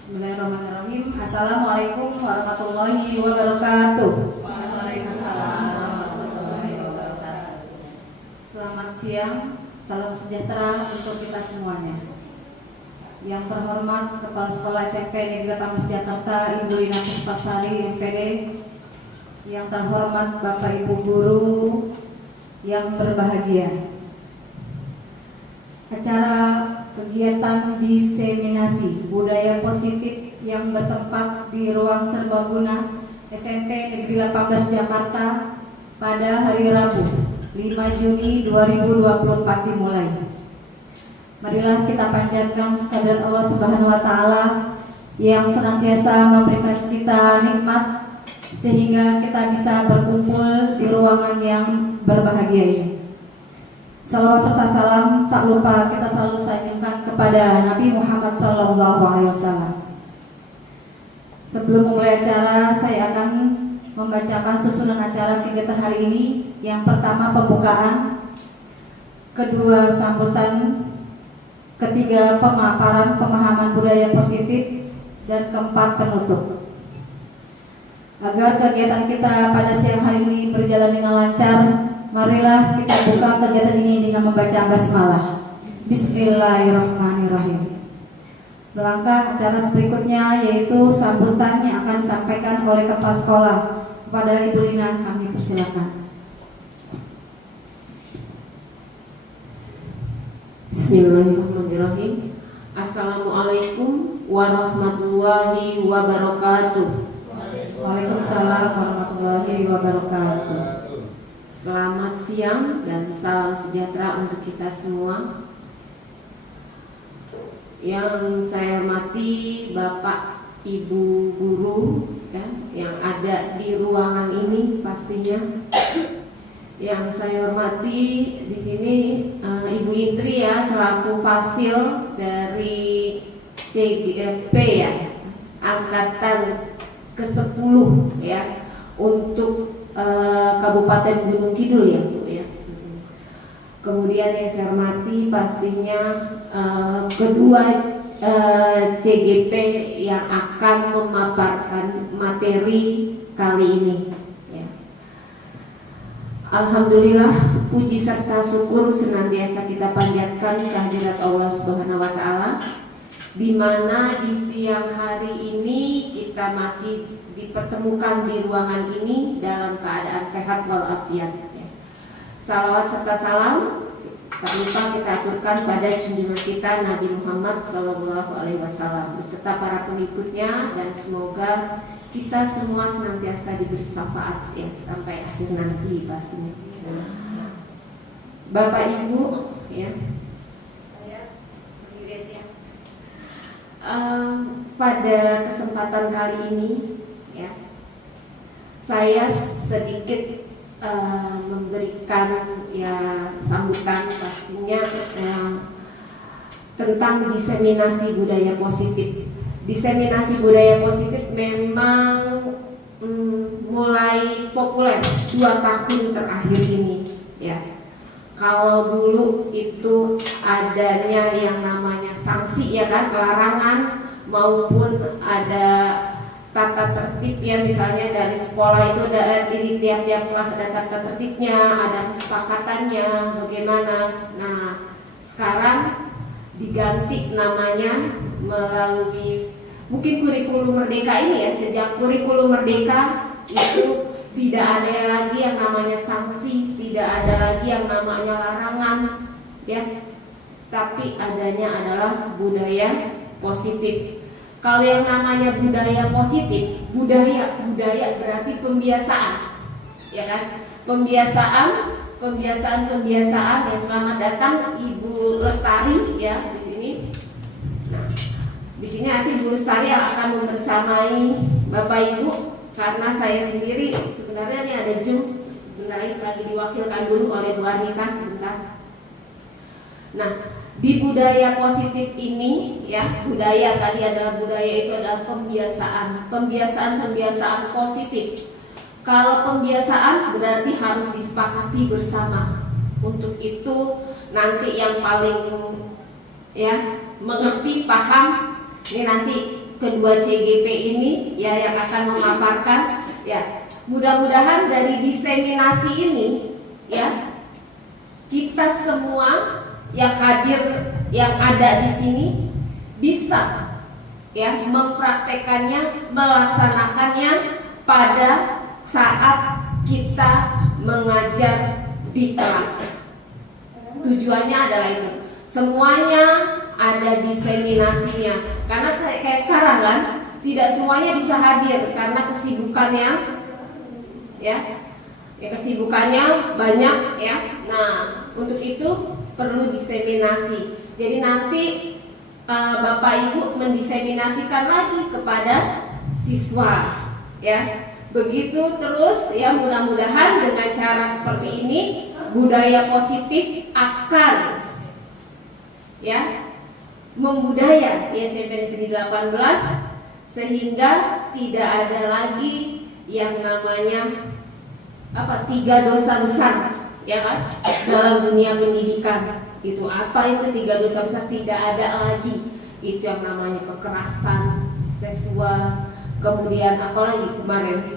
Bismillahirrahmanirrahim. Assalamualaikum warahmatullahi wabarakatuh. Waalaikumsalam warahmatullahi wabarakatuh. Selamat siang, salam sejahtera untuk kita semuanya. Yang terhormat Kepala Sekolah SMP Negeri 18 Jakarta, Ibu Lina Puspasari MPD. Yang terhormat Bapak Ibu guru yang berbahagia. Acara kegiatan diseminasi budaya positif yang bertempat di ruang serbaguna SMP Negeri 18 Jakarta pada hari Rabu 5 Juni 2024 dimulai. Marilah kita panjatkan kehadirat Allah Subhanahu wa taala yang senantiasa memberikan kita nikmat sehingga kita bisa berkumpul di ruangan yang berbahagia ini. Salawat serta salam tak lupa kita selalu sanjungkan kepada Nabi Muhammad SAW. Sebelum memulai acara, saya akan membacakan susunan acara kegiatan hari ini. Yang pertama pembukaan, kedua sambutan, ketiga pemaparan pemahaman budaya positif, dan keempat penutup. Agar kegiatan kita pada siang hari ini berjalan dengan lancar, marilah kita buka kegiatan ini dengan membaca basmalah. Bismillahirrahmanirrahim. Langkah acara berikutnya yaitu sambutan yang akan disampaikan oleh Kepala Sekolah. Kepada Ibu Lina kami persilakan. Bismillahirrahmanirrahim. Assalamualaikum warahmatullahi wabarakatuh. Waalaikumsalam warahmatullahi wabarakatuh. Selamat siang dan salam sejahtera untuk kita semua. Yang saya hormati Bapak Ibu guru ya, yang ada di ruangan ini pastinya. Yang saya hormati di sini Ibu Indri ya, selaku fasil dari CGP ya, angkatan ke-10 ya, untuk Kabupaten Gunung Kidul ya Bu ya. Kemudian yang saya hormati pastinya kedua CGP yang akan memaparkan materi kali ini ya. Alhamdulillah, puji serta syukur senantiasa kita panjatkan kehadirat Allah Subhanahu wa taala, di mana di siang hari ini kita masih dipertemukan di ruangan ini dalam keadaan sehat walafiat ya. Salawat serta salam tak lupa kita aturkan pada junjungan kita Nabi Muhammad SAW beserta para pengikutnya, dan semoga kita semua senantiasa diberi syafaat ya sampai akhir nanti pastinya. Bapak Ibu ya, pada kesempatan kali ini ya, saya sedikit memberikan ya sambutan pastinya tentang diseminasi budaya positif. Diseminasi budaya positif memang mulai populer 2 tahun terakhir ini ya. Kalau dulu itu adanya yang namanya sanksi ya kan, larangan, maupun ada tata tertib ya, misalnya dari sekolah itu ada di tiap-tiap kelas ada tata tertibnya, ada kesepakatannya bagaimana. Nah, sekarang diganti namanya melalui mungkin kurikulum merdeka ini ya. Sejak kurikulum merdeka itu tidak ada lagi yang namanya sanksi, tidak ada lagi yang namanya larangan ya, tapi adanya adalah budaya positif. Kalau yang namanya budaya positif, budaya berarti pembiasaan, ya kan? Pembiasaan ya. Selamat datang Ibu Lestari ya di sini. Nah, di sini nanti Ibu Lestari yang akan membersamai Bapak Ibu, karena saya sendiri sebenarnya ini ada Zoom sebentar lagi diwakilkan dulu oleh Bu Anita sebentar. Nah, di budaya positif ini ya, budaya tadi adalah budaya itu adalah pembiasaan positif. Kalau pembiasaan berarti harus disepakati bersama. Untuk itu nanti yang paling ya mengerti, paham, ini nanti kedua CGP ini ya yang akan memaparkan ya. Mudah-mudahan dari diseminasi ini ya kita semua yang hadir yang ada di sini bisa ya mempraktekannya, melaksanakannya pada saat kita mengajar di kelas. Tujuannya adalah itu. Semuanya ada diseminasinya. Karena kayak sekarang kan, tidak semuanya bisa hadir karena kesibukannya ya kesibukannya banyak ya. Nah, untuk itu perlu diseminasi. Jadi nanti Bapak Ibu mendiseminasikan lagi kepada siswa ya. Begitu terus ya, mudah-mudahan dengan cara seperti ini budaya positif akan ya membudaya di SMP Negeri 18 sehingga tidak ada lagi yang namanya 3 dosa besar ya kan dalam dunia pendidikan. Itu apa itu 3 dosa besar? Tidak ada lagi itu yang namanya kekerasan seksual, kemudian apalagi kemarin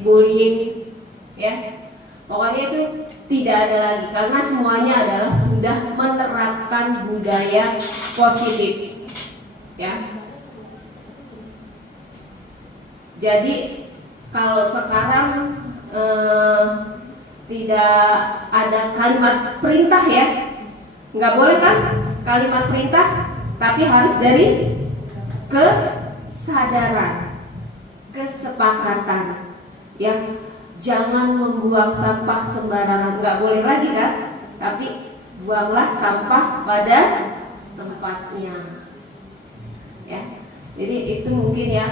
bullying ya. Pokoknya itu tidak ada lagi karena semuanya adalah sudah menerapkan budaya positif ya. Jadi kalau sekarang tidak ada kalimat perintah ya, nggak boleh kan kalimat perintah, tapi harus dari kesadaran, kesepakatan yang jangan membuang sampah sembarangan, nggak boleh lagi kan, tapi buanglah sampah pada tempatnya ya. Jadi itu mungkin ya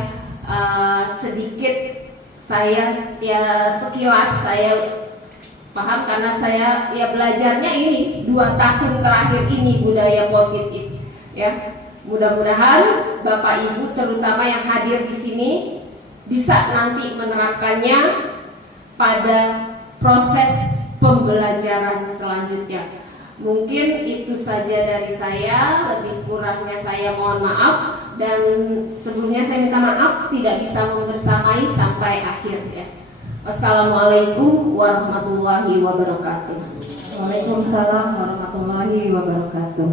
sedikit saya ya sekilas saya paham karena saya ya belajarnya ini 2 tahun terakhir ini budaya positif ya. Mudah-mudahan Bapak Ibu terutama yang hadir di sini bisa nanti menerapkannya pada proses pembelajaran selanjutnya. Mungkin itu saja dari saya, lebih kurangnya saya mohon maaf, dan sebelumnya saya minta maaf tidak bisa membersamai sampai akhir ya. Wassalamualaikum warahmatullahi wabarakatuh. Waalaikumsalam warahmatullahi wabarakatuh.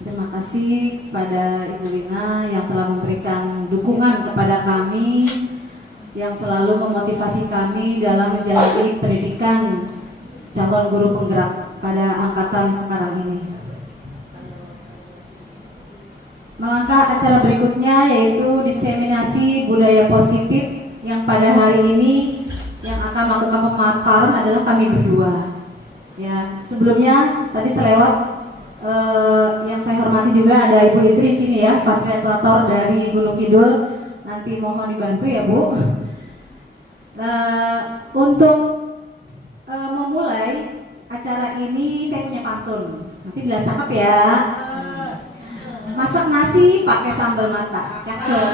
Terima kasih pada Ibu Lina yang telah memberikan dukungan kepada kami, yang selalu memotivasi kami dalam menjalani pendidikan calon guru penggerak pada angkatan sekarang ini. Melangkah acara berikutnya yaitu diseminasi budaya positif yang pada hari ini yang akan melakukan pemaparan adalah kami berdua. Ya, sebelumnya tadi terlewat yang saya hormati juga ada Ibu Litri sini ya, fasilitator dari Gunung Kidul. Nanti mohon dibantu ya Bu. Untuk memulai acara ini saya punya pantun. Nanti bilang cakep ya. Masak nasi pakai sambal mata, cakep.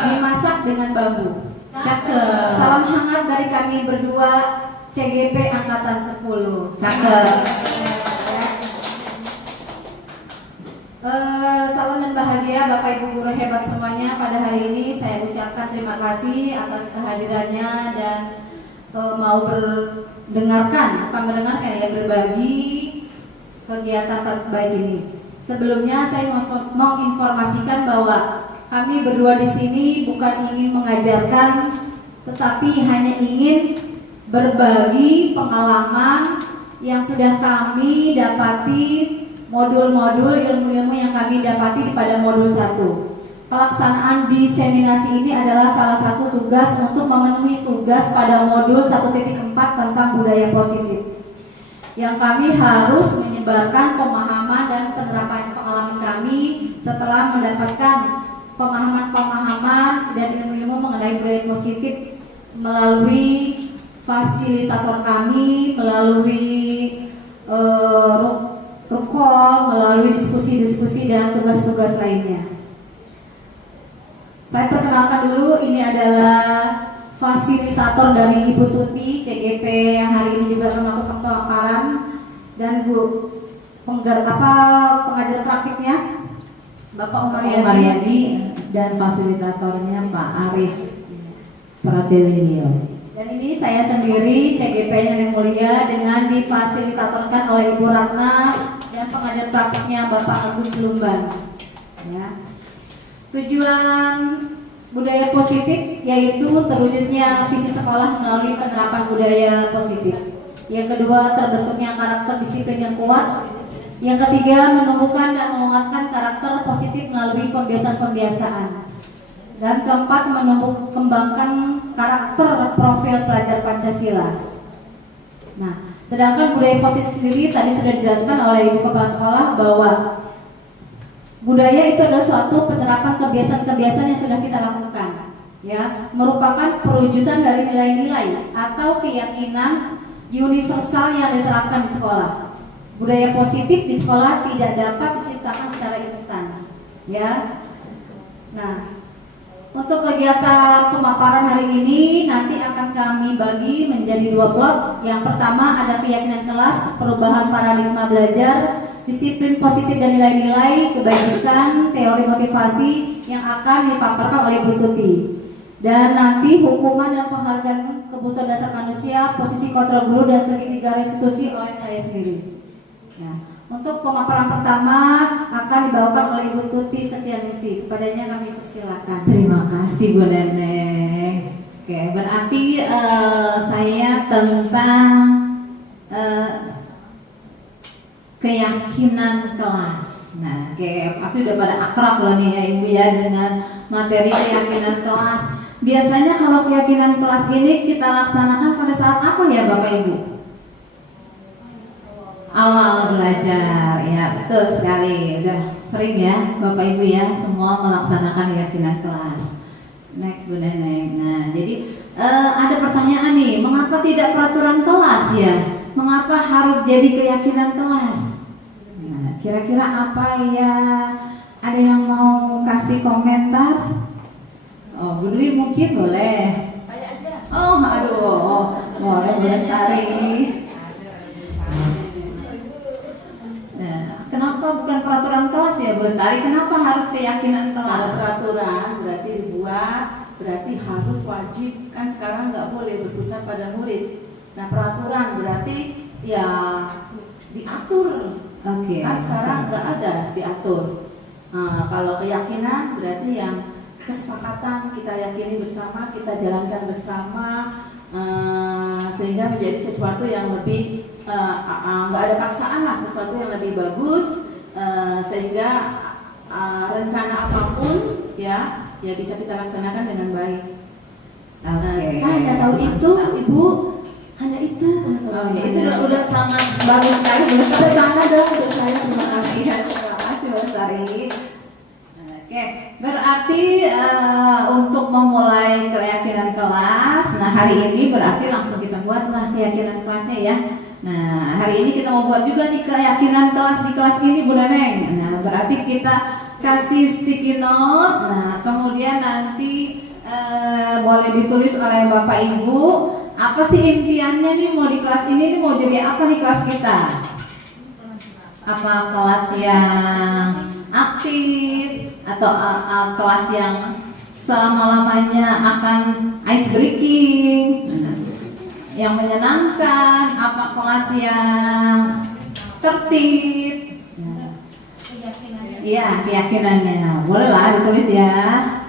Dimasak dengan bambu, cakep. Salam hangat dari kami berdua CGP Angkatan 10, cakep. Salam dan bahagia Bapak Ibu guru hebat semuanya. Pada hari ini saya ucapkan terima kasih atas kehadirannya dan mau mendengarkan berbagi kegiatan baik ini. Sebelumnya saya mau menginformasikan bahwa kami berdua di sini bukan ingin mengajarkan, tetapi hanya ingin berbagi pengalaman yang sudah kami dapati, modul-modul ilmu-ilmu yang kami dapati pada modul 1. Pelaksanaan diseminasi ini adalah salah satu tugas untuk memenuhi tugas pada modul 1.4 tentang budaya positif, yang kami harus menyebarkan pemahaman dan penerapan pengalaman kami setelah mendapatkan pemahaman-pemahaman dan ilmu-ilmu mengenai budaya positif melalui fasilitator kami, melalui rukol, melalui diskusi-diskusi dan tugas-tugas lainnya. Saya perkenalkan dulu, ini adalah fasilitator dari Ibu Tuti CGP yang hari ini juga melakukan pemaparan, dan Bu pengajar praktiknya Bapak Umar Yadi. dan fasilitatornya Pak Arif Pratewindio. Dan ini saya sendiri CGP-nya yang mulia dengan difasilitatorkan oleh Ibu Ratna dan pengajar praktiknya Bapak Agus Lumban. Ya. Tujuan budaya positif yaitu terwujudnya visi sekolah melalui penerapan budaya positif. Yang kedua, terbentuknya karakter disiplin yang kuat. Yang ketiga, menumbuhkan dan menguatkan karakter positif melalui pembiasaan-pembiasaan. Dan keempat, kembangkan karakter profil pelajar Pancasila. Nah, sedangkan budaya positif sendiri tadi sudah dijelaskan oleh Ibu Kepala Sekolah bahwa budaya itu adalah suatu penerapan kebiasaan-kebiasaan yang sudah kita lakukan, ya, merupakan perwujudan dari nilai-nilai atau keyakinan universal yang diterapkan di sekolah. Budaya positif di sekolah tidak dapat diciptakan secara instan, ya. Nah, untuk kegiatan pemaparan hari ini nanti akan kami bagi menjadi 2 blok. Yang pertama ada keyakinan kelas, perubahan paradigma belajar, disiplin positif dan nilai-nilai kebajikan, teori motivasi yang akan dipaparkan oleh Bu Tuti. Dan nanti hukuman dan penghargaan kebutuhan dasar manusia, posisi kontrol guru dan segitiga restitusi oleh saya sendiri. Nah, untuk pemaparan pertama akan dibawakan oleh Ibu Tuti Setianingsih. Kepadanya kami persilakan. Terima kasih Bu Neneng. Oke, berarti saya tentang keyakinan kelas. Nah, pasti udah pada akrab lah nih ya Ibu ya dengan materi keyakinan kelas. Biasanya kalau keyakinan kelas ini kita laksanakan pada saat apa ya Bapak Ibu? Awal belajar, ya betul sekali. Udah sering ya Bapak Ibu ya semua melaksanakan keyakinan kelas. Next Bu Neneng. Nah, jadi ada pertanyaan nih, mengapa tidak peraturan kelas ya? Mengapa harus jadi keyakinan kelas? Nah, kira-kira apa ya? Ada yang mau kasih komentar? Oh, Bu Dwi mungkin boleh. Saya aja. Oh, aduh, boleh Bu Lestari. Nah, kenapa bukan peraturan kelas ya Bu Lestari? Kenapa harus keyakinan Kalau kelas? peraturan berarti dibuat, berarti harus wajib. Kan sekarang nggak boleh berpusat pada murid. Nah, peraturan berarti ya diatur. Oke. Kan sekarang nggak ada diatur. Nah, kalau keyakinan berarti yang kesepakatan kita yakini bersama, kita jalankan bersama, sehingga menjadi sesuatu yang lebih nggak ada paksaan lah, sesuatu yang lebih bagus, sehingga rencana apapun ya bisa kita laksanakan dengan baik. Saya nggak tahu itu Ibu, hanya itu. Oh, ya, itu udah sangat bagus sekali. Ada mana dong untuk saya, terima kasih. Terima kasih Bu Lestari. Oke, berarti untuk memulai keyakinan kelas, nah hari ini berarti langsung kita buatlah keyakinan kelasnya ya. Nah, hari ini kita mau buat juga nih keyakinan kelas di kelas ini Bu Neneng. Nah, berarti kita kasih sticky note. Nah, kemudian nanti boleh ditulis oleh Bapak Ibu. Apa sih impiannya nih mau di kelas ini nih, mau jadi apa nih kelas kita? Apa kelas yang aktif atau kelas yang selama-lamanya akan ice breaking, yang menyenangkan, apa kelas yang tertib? Iya, keyakinannya boleh lah ditulis ya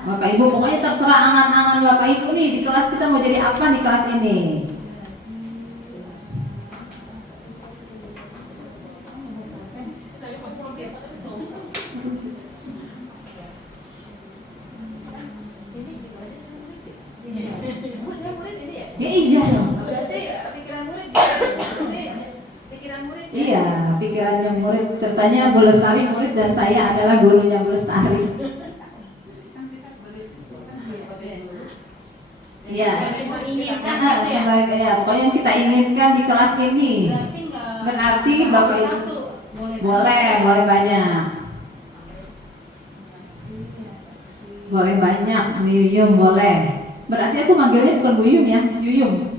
Bapak Ibu. Pokoknya terserah angan-angan Bapak Ibu nih, di kelas kita mau jadi apa di kelas ini. Ya iya dong. Berarti pikiran murid, pikiran murid. Iya, pikirannya murid. Ceritanya Bu Lestari murid dan saya adalah gurunya Bu Lestari. Iya. Sebagai ya, pokoknya yang kita inginkan di kelas ini. Berarti Bapak Ibu boleh banyak. Boleh banyak, Yuyum boleh. Berarti aku manggilnya bukan Bu Yum ya, Yuyum.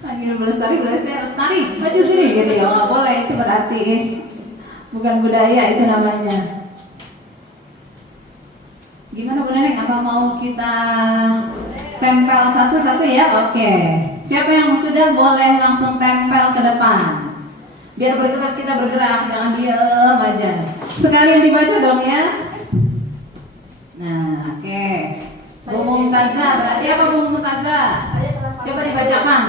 Panggil Bu Lestari, berarti saya Lestari, maju sini gitu ya. Nggak boleh, itu berarti bukan budaya itu namanya. atau mau kita tempel satu-satu ya? Oke. Siapa yang sudah boleh langsung tempel ke depan? Biar bergerak, kita bergerak, jangan diam aja. Sekalian dibaca dong ya. Nah, oke. Bu Mumtazah, berarti apa Bu Mumtazah? Coba dibacakan.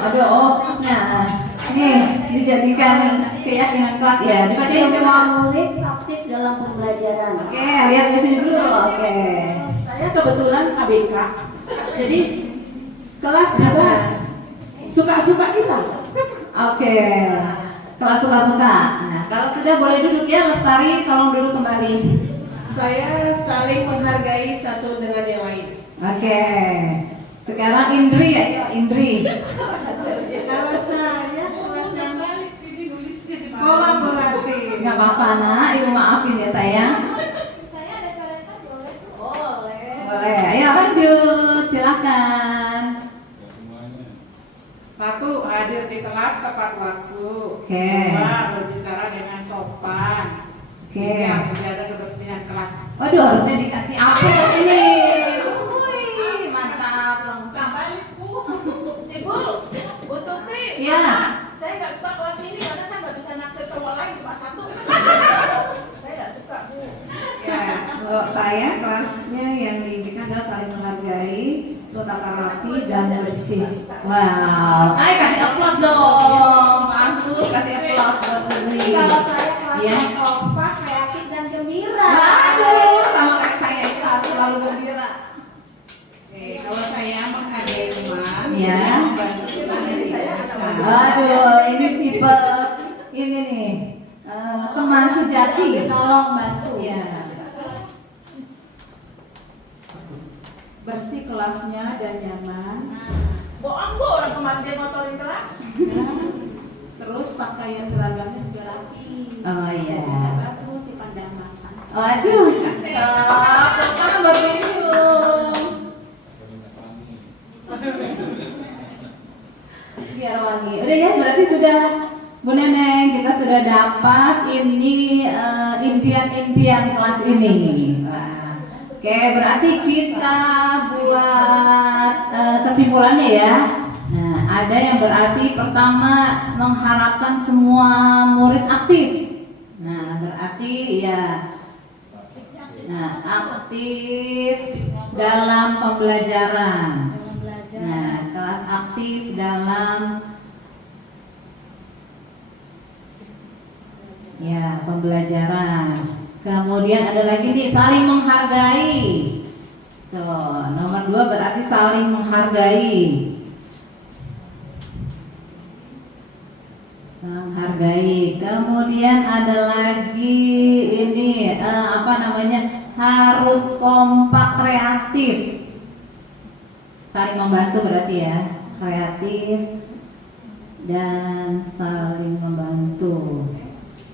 Aduh, oh, nah, nih dijadikan keyakinan kelas ya. Dibacain coba. Murid aktif dalam pembelajaran. Oke, lihat di sini dulu. Oke. Saya kebetulan ABK, jadi kelas bebas, suka-suka kita. Oke. Kelas suka-suka. Nah, kalau sudah boleh duduk ya, Lestari, tolong duduk kembali. Saya saling menghargai satu dengan yang lain. Oke. Sekarang Indri ya, yuk Indri. Kalau saya kelas yang kolaboratif. Nggak apa-apa nak, ibu maafin ya sayang. Boleh, ayo lanjut, silakan. Satu, hadir di kelas tepat waktu. Oke. Dua, berbicara dengan sopan. Oke. Tiga, menjaga kebersihan kelas. Waduh, harusnya dikasih aplaus ini. Wih, mantap, lengkap. Ibu, Bu Tuti, Ya. saya nggak suka kelas ini karena saya nggak bisa naksir cowok lain di kelas 1. Saya nggak suka, Bu. Ya, kalau saya kelasnya yang diinginkan adalah saling menghargai, tata rapi dan bersih. Wow, ayo kasih aplaus dong. Bagus, kasih aplaus buat Indri. Kalau saya Ya. kelasnya kompak, kreatif dan gembira. Bagus, sama kayak saya itu harus selalu gembira. Oke, kalau saya menghargai teman, Ya. membantu teman dari saya sama. Aduh, ini tipe ini nih teman sejati, tolong bantu ya. Bersih kelasnya dan nyaman. Bohong, Bu, orang kemarin dia ngotorin kelas. Terus pakaian seragamnya juga rapi. Oh iya. Bagus dipandang mata. Waduh, cakep, kan bagus. Biar wangi. Udah ya, berarti sudah Bu Neneng, kita sudah dapat ini impian-impian kelas ini. Wah. Oke, berarti kita buat kesimpulannya ya. Nah, ada yang berarti pertama mengharapkan semua murid aktif. Nah, berarti ya, nah aktif dalam pembelajaran. Nah, kelas aktif dalam ya pembelajaran. Kemudian ada lagi nih saling menghargai. Tuh, nomor 2 berarti saling menghargai. Menghargai. Kemudian ada lagi ini apa namanya? Harus kompak kreatif. Saling membantu berarti ya, kreatif dan saling membantu.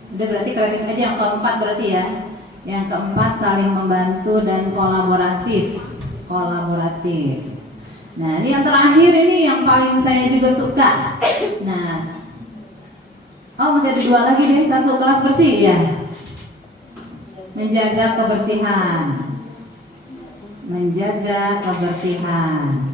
Udah berarti kreatif aja yang keempat berarti ya. Yang keempat saling membantu dan kolaboratif. Kolaboratif. Nah, ini yang terakhir ini yang paling saya juga suka. Nah, oh masih ada 2 lagi nih, satu kelas bersih ya. Menjaga kebersihan. Menjaga kebersihan.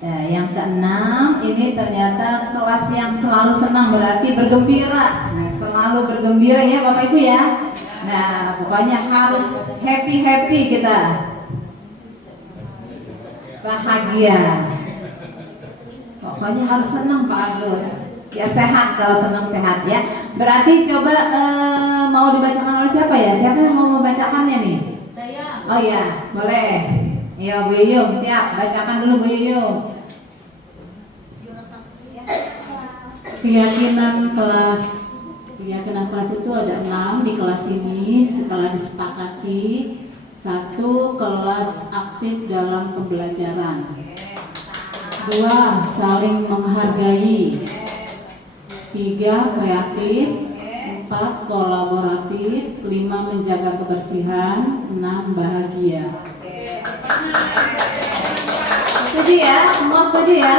Nah, yang keenam ini ternyata kelas yang selalu senang berarti bergembira. Nah, selalu bergembira ya Bapak Ibu ya. Nah, pokoknya harus happy kita. Bahagia. Pokoknya harus senang Pak Agus. Ya sehat, kalau senang sehat ya. Berarti coba mau dibacakan oleh siapa ya? Siapa yang mau membacakannya nih? Saya. Oh iya, boleh. Ya Bu Yuyung, siap. Bacakan dulu Bu Yuyung. Keyakinan kelas itu ada 6 di kelas ini setelah disepakati. 1. Kelas aktif dalam pembelajaran. 2. Saling menghargai. 3. Kreatif. 4. Kolaboratif. 5. Menjaga kebersihan. 6. Bahagia. Setuju ya? Semua setuju ya?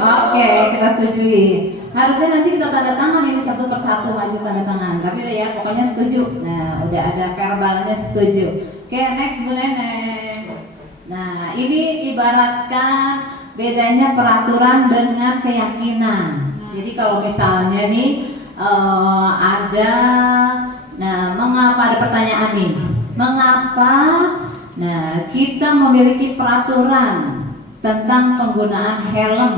Oke, kita setujui. Harusnya nanti kita tanda tangan ini satu persatu wajib tanda tangan. Tapi udah ya, pokoknya pokoknya setuju. Nah, udah ada verbalnya setuju. Oke, next Bu Neneng. Nah, ini ibaratkan bedanya peraturan dengan keyakinan. Jadi kalau misalnya nih ada, nah mengapa, ada pertanyaan nih, mengapa nah kita memiliki peraturan tentang penggunaan helm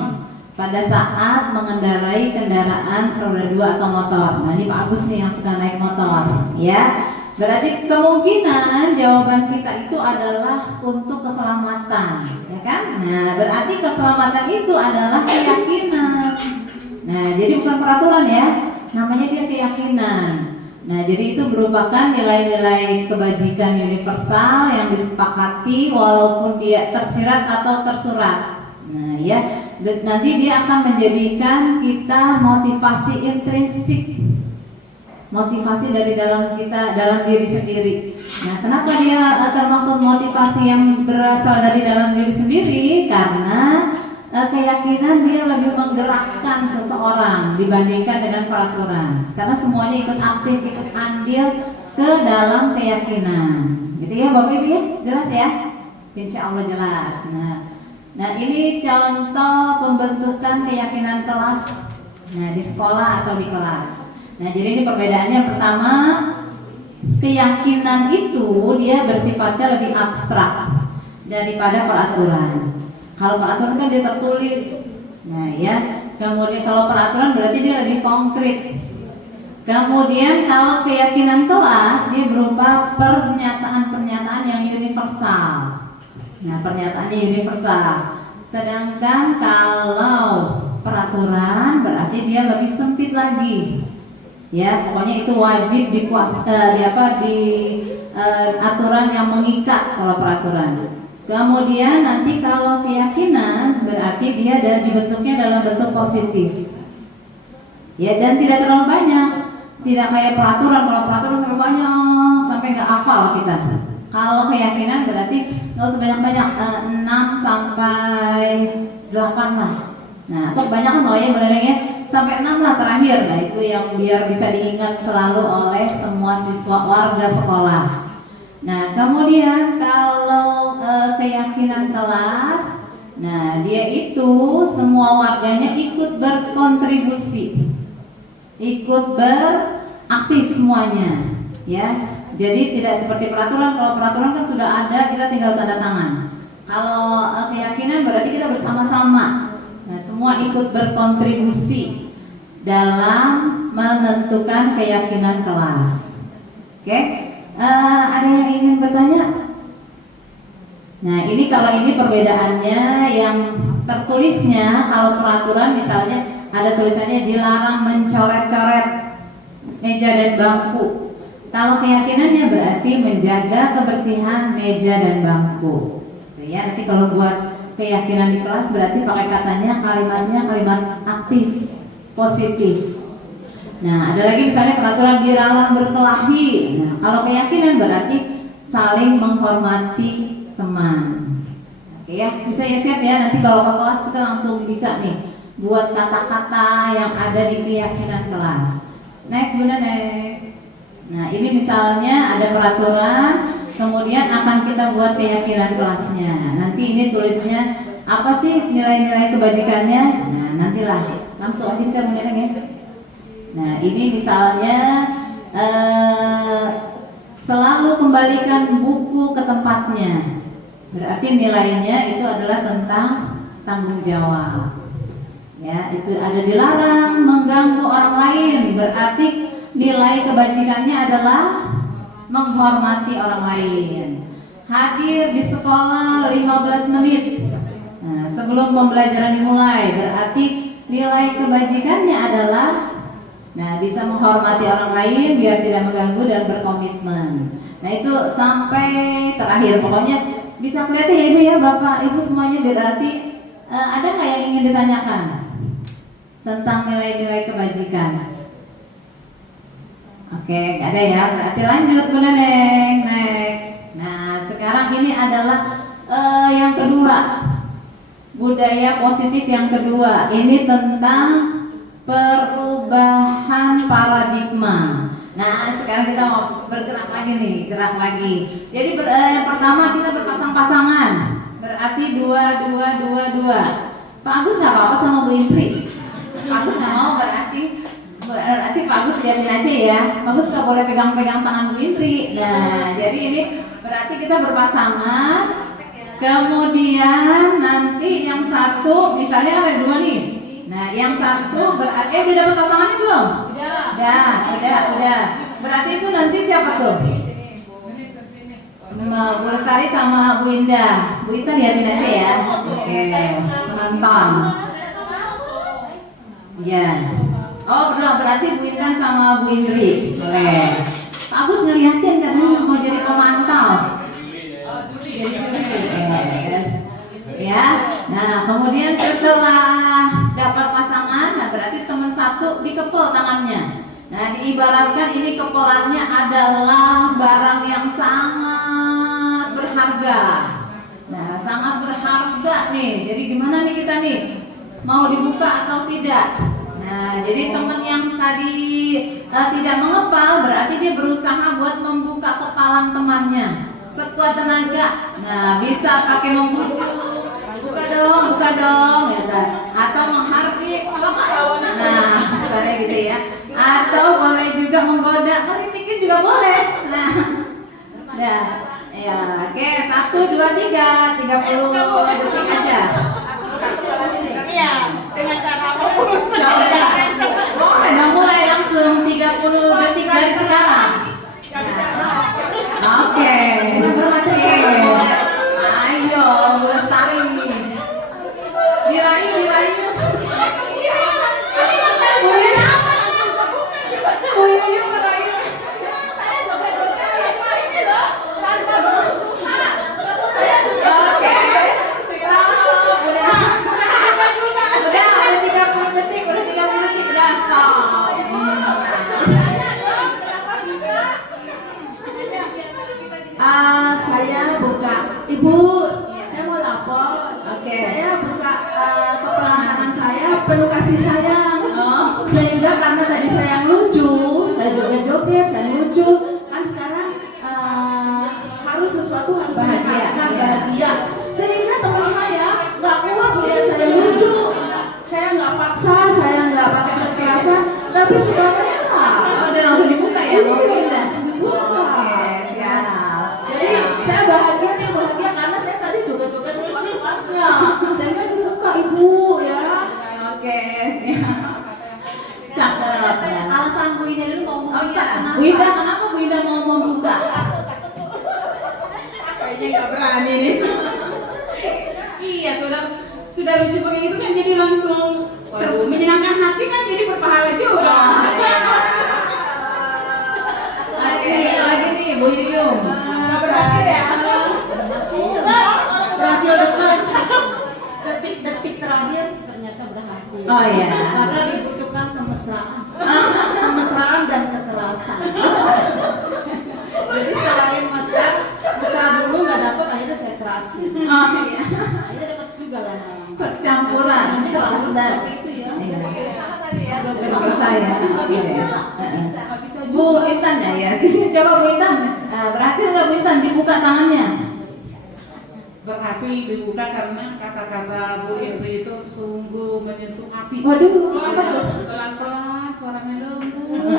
pada saat mengendarai kendaraan roda 2 atau motor. Nah ini Pak Agus nih yang suka naik motor, ya. Berarti kemungkinan jawaban kita itu adalah untuk keselamatan, ya kan? Nah berarti keselamatan itu adalah keyakinan. Nah jadi bukan peraturan ya, namanya dia keyakinan. Nah jadi itu merupakan nilai-nilai kebajikan universal yang disepakati walaupun dia tersirat atau tersurat. Nah ya, nanti dia akan menjadikan kita motivasi intrinsik, motivasi dari dalam kita, dalam diri sendiri. Nah kenapa dia termasuk motivasi yang berasal dari dalam diri sendiri? Karena keyakinan dia lebih menggerakkan seseorang dibandingkan dengan peraturan, karena semuanya ikut aktif, ikut andil ke dalam keyakinan. Gitu ya Bapak Ibu ya, jelas ya? Insya Allah jelas. Nah ini contoh pembentukan keyakinan kelas. Nah di sekolah atau di kelas. Nah jadi ini perbedaannya. Pertama, keyakinan itu dia bersifatnya lebih abstrak daripada peraturan. Kalau peraturan kan dia tertulis. Nah ya, kemudian kalau peraturan berarti dia lebih konkret. Kemudian kalau keyakinan kelas dia berupa pernyataan-pernyataan yang universal. Nah pernyataannya universal. Sedangkan kalau peraturan berarti dia lebih sempit lagi. Ya pokoknya itu wajib aturan yang mengikat kalau peraturan. Kemudian nanti kalau keyakinan berarti dia dibentuknya dalam bentuk positif. Ya dan tidak terlalu banyak. Tidak kayak peraturan, kalau peraturan sampai banyak sampai nggak hafal kita. Kalau keyakinan berarti nggak usah banyak-banyak, 6 sampai 8 lah. Nah atau banyak kan malah ya benar-benar sampai 6 lah terakhir. Nah itu yang biar bisa diingat selalu oleh semua siswa warga sekolah. Nah kemudian kalau keyakinan kelas, nah dia itu semua warganya ikut berkontribusi, ikut beraktif semuanya, ya. Jadi tidak seperti peraturan. Kalau peraturan kan sudah ada, kita tinggal tanda tangan. Kalau keyakinan berarti kita bersama-sama. Nah semua ikut berkontribusi dalam menentukan keyakinan kelas. Oke? Ada yang ingin bertanya? Nah ini kalau ini perbedaannya yang tertulisnya. Kalau peraturan misalnya ada tulisannya dilarang mencoret-coret meja dan bangku. Kalau keyakinannya berarti menjaga kebersihan meja dan bangku. Ya nanti kalau buat keyakinan di kelas berarti pakai katanya kalimatnya kalimat aktif, positif. Nah ada lagi misalnya peraturan dilarang berkelahi. Nah kalau keyakinan berarti saling menghormati teman. Oke ya, bisa ya, siap ya. Nanti kalau ke kelas kita langsung bisa nih buat kata-kata yang ada di keyakinan kelas. Next Bunda next. Nah ini misalnya ada peraturan, kemudian akan kita buat keyakinan kelasnya. Nanti ini tulisnya apa sih nilai-nilai kebajikannya? Nah nantilah langsung aja kita mengenai ya. Nah ini misalnya selalu kembalikan buku ke tempatnya. Berarti nilainya itu adalah tentang tanggung jawab. Ya itu ada dilarang mengganggu orang lain. Berarti nilai kebajikannya adalah menghormati orang lain. Hadir di sekolah 15 menit sebelum pembelajaran dimulai. Berarti nilai kebajikannya adalah bisa menghormati orang lain biar tidak mengganggu dan berkomitmen. Nah itu sampai terakhir. Pokoknya bisa kelihatan ya Ibu ya, Bapak Ibu semuanya. Berarti ada nggak yang ingin ditanyakan tentang nilai-nilai kebajikan? Oke, gak ada ya. Berarti lanjut Bu Neneng. Next. Nah, sekarang ini adalah yang kedua. Budaya positif yang kedua. Ini tentang perubahan paradigma. Nah, sekarang kita mau bergerak lagi nih, gerak lagi. Jadi yang pertama kita berpasang-pasangan. Berarti 2. Pak Agus nggak apa-apa sama Bu Impri. Pak Agus nggak mau, berarti Pak Agus liatin aja ya. Pak Agus nggak boleh pegang-pegang tangan Bu Impri. Nah, jadi ini berarti kita berpasangan. Kemudian nanti yang satu, misalnya ada 2 nih. Nah, yang satu berarti udah dapat pasangannya belum? Udah. Berarti itu nanti siapa tuh? Bu Lestari sama Bu Indah. Bu Indah liatin aja ya. Oke, nonton. Ya. Oh, berarti Bu Indah sama Bu Indri. Boleh. Pak Agus ngeliatin katanya mau jadi pemantau. Jadi yes. Ya. Nah, kemudian setelah dapat pasangan, nah berarti teman satu dikepel tangannya. Nah, diibaratkan ini kepelannya adalah barang yang sangat berharga. Nah, sangat berharga nih. Jadi gimana nih kita nih? Mau dibuka atau tidak? Nah, jadi teman yang tadi tidak mengepal berarti dia berusaha buat membuka kepalan temannya sekuat tenaga. Nah, bisa pakai membujuk. Buka dong, ya kan? Atau menghardik, nah, misalnya gitu ya. Atau boleh juga menggoda, ngeritikin juga boleh. Nah, ya, oke, 1, 2, 3, 30 detik aja. Iya, dengan cara apapun. Boleh, udah mulai langsung 30 detik dari sekarang. Nah, oke, ayo, Bu Lestari. Dirayu. Saya buka, Ibu, saya mau lapor. Oke. Saya buka kepelan tangan saya penuh kasih sayang. Sehingga karena tadi saya yang lucu, saya joget-joget, saya lucu. Kan sekarang harus sesuatu harus menyenangkan, bahagia. Sehingga teman saya nggak kuat lihat saya lucu. Saya nggak paksa, saya nggak pakai kekerasan, tapi sudah rela. Udah langsung dibuka ya? Mau pindah? Dibuka. Ya. Jadi saya bahagia karena saya tadi joget-joget sepuas-puasnya. Sehingga dibuka Ibu ya. Oke. Cakep. Alasan Bu Ida dulu mau membuka. Bu Ida, kenapa Bu Ida mau membuka? Kayaknya nggak berani nih. Iya, sudah lucu begitu kan jadi langsung menyenangkan hati kan jadi berpahala juga. Oke, lagi nih Bu Yuyung. Berhasil ya. Berhasil dekat. Detik-detik terakhir ternyata berhasil. Oh iya. Karena dibutuhkan kemesraan dan kekerasan. Jadi selain mesra dulu nggak dapat, akhirnya saya kerasin. Oh iya. Akhirnya dapat juga lah. Percampuran kelas dan Itu ya. bisa ya. Bisa Bu Intan ya. Coba Bu Intan. Berhasil nggak Bu Intan dibuka tangannya? Berhasil dibuka karena kata-kata Bu Indri itu sungguh menyentuh hati. Waduh. Pelan-pelan, suaranya lembut.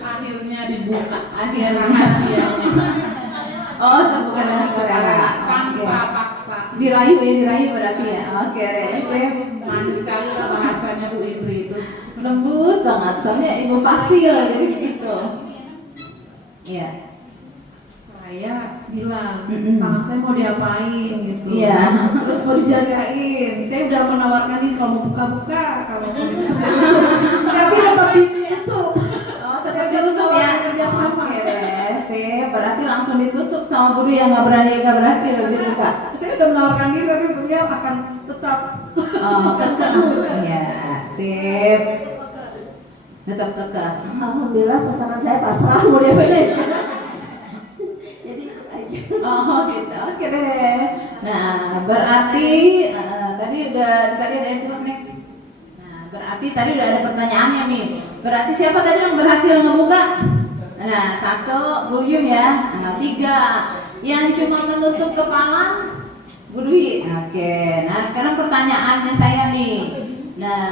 Akhirnya dibuka. Akhirnya. Rahasianya. Oh, terbuka dengan suara. Tanpa paksa. Dirayu berarti ya. Oke, sip. Manis sekali lah bahasanya Bu Indri itu. Lembut banget. Soalnya Ibu Fasil jadi begitu. Iya. Saya bilang, tangan saya mau diapain gitu. Iya. Terus mau dijagain. Saya udah menawarkan ini kalau mau buka-buka, kalau mau tapi tetap ditutup. Oh, tetap ditutup ya. Kerjasama. Oke, sip. Berarti langsung ditutup sama guru yang nggak berhasil dibuka. Saya udah menawarkan diri tapi beliau akan tetap. Oh, kekeh. Iya, sip. Tetap kekeh. Alhamdulillah pasangan saya pasrah mau diapain. Jadi ikut aja. Oh gitu, oke deh. Nah berarti tadi udah ada yang next. Nah Berarti tadi udah ada pertanyaannya nih. Berarti siapa tadi yang berhasil ngebuka? Nah, 1 Bu Yum ya. Nah, 3 yang cuma menutup kepala Bu Dwi. Oke. Nah, sekarang pertanyaannya saya nih. Nah,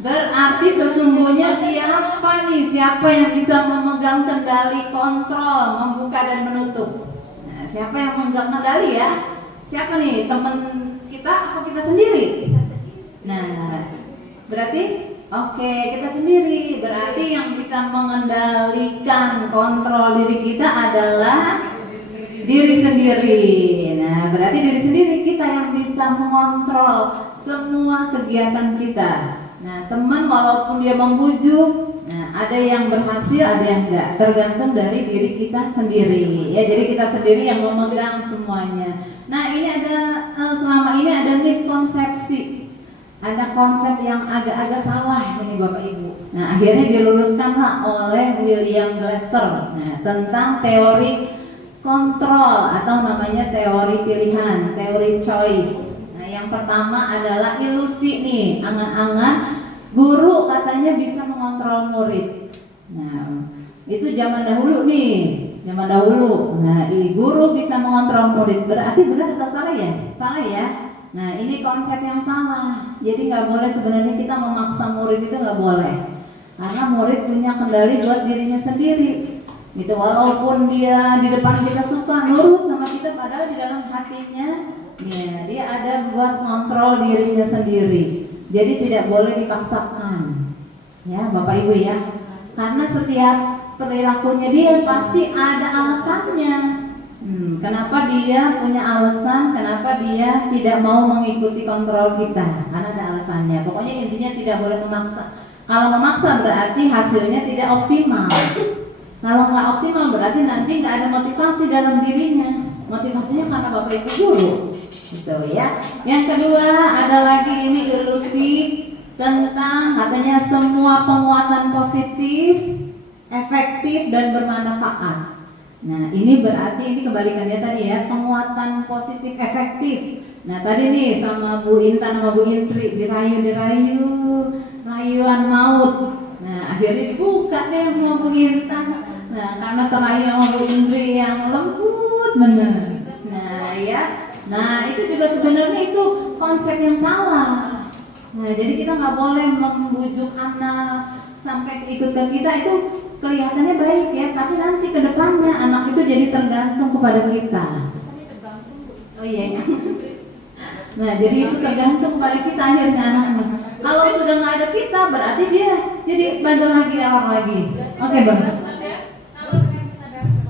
berarti sesungguhnya siapa nih? Siapa yang bisa memegang kendali kontrol membuka dan menutup? Nah, siapa yang memegang kendali ya? Siapa nih? Teman kita apa kita sendiri? Nah, berarti oke, kita sendiri. Berarti yang bisa mengendalikan kontrol diri kita adalah diri sendiri. Nah, berarti diri sendiri kita yang bisa mengontrol semua kegiatan kita. Nah, teman walaupun dia membujuk, nah ada yang berhasil, ada yang enggak, tergantung dari diri kita sendiri. Ya, jadi kita sendiri yang memegang semuanya. Nah, ini ada selama ini ada miskonsepsi. Ada konsep yang agak-agak salah ini Bapak Ibu. Nah, akhirnya diluluskanlah oleh William Glasser. Nah, tentang teori kontrol atau namanya teori pilihan, teori choice. Nah, yang pertama adalah ilusi nih, angan-angan guru katanya bisa mengontrol murid. Nah, itu zaman dahulu nih, zaman dahulu. Nah, guru bisa mengontrol murid, berarti benar atau salah ya? Salah ya. Nah, ini konsep yang salah. Jadi nggak boleh sebenarnya kita memaksa murid, itu nggak boleh. Karena murid punya kendali buat dirinya sendiri. Gitu, walaupun dia di depan kita suka nurut sama kita, padahal di dalam hatinya ya, dia ada buat kontrol dirinya sendiri. Jadi tidak boleh dipaksakan, ya Bapak Ibu ya. Karena setiap perilakunya dia pasti ada alasannya. Kenapa dia punya alasan? Kenapa dia tidak mau mengikuti kontrol kita? Karena ada alasannya. Pokoknya intinya tidak boleh memaksa. Kalau memaksa berarti hasilnya tidak optimal. Kalau nggak optimal berarti nanti nggak ada motivasi dalam dirinya. Motivasinya karena Bapak Ibu guru, gitu ya. Yang kedua ada lagi ini ilusi tentang katanya semua penguatan positif, efektif dan bermanfaat. Nah, ini berarti ini kebalikannya tadi ya, penguatan positif efektif. Nah, tadi nih sama Bu Intan sama Bu Intri dirayu-dirayu, rayuan maut. Nah, akhirnya dibuka deh sama Bu Intan. Nah, karena terakhir sama Bu Indri yang lembut bener. Nah, ya. Nah, itu juga sebenarnya itu konsep yang salah. Nah, jadi kita nggak boleh membujuk anak sampai ikut ke kita, itu kelihatannya baik ya, tapi nanti ke depannya anak itu jadi tergantung kepada kita. Oh iya ya. Nah, jadi itu tergantung kepada kita akhirnya anaknya. Kalau sudah nggak ada kita, berarti dia jadi bandel lagi, error lagi. Oke, Bang.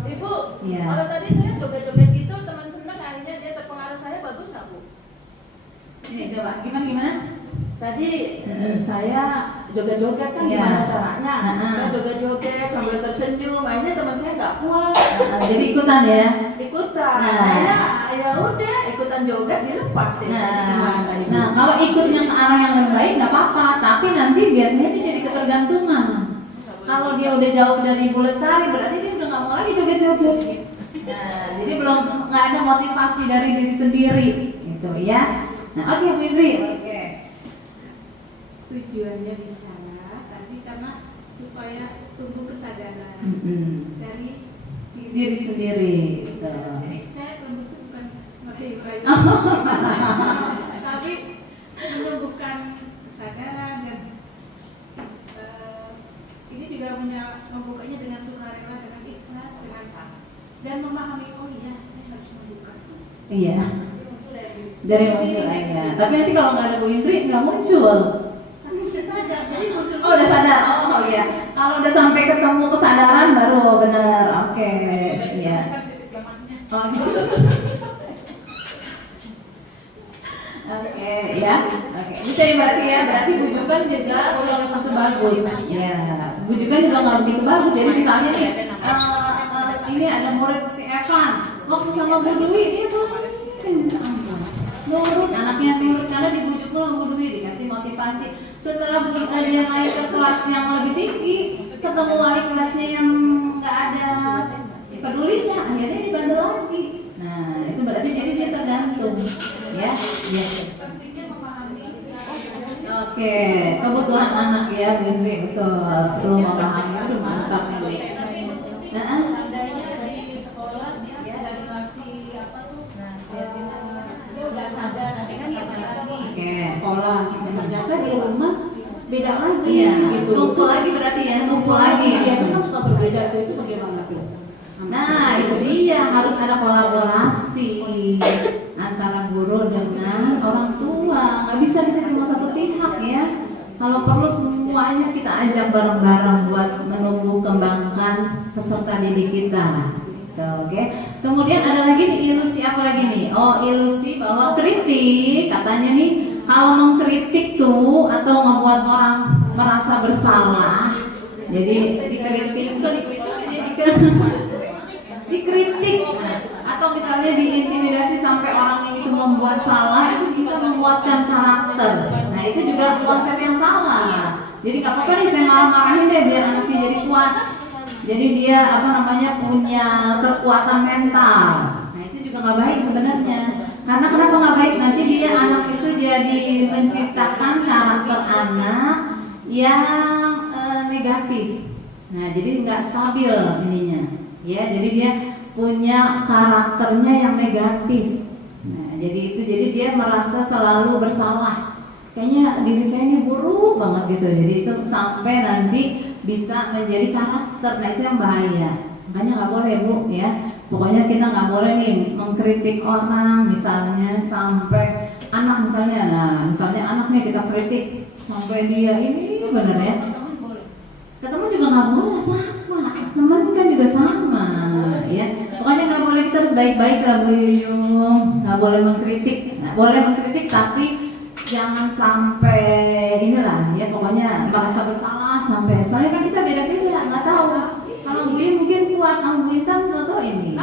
Ibu, Iya. kalau tadi saya joget-joget gitu, teman senang akhirnya dia terpengaruh saya, bagus nggak Bu? Ini coba gimana? Tadi saya joget-joget kan Iya. gimana caranya? Nah. Saya joget-joget sambil tersenyum, akhirnya teman saya nggak puas, Jadi ikutan ya. ikutan. Nah. Akhirnya ya udah ikutan joget dilepas deh. Gimana tadi, Bu? Nah, kalau ikutnya ke arah yang lebih baik nggak apa-apa, tapi nanti biasanya dia jadi ketergantungan. Kalau dia udah jauh dari Bu Lestari, berarti dia udah nggak mau lagi joget-joget. Nah, jadi belum nggak ada motivasi dari diri sendiri, gitu ya. Nah, oke Bu Indri. Oke. Tujuannya bicara tadi karena supaya tumbuh kesadaran dari Diri sendiri, gitu. Jadi saya lembut itu bukan merayu-rayu, tapi menumbuhkan kesadaran dan ini juga membukanya dengan sukarela, dengan ikhlas, dengan sabar dan memahami oh iya saya harus membuka. Iya. Dari muncul aja. Tapi nanti kalau nggak ada Bu Indri nggak muncul. Udah sadar, jadi muncul. Oh udah sadar. Oh iya. Kalau udah sampai ketemu kesadaran baru benar. Oke. Iya. Oh gitu. Oke ya. Oke. Ini tadi berarti ya. Berarti bujukan juga belum tentu bagus. Ya. Bujukan juga nggak begitu bagus. Jadi misalnya nih, ini ada murid si Evan. Waktu sama Bu Dwi dia tuh nurut, anaknya nurut karena dibujuk mulu sama Bu Dwi, dikasih motivasi. Setelah Bu ada yang naik ke kelas yang lebih tinggi, ketemu wali kelasnya yang nggak ada pedulinya, akhirnya dibandel lagi. Nah, itu berarti jadi dia tergantung, ya. Iya. Pentingnya memahami Oke, kebutuhan anak ya, Bindri, betul. Perlu memahami, aduh mantap nih. Nah, Dia udah sadar nanti kan oke. sekolah. Ternyata di rumah beda lagi Iya, gitu. tumpul lagi berarti ya, tumpul lagi. Biasanya kan suka berbeda tuh, itu bagaimana tuh? Nah, itu dia, harus ada kolaborasi antara guru dengan orang tua. Nggak bisa kita cuma satu pihak ya. Kalau perlu semuanya kita ajak bareng-bareng buat menumbuh kembangkan peserta didik kita. Gitu, oke. Kemudian ada lagi nih, ilusi apa lagi nih? Oh, ilusi bahwa kritik, katanya nih kalau mengkritik tuh atau membuat orang merasa bersalah. Jadi dikritik tuh dikritik atau misalnya diintimidasi sampai orang yang itu membuat salah, itu bisa menguatkan karakter. Nah, itu juga konsep yang salah. Jadi nggak apa-apa nih saya marah-marahin deh biar anaknya jadi kuat. Jadi dia punya kekuatan mental. Nah, itu juga nggak baik sebenarnya. Karena kenapa nggak baik? Nanti dia anak itu jadi menciptakan karakter anak yang negatif. Nah, jadi nggak stabil ininya. Ya, jadi dia punya karakternya yang negatif. Nah, jadi dia merasa selalu bersalah. Kayaknya diri saya ini buruk banget gitu. Jadi itu sampai nanti bisa menjadi karakter. Nah, itu yang bahaya. Makanya nggak boleh, Bu, ya. Pokoknya kita nggak boleh nih mengkritik orang, misalnya sampai anak misalnya. Nah, misalnya anaknya kita kritik sampai dia ini bener ya. Ketemu juga nggak boleh, sama. Teman kan juga sama, ya. Pokoknya nggak boleh, kita harus baik-baik lah, Bu Yuyung. Nggak boleh mengkritik. Nah, boleh mengkritik tapi jangan sampai inilah, ya. Pokoknya merasa bersalah sampai. Soalnya kan kita beda-beda, nggak tahu. Kalau Bu Yuyung mungkin kuat, Bu Intan atau ini.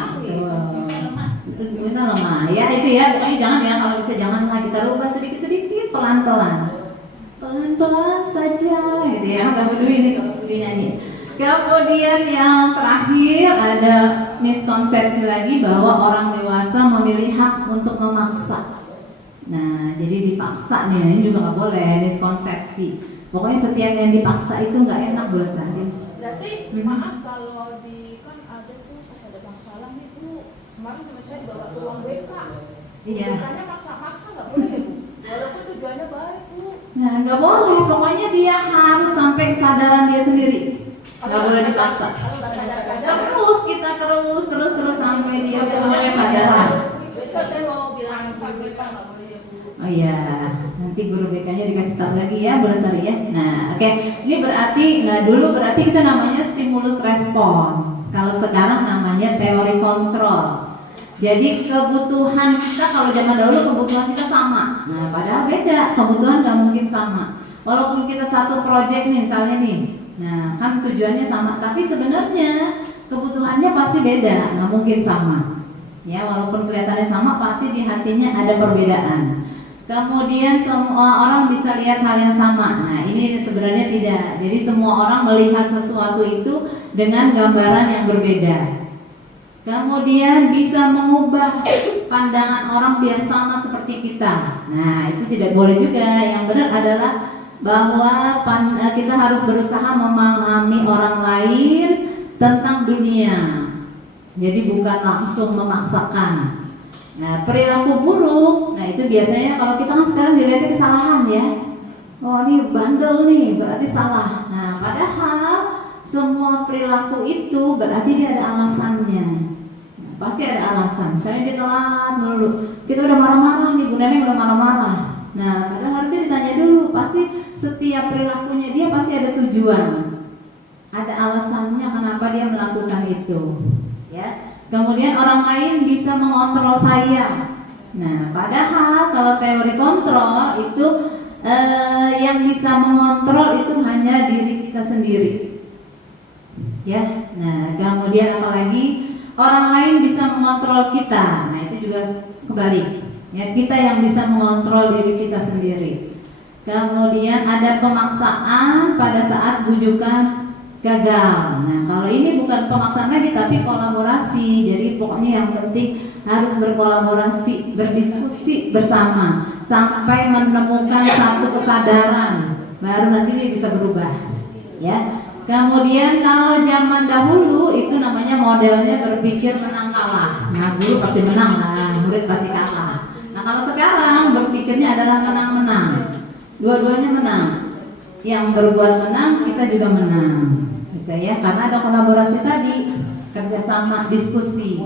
Bu Intan lemah, ya itu ya. Pokoknya jangan ya, kalau bisa janganlah, kita rubah sedikit-sedikit, pelan-pelan. Pelan-pelan saja, gitu ya. Kata Bu Dwi ini kalau dia nyanyi. Kemudian yang terakhir ada miskonsepsi lagi bahwa orang dewasa memilih hak untuk memaksa. Nah, jadi dipaksa nih, ini juga nggak boleh, miskonsepsi. Pokoknya setiap yang dipaksa itu nggak enak, Bu Lestari. Berarti maaf kalau di kan ada tuh pas ada masalah nih Bu, kemarin teman saya bawa ke ruang BK. Iya. BK-nya maksa-maksa nggak boleh ya Bu, walaupun tujuannya baik Bu. Nah, nggak boleh. Pokoknya dia harus sampai kesadaran dia sendiri. Nggak boleh dipaksa. Kalau nggak sadar-sadar, Terus kita terus sampai dia punya kesadaran. besok saya mau bilang Pak BK nggak boleh ya Bu. Oh iya, nanti guru BK-nya dikasih tahu lagi ya, Bu Lestari ya. Nah, oke. Ini berarti, dulu berarti kita namanya stimulus respon. Kalau sekarang namanya teori kontrol. Jadi kebutuhan kita, kalau zaman dahulu kebutuhan kita sama. Nah, padahal beda, kebutuhan nggak mungkin sama. Walaupun kita satu proyek nih, misalnya nih. Nah, kan tujuannya sama, tapi sebenarnya kebutuhannya pasti beda, nggak mungkin sama. Ya, walaupun kelihatannya sama, pasti di hatinya ada perbedaan. Kemudian semua orang bisa lihat hal yang sama. Nah, ini sebenarnya tidak. Jadi semua orang melihat sesuatu itu dengan gambaran yang berbeda. Kemudian bisa mengubah pandangan orang biar sama seperti kita. Nah, itu tidak boleh juga. Yang benar adalah bahwa kita harus berusaha memahami orang lain tentang dunia. Jadi bukan langsung memaksakan. Nah, perilaku buruk, nah itu biasanya kalau kita kan sekarang dilihatnya kesalahan ya. Oh, ini bandel nih, berarti salah. Nah, padahal semua perilaku itu berarti dia ada alasannya. Nah, pasti ada alasan. Misalnya dia telat dulu, kita udah marah-marah nih, Bu Neneng udah marah-marah. Nah, padahal harusnya ditanya dulu. Pasti setiap perilakunya dia pasti ada tujuan, ada alasannya kenapa dia melakukan itu. Ya. Kemudian orang lain bisa mengontrol saya. Nah, padahal kalau teori kontrol itu yang bisa mengontrol itu hanya diri kita sendiri. Ya. Nah, kemudian apalagi orang lain bisa mengontrol kita. Nah, itu juga kebalik. Ya, kita yang bisa mengontrol diri kita sendiri. Kemudian ada pemaksaan pada saat bujukan gagal. Nah, kalau ini bukan pemaksaan lagi tapi kolaborasi. Jadi pokoknya yang penting harus berkolaborasi, berdiskusi bersama. sampai menemukan satu kesadaran, baru nanti dia bisa berubah. Ya. Kemudian kalau zaman dahulu itu namanya modelnya berpikir menang kalah. Nah, guru pasti menang, nah murid pasti kalah. Nah, kalau sekarang berpikirnya adalah menang-menang. Dua-duanya menang. Yang berbuat menang, kita juga menang. Gitu ya, karena ada kolaborasi tadi, kerjasama, diskusi.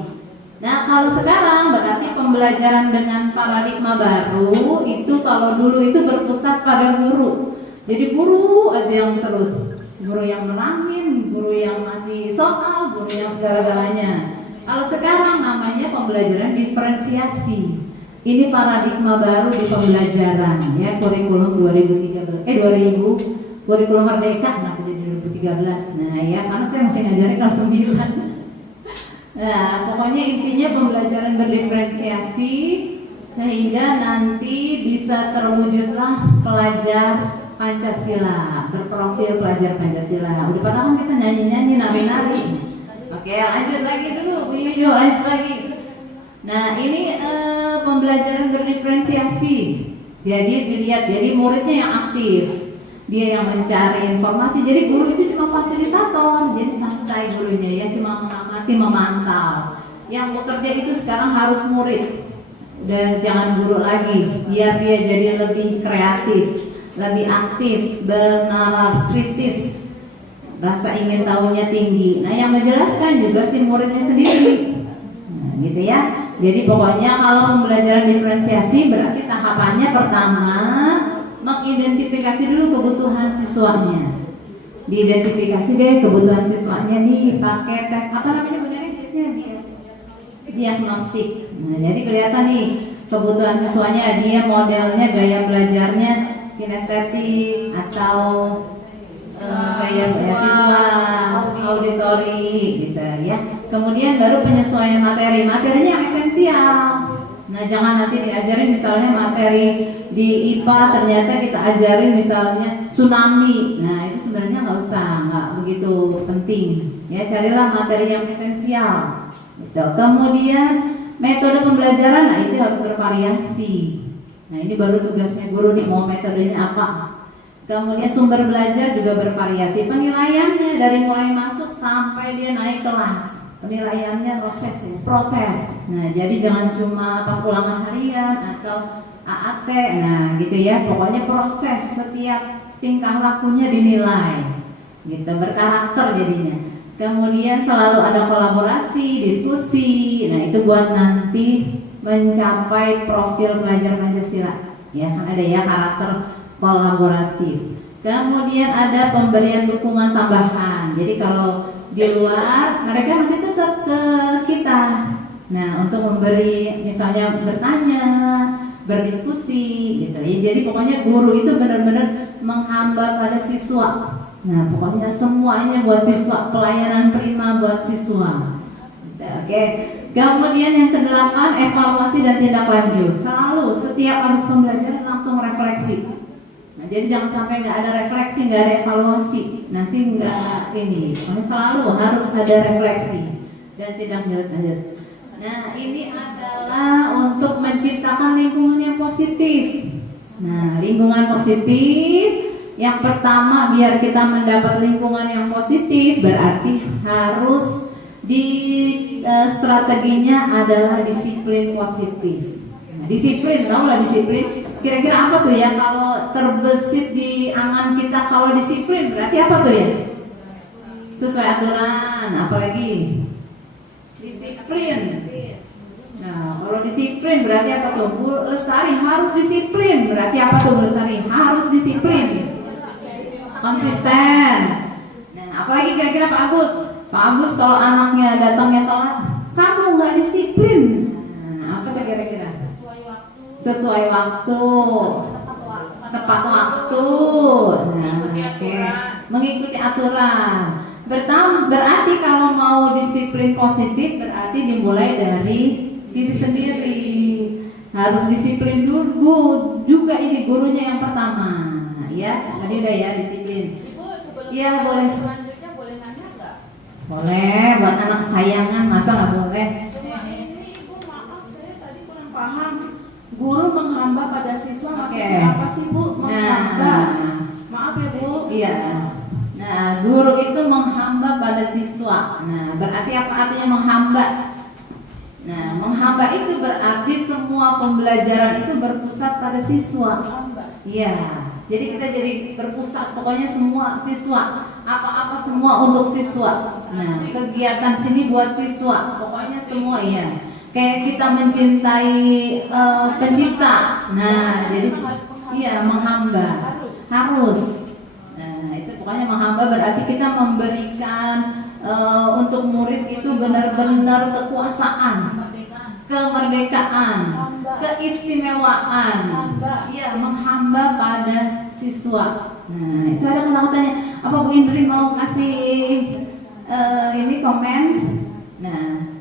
Nah, kalau sekarang berarti pembelajaran dengan paradigma baru itu kalau dulu itu berpusat pada guru. Jadi guru aja yang terus, guru yang nerangin, guru yang ngasih soal, guru yang segala-galanya. Kalau sekarang namanya pembelajaran diferensiasi. Ini paradigma baru di pembelajaran ya, kurikulum 2000 kurikulum merdeka kenapa jadi 2013. Nah, ya karena saya masih ngajarin kelas 9. Nah, pokoknya intinya pembelajaran berdiferensiasi sehingga nanti bisa terwujudlah pelajar Pancasila, berprofil pelajar Pancasila. Udah pernah kan kita nyanyi-nyanyi, nari-nari. Oke, lanjut lagi dulu, Bu Yuyu, lanjut lagi. Nah, ini pembelajaran berdiferensiasi. Jadi dilihat, jadi muridnya yang aktif. Dia yang mencari informasi. Jadi guru itu cuma fasilitator, jadi santai gurunya ya, cuma mengamati, memantau. Yang bekerja itu sekarang harus murid. Udah jangan guru lagi, biar dia jadi lebih kreatif, lebih aktif, bernalar kritis, rasa ingin tahunya tinggi. Nah, yang menjelaskan juga si muridnya sendiri. Nah, gitu ya. Jadi pokoknya kalau pembelajaran diferensiasi berarti tahapannya pertama mengidentifikasi dulu kebutuhan siswanya. Diidentifikasi deh kebutuhan siswanya nih pakai tes apa namanya benernya biasanya diagnostik. Nah, jadi kelihatan nih kebutuhan siswanya, dia modelnya gaya belajarnya kinestetik atau gaya visual, auditori gitu ya. Kemudian baru penyesuaian materi, materinya yang esensial. Nah, jangan nanti diajarin misalnya materi di IPA ternyata kita ajarin misalnya tsunami. Nah, itu sebenarnya nggak begitu penting. Ya, carilah materi yang esensial. Gitu. Kemudian metode pembelajaran, nah itu harus bervariasi. Nah, ini baru tugasnya guru nih, mau metodenya apa. Kemudian sumber belajar juga bervariasi. Penilaiannya dari mulai masuk sampai dia naik kelas. Penilaiannya proses. Nah, jadi jangan cuma pas ulangan harian atau AAT. Nah, gitu ya. Pokoknya proses, setiap tingkah lakunya dinilai. Gitu, berkarakter jadinya. Kemudian selalu ada kolaborasi, diskusi. Nah, itu buat nanti mencapai profil pelajar Pancasila. Ya, kan ada ya karakter kolaboratif. Kemudian ada pemberian dukungan tambahan. Jadi kalau di luar mereka masih tetap ke kita. Nah, untuk memberi misalnya bertanya, berdiskusi gitu ya. Jadi pokoknya guru itu benar-benar menghamba pada siswa. Nah, pokoknya semuanya buat siswa, pelayanan prima buat siswa. Oke. Kemudian yang ke-8, evaluasi dan tindak lanjut. Selalu setiap habis pembelajaran langsung refleksi. Nah, jadi jangan sampai nggak ada refleksi, nggak ada evaluasi, nanti nggak ini. Selalu harus ada refleksi dan tindak lanjut. Nah, ini adalah untuk menciptakan lingkungan yang positif. Nah, lingkungan positif yang pertama biar kita mendapat lingkungan yang positif berarti harus strateginya adalah disiplin positif. Nah, disiplin, tau lah disiplin. Kira-kira apa tuh ya kalau terbesit di angan kita kalau disiplin berarti apa tuh ya? Sesuai aturan, apalagi disiplin. Nah, kalau disiplin berarti apa tuh? Bu Lestari harus disiplin. Berarti apa tuh Bu Lestari? Harus disiplin. Konsisten. Nah, apalagi kira-kira Pak Agus? Pak Agus kalau anaknya datangnya telat, kamu nggak disiplin. Nah, apa tuh kira-kira? Sesuai waktu, tepat waktu. Nah, oke. Mengikuti aturan. Berarti kalau mau disiplin positif berarti dimulai dari diri sendiri. Harus disiplin dulu juga, ini gurunya yang pertama. Ya, tadi udah ya disiplin. Iya, boleh. Selanjutnya boleh nanya nggak? Boleh, buat anak kesayangan masa nggak boleh? Cuma ini Ibu, maaf saya tadi kurang paham. Guru menghamba pada siswa sih Bu? Menghamba. Maaf ya Bu. Iya. Nah, guru itu menghamba pada siswa. Nah, berarti apa artinya menghamba? Nah, menghamba itu berarti semua pembelajaran itu berpusat pada siswa. Iya. Jadi kita jadi berpusat, pokoknya semua siswa, apa-apa semua untuk siswa. Nah, kegiatan sini buat siswa, pokoknya semua ya. Kayak kita mencintai pencipta. Nah, jadi iya menghamba harus. Nah, itu pokoknya menghamba berarti kita memberikan untuk murid itu benar-benar kekuasaan, kemerdekaan, keistimewaan. Iya, menghamba pada siswa. Nah, itu ada kata-katanya. Apa Bu Indri mau kasih ini komen? Nah,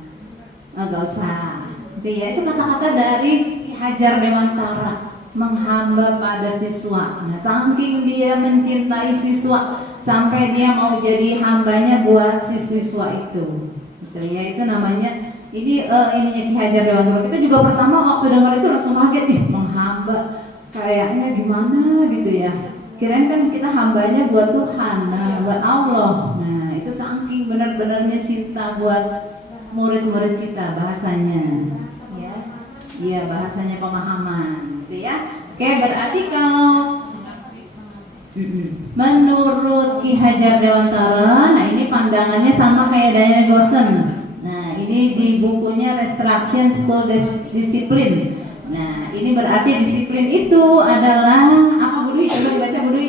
nggak usah. Oke ya, itu kata-kata dari Ki Hajar Dewantara, menghamba pada siswa. Nah, saking dia mencintai siswa sampai dia mau jadi hambanya buat siswa itu. Gitu ya, itu namanya ininya Ki Hajar Dewantara. Kita juga pertama waktu dengar itu langsung kaget nih, menghamba. Kayaknya gimana gitu ya. Kirain kan kita hambanya buat Tuhan, nah, buat Allah. Nah, itu saking benar-benarnya cinta buat murid-murid kita bahasanya. Ya. Iya, bahasanya pemahaman gitu ya. Oke, berarti kalau menurut Ki Hajar Dewantara, nah ini pandangannya sama kayak Diana Gosen. Nah, ini di bukunya Restruction School Discipline. Nah, ini berarti disiplin itu adalah apa Bu Dwi? Coba dibaca Bu Dwi.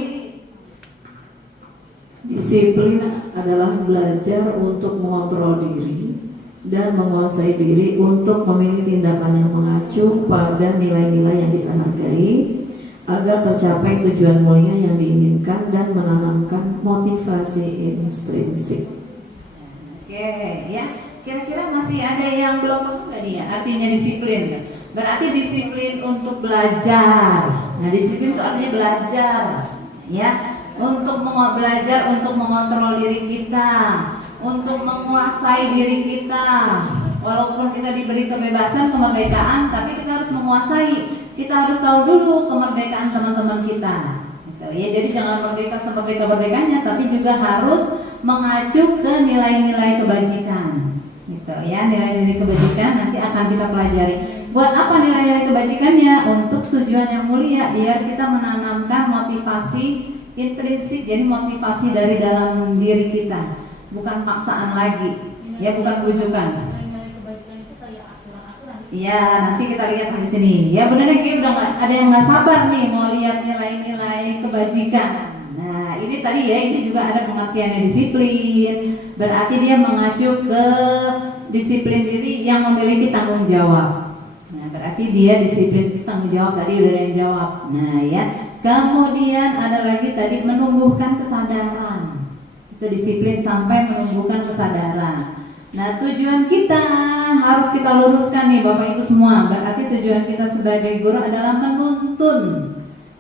Disiplin adalah belajar untuk mengontrol diri dan menguasai diri untuk memilih tindakan yang mengacu pada nilai-nilai yang kita hargai agar tercapai tujuan mulia yang diinginkan dan menanamkan motivasi intrinsik. Oke, ya. Kira-kira masih ada yang belum paham nggak nih ya? Artinya disiplin. Berarti disiplin untuk belajar. Nah, disiplin itu artinya belajar, ya. Untuk belajar untuk mengontrol diri kita, untuk menguasai diri kita. Walaupun kita diberi kebebasan, kemerdekaan, tapi kita harus menguasai. Kita harus tahu dulu kemerdekaan teman-teman kita. Gitu ya. Jadi jangan merdeka semerdeka-merdekanya, tapi juga harus mengacu ke nilai-nilai kebajikan. Gitu ya, nilai-nilai kebajikan nanti akan kita pelajari. Buat apa nilai-nilai kebajikannya? Untuk tujuan yang mulia, biar kita menanamkan motivasi intrinsik, jadi motivasi dari dalam diri kita, bukan paksaan lagi, ya, bukan bujukan. Iya, nanti kita lihat di sini. Ya, benar kayak udah ada yang nggak sabar nih mau lihat nilai-nilai kebajikan. Nah, ini tadi ya, ini juga ada pengertiannya disiplin. Berarti dia mengacu ke disiplin diri yang memiliki tanggung jawab. Nah, berarti dia disiplin tanggung jawab, tadi udah ada yang jawab. Nah, ya. Kemudian ada lagi tadi menumbuhkan kesadaran. Itu disiplin sampai menumbuhkan kesadaran. Nah, tujuan kita harus kita luruskan nih Bapak Ibu semua. Berarti tujuan kita sebagai guru adalah menuntun.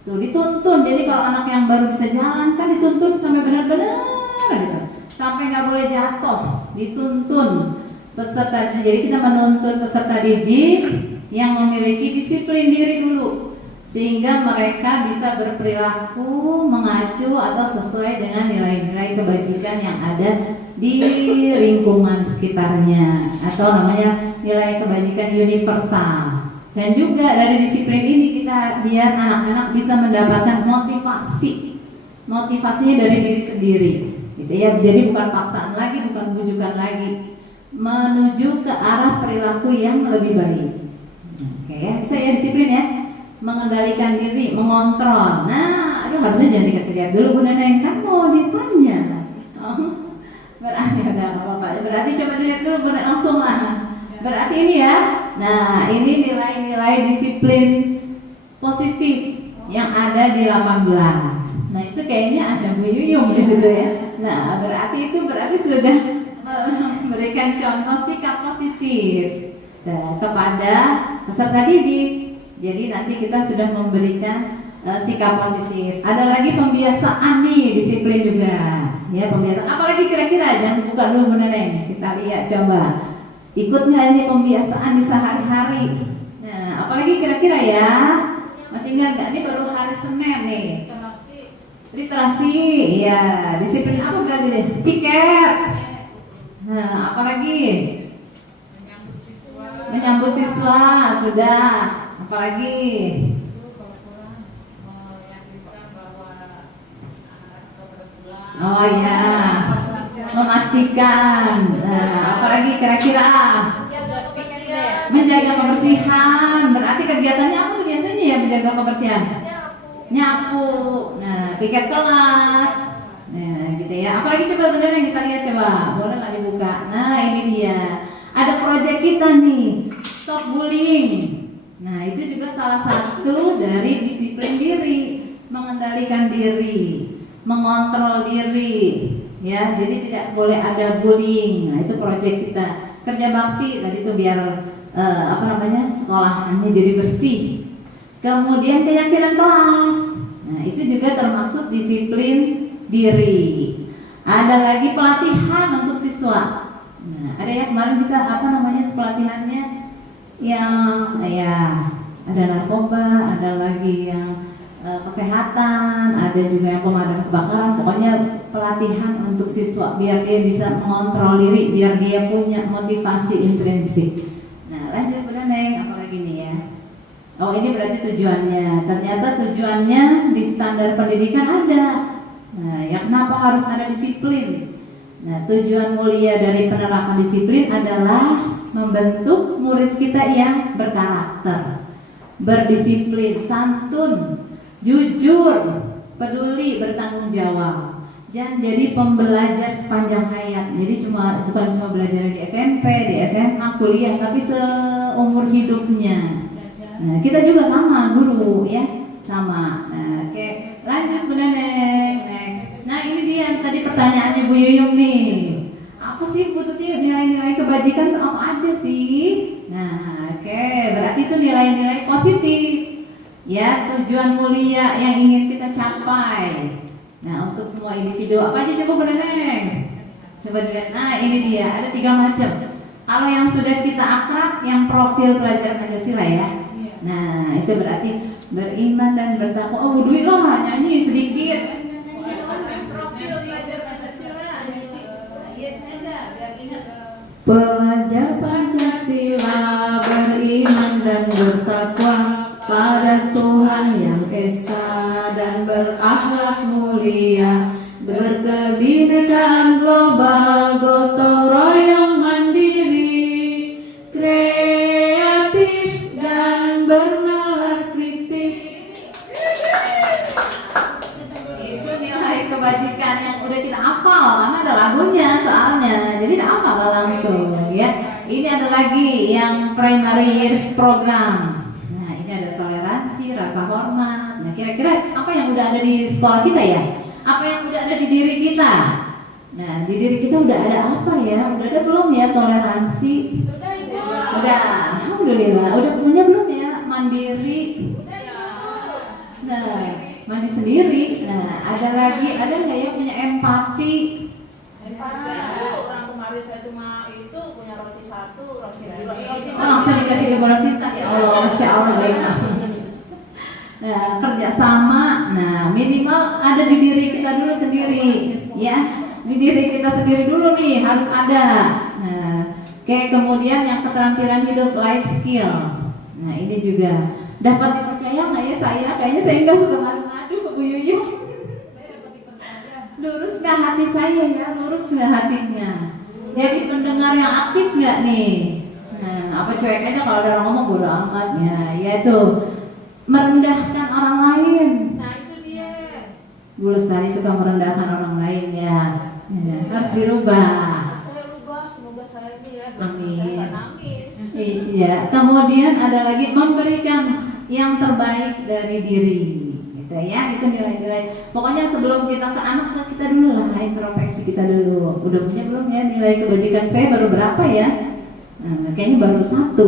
Tuh, dituntun. Jadi kalau anak yang baru bisa jalan kan dituntun sampai benar-benar gitu. Sampai nggak boleh jatuh, dituntun peserta. Jadi kita menuntun peserta didik yang memiliki disiplin diri dulu, sehingga mereka bisa berperilaku mengacu atau sesuai dengan nilai-nilai kebajikan yang ada di lingkungan sekitarnya, atau namanya nilai kebajikan universal. Dan juga dari disiplin ini kita biar anak-anak bisa mendapatkan motivasinya dari diri sendiri, gitu ya. Jadi bukan paksaan lagi, bukan bujukan lagi, menuju ke arah perilaku yang lebih baik. Oke ya, bisa ya disiplin ya. Mengendalikan diri, mengontrol. Nah, aduh harusnya jangan dikasih lihat dulu Bu Neneng, kan mau ditanya. Berarti ada apa-apa. Berarti coba dilihat dulu Bu Neneng, langsung lah. Berarti ini ya. Nah, ini nilai-nilai disiplin positif yang ada di 18. Nah, itu kayaknya ada Bu Yuyung di situ ya. Nah, berarti sudah memberikan contoh sikap positif kepada peserta didik. Jadi nanti kita sudah memberikan sikap positif. Ada lagi pembiasaan nih, disiplin juga. Ya, pembiasaan. Apalagi kira-kira, jangan buka dulu Bu Neneng. Kita lihat coba. Ikut nggak ini pembiasaan di sehari-hari? Nah, apalagi kira-kira ya? Masih ingat nggak? Ini baru hari Senin nih. Literasi. Literasi, ya. Disiplin apa berarti deh? Piket. Nah, apalagi? Menyambut siswa. Menyambut siswa, sudah. Apalagi? Itu kalau pulang meyakinkan bahwa anak-anak sudah pada pulang. Oh ya, memastikan. Nah, apalagi kira-kira? Jaga kebersihan. Menjaga kebersihan. Berarti kegiatannya apa tuh biasanya ya menjaga kebersihan? Nyapu. Nah, piket kelas. Nah, gitu ya. Apalagi coba bener yang kita lihat coba. Boleh lah dibuka. Nah, ini dia. Ada proyek kita nih. Stop bullying. Nah, itu juga salah satu dari disiplin diri, mengendalikan diri, mengontrol diri. Ya, jadi tidak boleh ada bullying. Nah, itu proyek kita. Kerja bakti tadi tuh biar sekolahannya jadi bersih. Kemudian keyakinan kelas. Nah, itu juga termasuk disiplin diri. Ada lagi pelatihan untuk siswa. Nah, ada ya kemarin kita pelatihannya yang ada narkoba, ada lagi yang kesehatan, ada juga yang pemadam kebakaran. Pokoknya pelatihan untuk siswa biar dia bisa mengontrol diri, biar dia punya motivasi intrinsik. Nah, lanjut Bunda Neng, apalagi nih ya? Oh, ini berarti tujuannya. Ternyata tujuannya di standar pendidikan ada. Nah, ya kenapa harus ada disiplin? Nah, tujuan mulia dari penerapan disiplin adalah membentuk murid kita yang berkarakter, berdisiplin, santun, jujur, peduli, bertanggung jawab. Jangan jadi pembelajar sepanjang hayat. Jadi bukan cuma belajar di SMP, di SMA, kuliah, tapi seumur hidupnya. Nah, kita juga sama guru ya, sama. Nah, oke, lanjut Bunda Neng, next. Nah, ini dia tadi pertanyaannya Bu Yuyung nih. Apa sih butuhnya nilai-nilai kebajikan itu apa aja sih? Nah, oke, berarti itu nilai-nilai positif. Ya, tujuan mulia yang ingin kita capai. Nah, untuk semua individu apa aja coba Bunda Neng? Coba dilihat. Nah, ini dia, ada 3 macam. Kalau yang sudah kita akrab, yang profil pelajar Pancasila ya. Nah, itu berarti beriman dan bertakwa. Oh, Bu Dwi lah nyanyi sedikit. Profil pelajar Pancasila. Yes aja, biar ingat. Pelajar Pancasila beriman dan bertakwa pada Tuhan yang esa dan berakhlak mulia, berkebinekaan global, gotong royong mandiri, kreatif dan bernalar kritis. Itu nilai kebajikan yang udah kita hafal karena ada lagunya soalnya, jadi udah hafal langsung ya. Ini ada lagi yang primary years program. Nah, ini ada toleransi, rasa hormat. Nah, kira-kira apa yang udah ada di sekolah kita ya? Apa yang udah ada di diri kita? Nah, di diri kita udah ada apa ya? Udah ada belum ya toleransi? Sudah Ibu. Udah, alhamdulillah. Udah punya belum ya mandiri? Udah Ibu. Nah, mandi sendiri. Nah, ada lagi, ada nggak ya punya empati? Orang kemarin saya cuma itu punya roti 1, roti 2. Langsung dikasih ke bola cinta ya Allah, masya Allah baik. Nah, kerjasama. Nah, minimal ada di diri kita dulu sendiri, ya. Di diri kita sendiri dulu nih harus ada. Nah, kayak kemudian yang keterampilan hidup, life skill. Nah, ini juga dapat dipercaya nggak ya saya? Kayaknya saya nggak suka ngadu-ngadu ke Bu Yuyung. Lurus nggak hati saya ya? Lurus nggak hatinya? Jadi pendengar yang aktif nggak nih? Nah, apa cuek aja kalau ada orang ngomong bodo amat ya? Yaitu merendahkan orang lain. Nah, itu dia. Bu Lestari suka merendahkan orang lain ya, harus dirubah. Saya rubah, semoga saya ini ya. Amin. Saya nggak nangis. Iya. Kemudian ada lagi memberikan yang terbaik dari diri. Gitu ya, itu nilai-nilai. Pokoknya sebelum kita ke anak, kita dulu lah introspeksi kita dulu. Udah punya belum ya nilai kebajikan saya baru berapa ya? Nah, kayaknya baru 1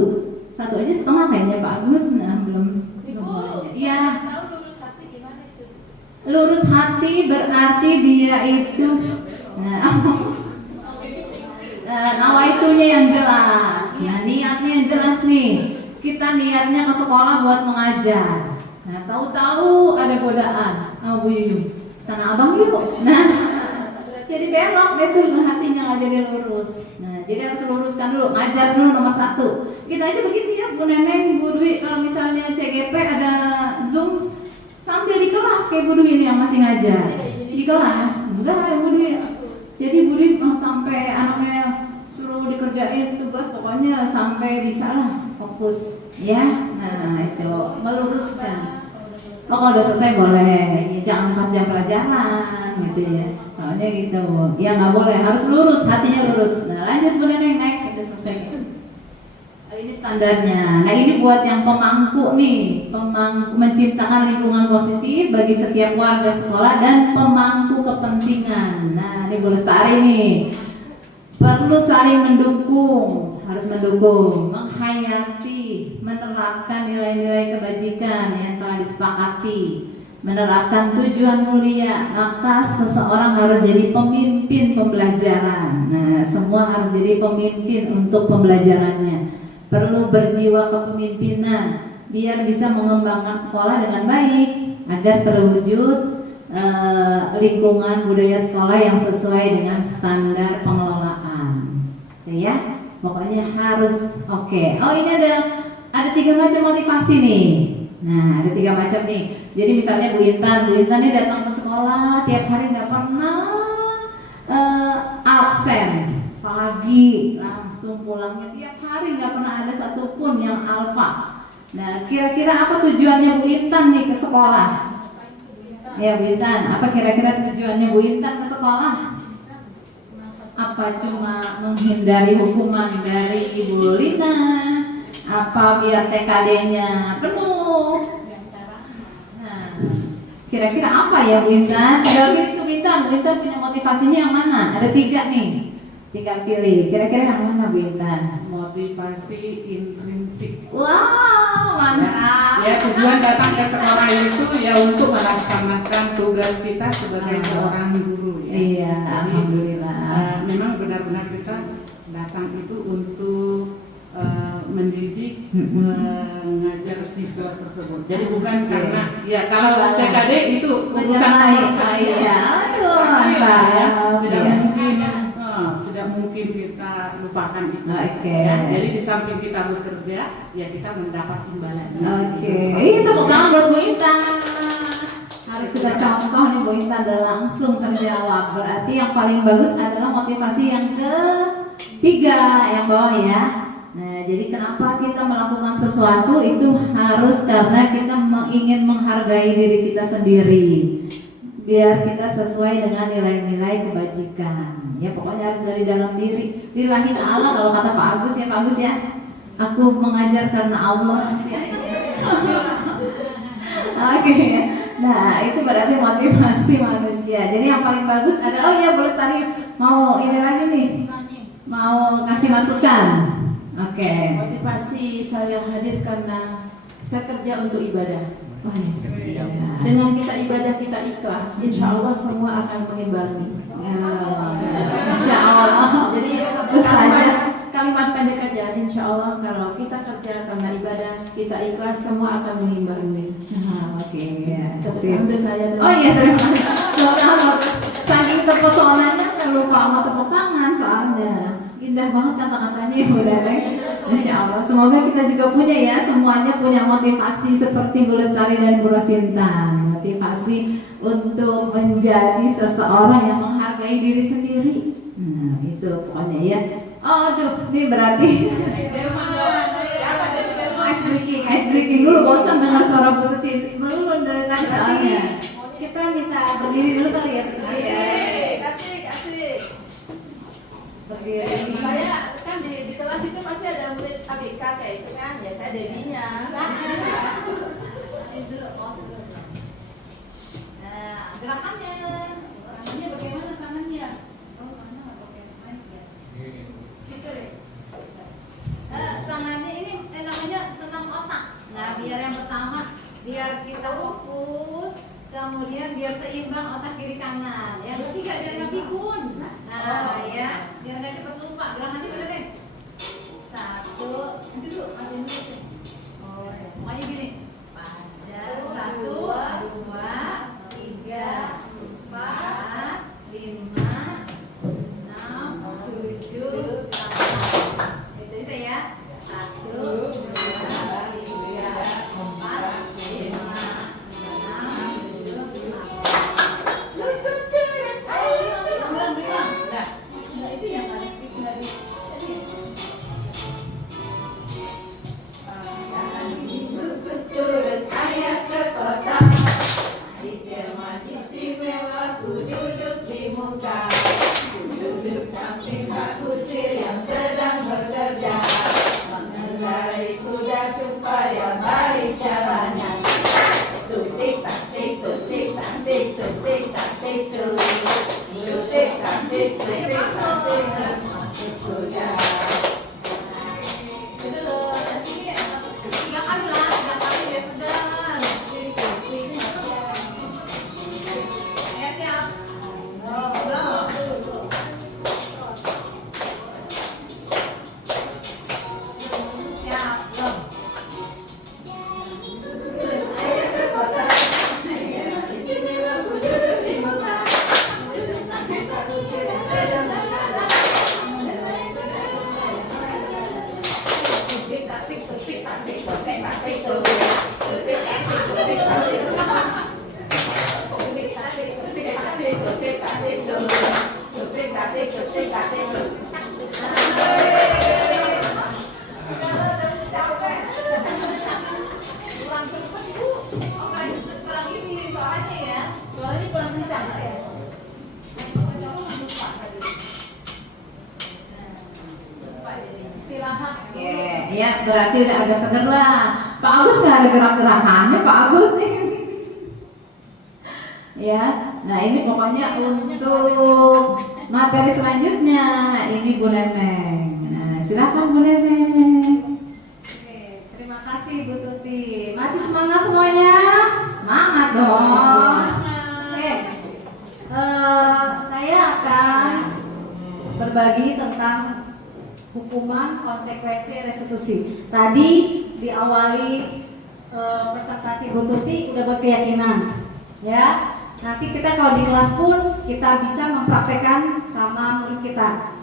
aja setengah kayaknya Pak Agus. Nah, belum semuanya. Iya. Tahu lurus hati gimana itu? Lurus hati berarti dia itu nawaitunya yang jelas. Nah, niatnya yang jelas nih. Kita niatnya ke sekolah buat mengajar. Nah, tahu-tahu ada godaan. Oh, Bu Yuyun, Tanah Abang yuk. Nah, jadi belok deh tuh hatinya nggak jadi lurus. Nah, jadi harus luruskan dulu, ngajar dulu nomor 1. Kita aja begitu ya, Bu Neneng, Bu Dwi, kalau misalnya CGP ada Zoom sambil di kelas kayak Bu Dwi ini yang masih ngajar di kelas. Enggak, Bu Dwi. Jadi Bu Dwi sampai anaknya suruh dikerjain tugas, pokoknya sampai bisa lah fokus ya. Nah, itu meluruskan. Oh, kalau udah selesai boleh, jangan pas jam pelajaran gitu ya. Soalnya gitu, ya nggak boleh, harus lurus, hatinya lurus. Nah, lanjut Bu Neneng, next, udah selesai. Ini standarnya. Nah, ini buat yang pemangku nih, pemangku menciptakan lingkungan positif bagi setiap warga sekolah dan pemangku kepentingan. Nah, ini Bu Lestari nih, perlu saling mendukung, harus mendukung, menghayati, menerapkan nilai-nilai kebajikan yang telah disepakati, menerapkan tujuan mulia. Maka seseorang harus jadi pemimpin pembelajaran. Nah, semua harus jadi pemimpin untuk pembelajarannya. Perlu berjiwa kepemimpinan biar bisa mengembangkan sekolah dengan baik agar terwujud lingkungan budaya sekolah yang sesuai dengan standar pengelolaan. Oke ya, pokoknya harus oke. Oh, ini ada 3 macam motivasi nih. Nah, ada 3 macam nih. Jadi misalnya Bu Intan ini datang ke sekolah tiap hari nggak pernah absen. Pagi langsung pulangnya tiap hari, nggak pernah ada satupun yang alfa. Nah, kira-kira apa tujuannya Bu Intan nih ke sekolah? Ya, Bu Intan, apa kira-kira tujuannya Bu Intan ke sekolah? Apa cuma menghindari hukuman dari Ibu Lina? Apa biar TKD-nya penuh? Nah, kira-kira apa ya Bu Intan? Tinggal pilih tuh Bu Intan punya motivasinya yang mana? Ada 3 nih. Tinggal pilih, kira-kira yang mana Bu Intan? Motivasi intrinsik. Wow, mantap. Ya, tujuan datang ke sekolah itu ya untuk melaksanakan tugas kita sebagai seorang guru ya. Iya, Jadi, alhamdulillah. memang benar-benar kita datang itu untuk mendidik, mengajar siswa tersebut. Jadi bukan karena ya kalau TKD itu urusan nomor satu. Iya, aduh, Hasil, ya. mantap. Tidak Iya. mungkin kita lupakan itu. Oke. Ya, jadi di samping kita bekerja, ya kita mendapat imbalan. Oke, ini tepuk tangan buat Bu Intan. Harus kita contoh nih Bu Intan udah langsung terjawab. Berarti yang paling bagus adalah motivasi yang ketiga, yang bawah ya. Nah, jadi kenapa kita melakukan sesuatu itu harus karena kita ingin menghargai diri kita sendiri, biar kita sesuai dengan nilai-nilai kebajikan. Ya pokoknya harus dari dalam diri. Lillahi ta'ala kalau kata Pak Agus ya, Pak Agus ya. Aku mengajar karena Allah. Oke. Nah, itu berarti motivasi manusia. Jadi yang paling bagus adalah, oh ya, boleh tadi mau ini lagi nih. Mau kasih masukan. Oke. Motivasi saya hadir karena saya kerja untuk ibadah. Wah, iya. Dengan kita ibadah, kita ikhlas, insya Allah semua akan mengimbangi. Insya Allah. Jadi kalimat pendek aja, insya Allah kalau kita kerja karena ibadah, kita ikhlas, semua akan mengimbangi. Oke, ya. Untuk saya. Oh iya, terima kasih. Saking terpesonanya kan lupa sama tepuk tangan soalnya. Indah banget kata-katanya ya Bu Neneng. Masya Allah. Semoga kita juga punya ya, semuanya punya motivasi seperti Bu Lestari dan Bu Rosintan. Motivasi untuk menjadi seseorang yang menghargai diri sendiri. Nah, itu pokoknya ya. Oh, aduh, ini berarti ice breaking dulu, bosan dengar suara Bu Tuti. Belum dari tadi soalnya. Kita minta berdiri dulu kali ya. Kasih. Berdiri. Saya kan di kelas itu pasti ada murid ABK kayak itu kan, ya saya Debinya. Nah, gerakannya bagaimana tangannya? Oh, mana nggak pakai mic ya? Speaker ya? Tangannya ini namanya senam otak. Nah, biar yang pertama, biar kita fokus, kemudian biar seimbang otak kiri kanan. Yang ketiga biar nggak pikun. Nah, ya, biar nggak cepat lupa. Gerakannya bener deh. 1, nanti dulu, matiin dulu. Oh, pokoknya gini. Pada Ya, berarti udah agak seger lah. Pak Agus nggak ada gerak-gerakannya, Pak Agus nih. Ya, nah ini pokoknya untuk materi selanjutnya ini Bu Neneng. Nah, silakan Bu Neneng. Oke, terima kasih Bu Tuti. Masih semangat semuanya? Semangat dong. Oke, saya akan berbagi tentang hukuman, konsekuensi, restitusi. Tadi diawali presentasi Bu Tuti udah buat keyakinan, ya. Nanti kita kalau di kelas pun kita bisa mempraktekkan sama murid kita.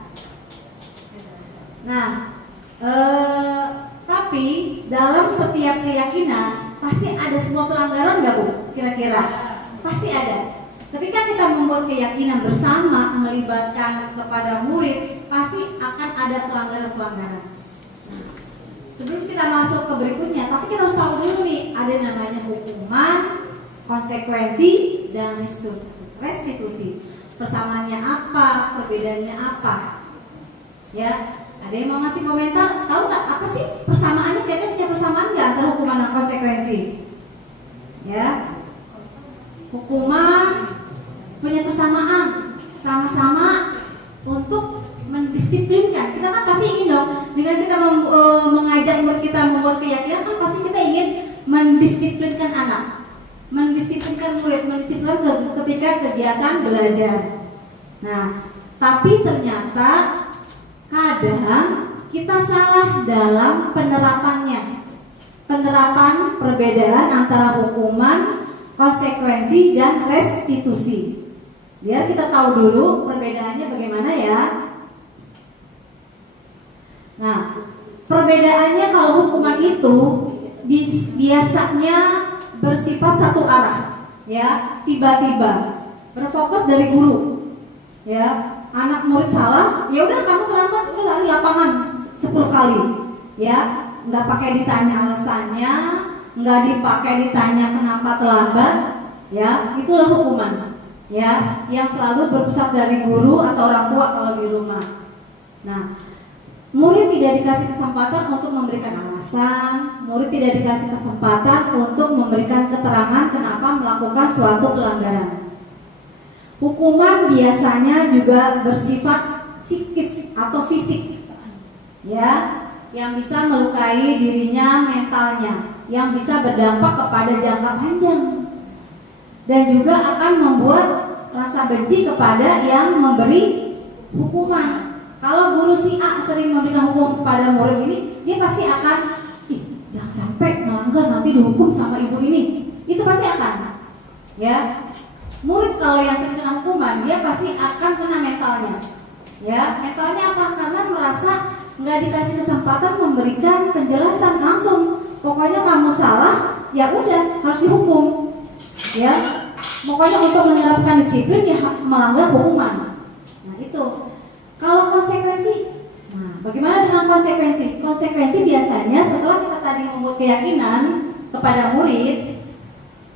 Nah, tapi dalam setiap keyakinan pasti ada sebuah pelanggaran nggak Bu? Kira-kira pasti ada. Ketika kita membuat keyakinan bersama melibatkan kepada murid, pasti akan ada pelanggaran-pelanggaran. Nah, sebelum kita masuk ke berikutnya, tapi kita harus tahu dulu nih, ada namanya hukuman, konsekuensi, dan restitusi. Persamaannya apa? Perbedaannya apa? Ya, ada yang mau ngasih komentar? Tahu nggak apa sih persamaannya? Kayaknya punya persamaan nggak antara hukuman dan konsekuensi? Ya, hukuman punya persamaan, sama-sama untuk mendisiplinkan. Kita kan pasti ingin dong, dengan kita mengajak murid kita membuat keyakinan, kan pasti kita ingin mendisiplinkan anak, mendisiplinkan murid, mendisiplinkan ketika kegiatan belajar. Nah, tapi ternyata kadang kita salah dalam penerapannya. Penerapan perbedaan antara hukuman, konsekuensi, dan restitusi. Biar kita tahu dulu perbedaannya bagaimana ya. Nah, perbedaannya kalau hukuman itu biasanya bersifat satu arah, ya, tiba-tiba berfokus dari guru, ya. Anak murid salah, ya udah kamu terlambat, udah lari lapangan 10 kali, ya, nggak pakai ditanya alasannya, nggak dipakai ditanya kenapa terlambat, ya, itulah hukuman, ya, yang selalu berpusat dari guru atau orang tua kalau di rumah. Nah, murid tidak dikasih kesempatan untuk memberikan alasan, murid tidak dikasih kesempatan untuk memberikan keterangan kenapa melakukan suatu pelanggaran. Hukuman biasanya juga bersifat psikis atau fisik, ya, yang bisa melukai dirinya, mentalnya, yang bisa berdampak kepada jangka panjang, dan juga akan membuat rasa benci kepada yang memberi hukuman. Kalau guru si A sering memberikan hukum kepada murid ini, dia pasti akan, jangan sampai melanggar nanti dihukum sama ibu ini. Itu pasti akan, ya. Murid kalau yang sering kena hukuman, dia pasti akan kena mentalnya, ya. Mentalnya apa? Karena merasa nggak dikasih kesempatan memberikan penjelasan langsung. Pokoknya kamu salah, ya udah harus dihukum, ya. Pokoknya untuk menerapkan disiplin ya melanggar hukuman. Nah itu. Kalau konsekuensi, nah bagaimana dengan konsekuensi? Konsekuensi biasanya setelah kita tadi membuat keyakinan kepada murid,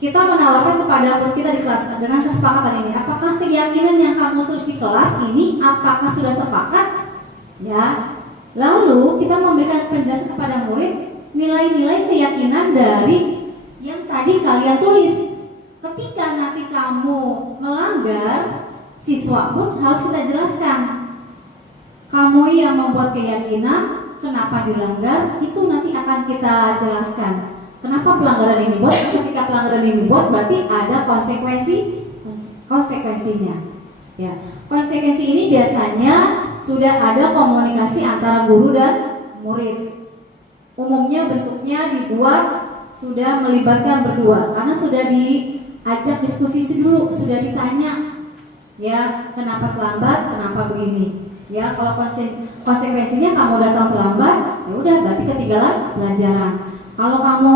kita menawarkan kepada murid kita di kelas dengan kesepakatan ini. Apakah keyakinan yang kamu tulis di kelas ini apakah sudah sepakat? Ya. Lalu kita memberikan penjelasan kepada murid nilai-nilai keyakinan dari yang tadi kalian tulis. Ketika nanti kamu melanggar, siswa pun harus kita jelaskan. Kamu yang membuat keyakinan, kenapa dilanggar, itu nanti akan kita jelaskan. Kenapa pelanggaran ini buat? Ketika pelanggaran ini buat, berarti ada konsekuensinya. Ya, konsekuensi ini biasanya sudah ada komunikasi antara guru dan murid. Umumnya bentuknya dibuat sudah melibatkan berdua, karena sudah diajak diskusi dulu, sudah ditanya, ya kenapa terlambat, kenapa begini. Ya, kalau konsekuensinya kamu datang terlambat, ya udah berarti ketinggalan pelajaran. Kalau kamu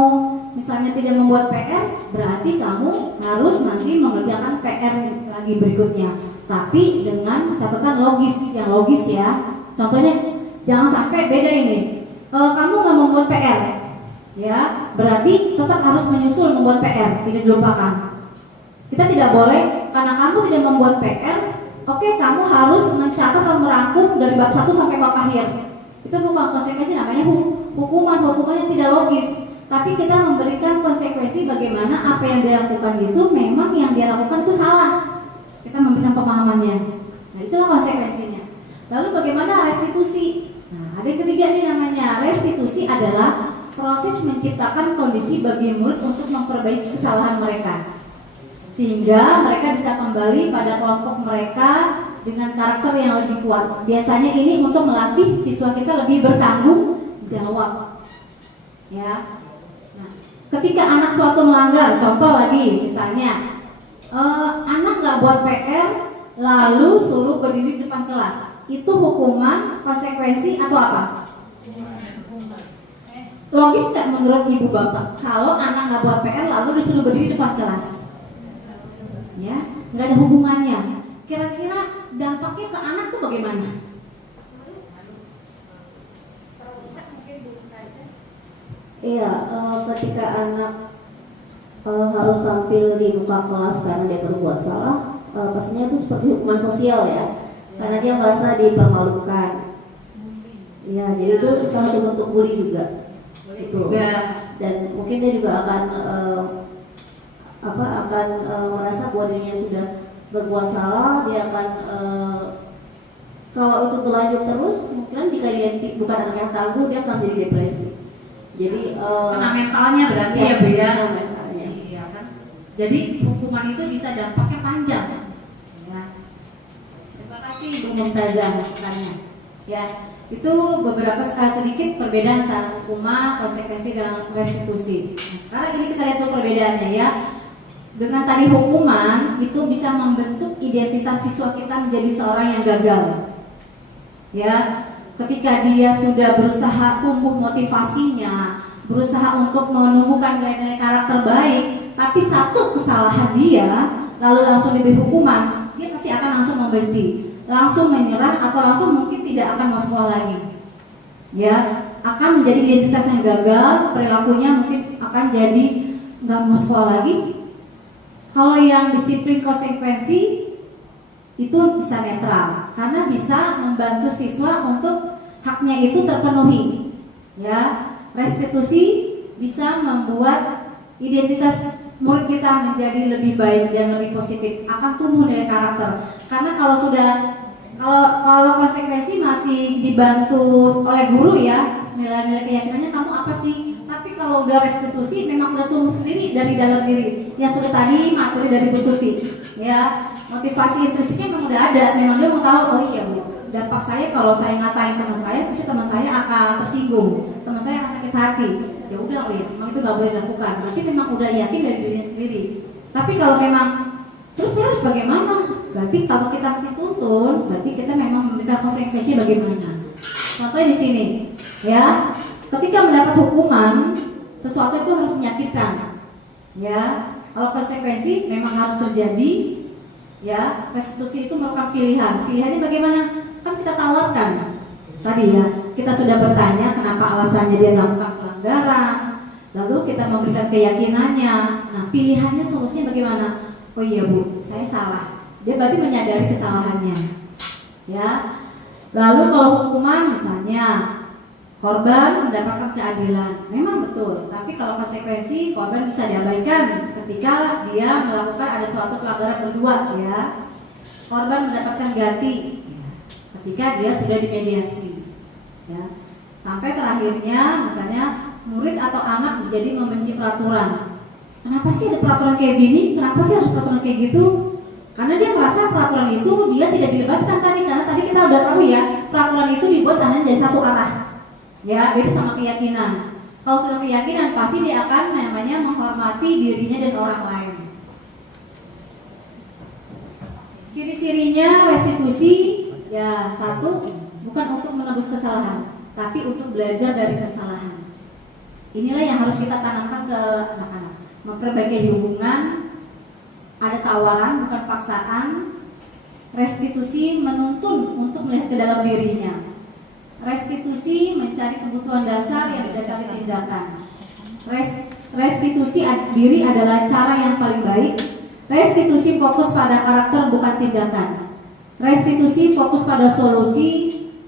misalnya tidak membuat PR, berarti kamu harus nanti mengerjakan PR lagi berikutnya. Tapi dengan catatan logis, yang logis ya. Contohnya jangan sampai beda ini. Kamu nggak membuat PR, ya berarti tetap harus menyusul membuat PR, tidak dilupakan. Kita tidak boleh karena kamu tidak membuat PR. Oke, kamu harus mencatat atau merangkum dari bab 1 sampai bab akhir. Itu bukan konsekuensi, namanya hukuman yang tidak logis. Tapi kita memberikan konsekuensi bagaimana apa yang dia lakukan itu memang yang dia lakukan itu salah. Kita memberikan pemahamannya. Nah, itulah konsekuensinya. Lalu bagaimana restitusi? Nah, ada yang ketiga nih namanya. Restitusi adalah proses menciptakan kondisi bagi murid untuk memperbaiki kesalahan mereka, sehingga mereka bisa kembali pada kelompok mereka dengan karakter yang lebih kuat. Biasanya ini untuk melatih siswa kita lebih bertanggung jawab. Ya. Nah, ketika anak suatu melanggar, contoh lagi, misalnya anak nggak buat PR, lalu suruh berdiri di depan kelas, itu hukuman, konsekuensi atau apa? Logis nggak menurut ibu bapak kalau anak nggak buat PR lalu disuruh berdiri di depan kelas? Ya, nggak ada hubungannya. Kira-kira dampaknya ke anak tuh bagaimana? Iya, ketika anak harus tampil di muka kelas karena dia berbuat salah, pastinya itu seperti hukuman sosial ya, karena dia merasa dipermalukan. Iya, jadi itu salah satu bentuk bully juga. Itu. Dan mungkin dia juga akan merasa bahwa dirinya sudah berbuat salah, dia akan kalau itu berlanjut terus, mungkin jika dia bukan anak yang tangguh, dia akan jadi depresi. Jadi kena mentalnya berarti ya Bu ya. Mentalnya. Iya kan. Jadi hukuman itu bisa dampaknya panjang. Ya. Terima kasih Bu Mumtazah masukannya. Ya, itu beberapa sedikit perbedaan antara hukuman, konsekuensi dan restitusi. Nah, sekarang ini kita lihat tuh perbedaannya ya. Dengan tadi hukuman itu bisa membentuk identitas siswa kita menjadi seorang yang gagal. Ya, ketika dia sudah berusaha tumbuh motivasinya, berusaha untuk menumbuhkan nilai-nilai karakter baik, tapi satu kesalahan dia lalu langsung diberi hukuman, dia pasti akan langsung membenci, langsung menyerah, atau langsung mungkin tidak akan mau sekolah lagi. Ya, akan menjadi identitas yang gagal, perilakunya mungkin akan jadi nggak mau sekolah lagi. Kalau yang disiplin konsekuensi itu bisa netral, karena bisa membantu siswa untuk haknya itu terpenuhi. Ya, restitusi bisa membuat identitas murid kita menjadi lebih baik dan lebih positif, akan tumbuh nilai karakter. Karena kalau konsekuensi masih dibantu oleh guru ya, nilai-nilai keyakinannya kamu apa sih? Tapi kalau udah restitusi memang udah tumbuh sendiri dari dalam diri. Yang sudah tadi materi dari Bu Tuti, ya, motivasi intrinsiknya memang udah ada. Memang dia mau tahu, oh iya Bu, dampak saya kalau saya ngatain teman saya, pasti teman saya akan tersinggung, teman saya akan sakit hati. Ya udah, oh ya, memang itu nggak boleh dilakukan. Berarti memang udah yakin dari dirinya sendiri. Tapi kalau memang terus saya harus bagaimana? Berarti kalau kita masih tuntun, berarti kita memang memberikan konsekuensi bagaimana. Contohnya di sini, ya, ketika mendapat hukuman, sesuatu itu harus menyakitkan. Ya, kalau konsekuensi memang harus terjadi. Ya, restitusi itu merupakan pilihan. Pilihannya bagaimana? Kan kita tawarkan. Tadi ya, kita sudah bertanya kenapa alasannya dia melakukan pelanggaran. Lalu kita memberikan keyakinannya. Nah, pilihannya, solusinya bagaimana? Oh iya Bu, saya salah. Dia berarti menyadari kesalahannya. Ya. Lalu kalau hukuman misalnya korban mendapatkan keadilan, memang betul. Tapi kalau konsekuensi, korban bisa diabaikan ketika dia melakukan ada suatu pelanggaran berdua, ya. Korban mendapatkan ganti ketika dia sudah dimediasi, ya. Sampai terakhirnya, misalnya murid atau anak menjadi membenci peraturan. Kenapa sih ada peraturan kayak gini? Kenapa sih harus peraturan kayak gitu? Karena dia merasa peraturan itu dia tidak dilibatkan tadi, karena tadi kita udah tahu ya, peraturan itu dibuat hanya dari satu arah. Ya, beda sama keyakinan. Kalau sudah keyakinan, pasti dia akan namanya menghormati dirinya dan orang lain. Ciri-cirinya restitusi, ya, satu, bukan untuk menebus kesalahan, tapi untuk belajar dari kesalahan. Inilah yang harus kita tanamkan ke anak-anak. Memperbaiki hubungan, ada tawaran bukan paksaan. Restitusi menuntun untuk melihat ke dalam dirinya. Restitusi mencari kebutuhan dasar yang didasari tindakan. Restitusi diri adalah cara yang paling baik. Restitusi fokus pada karakter bukan tindakan. Restitusi fokus pada solusi.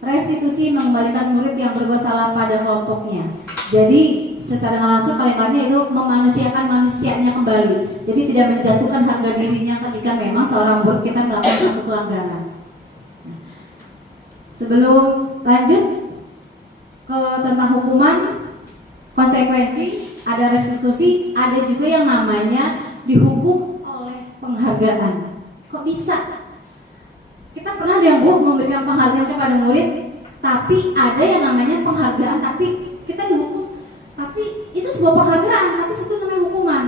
restitusi mengembalikan murid yang berbuat salah pada kelompoknya. Jadi secara langsung kalimatnya itu memanusiakan manusianya kembali. Jadi tidak menjatuhkan harga dirinya ketika memang seorang murid kita melakukan suatu pelanggaran. Sebelum lanjut ke tentang hukuman, konsekuensi, ada restitusi, ada juga yang namanya dihukum oleh penghargaan. Kok bisa? Kita pernah yang Bu memberikan penghargaan kepada murid, tapi ada yang namanya penghargaan tapi kita dihukum. Tapi itu sebuah penghargaan, tapi itu namanya hukuman.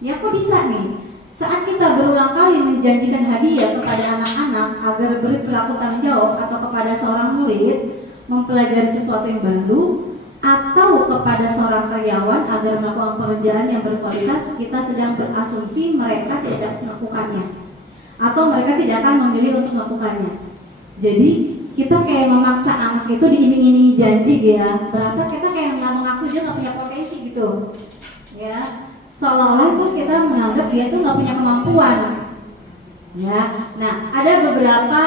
Ya kok bisa nih? Saat kita berulang kali menjanjikan hadiah kepada anak-anak agar berperilaku tanggung jawab, atau kepada seorang murid mempelajari sesuatu yang baru, atau kepada seorang karyawan agar melakukan pekerjaan yang berkualitas, kita sedang berasumsi mereka tidak melakukannya, atau mereka tidak akan memilih untuk melakukannya. Jadi kita kayak memaksa anak itu diiming-imingi janji ya, berasa kita kayak nggak mengaku dia nggak punya potensi gitu, ya. Seolah-olah itu kita menganggap dia itu nggak punya kemampuan, ya. Nah ada beberapa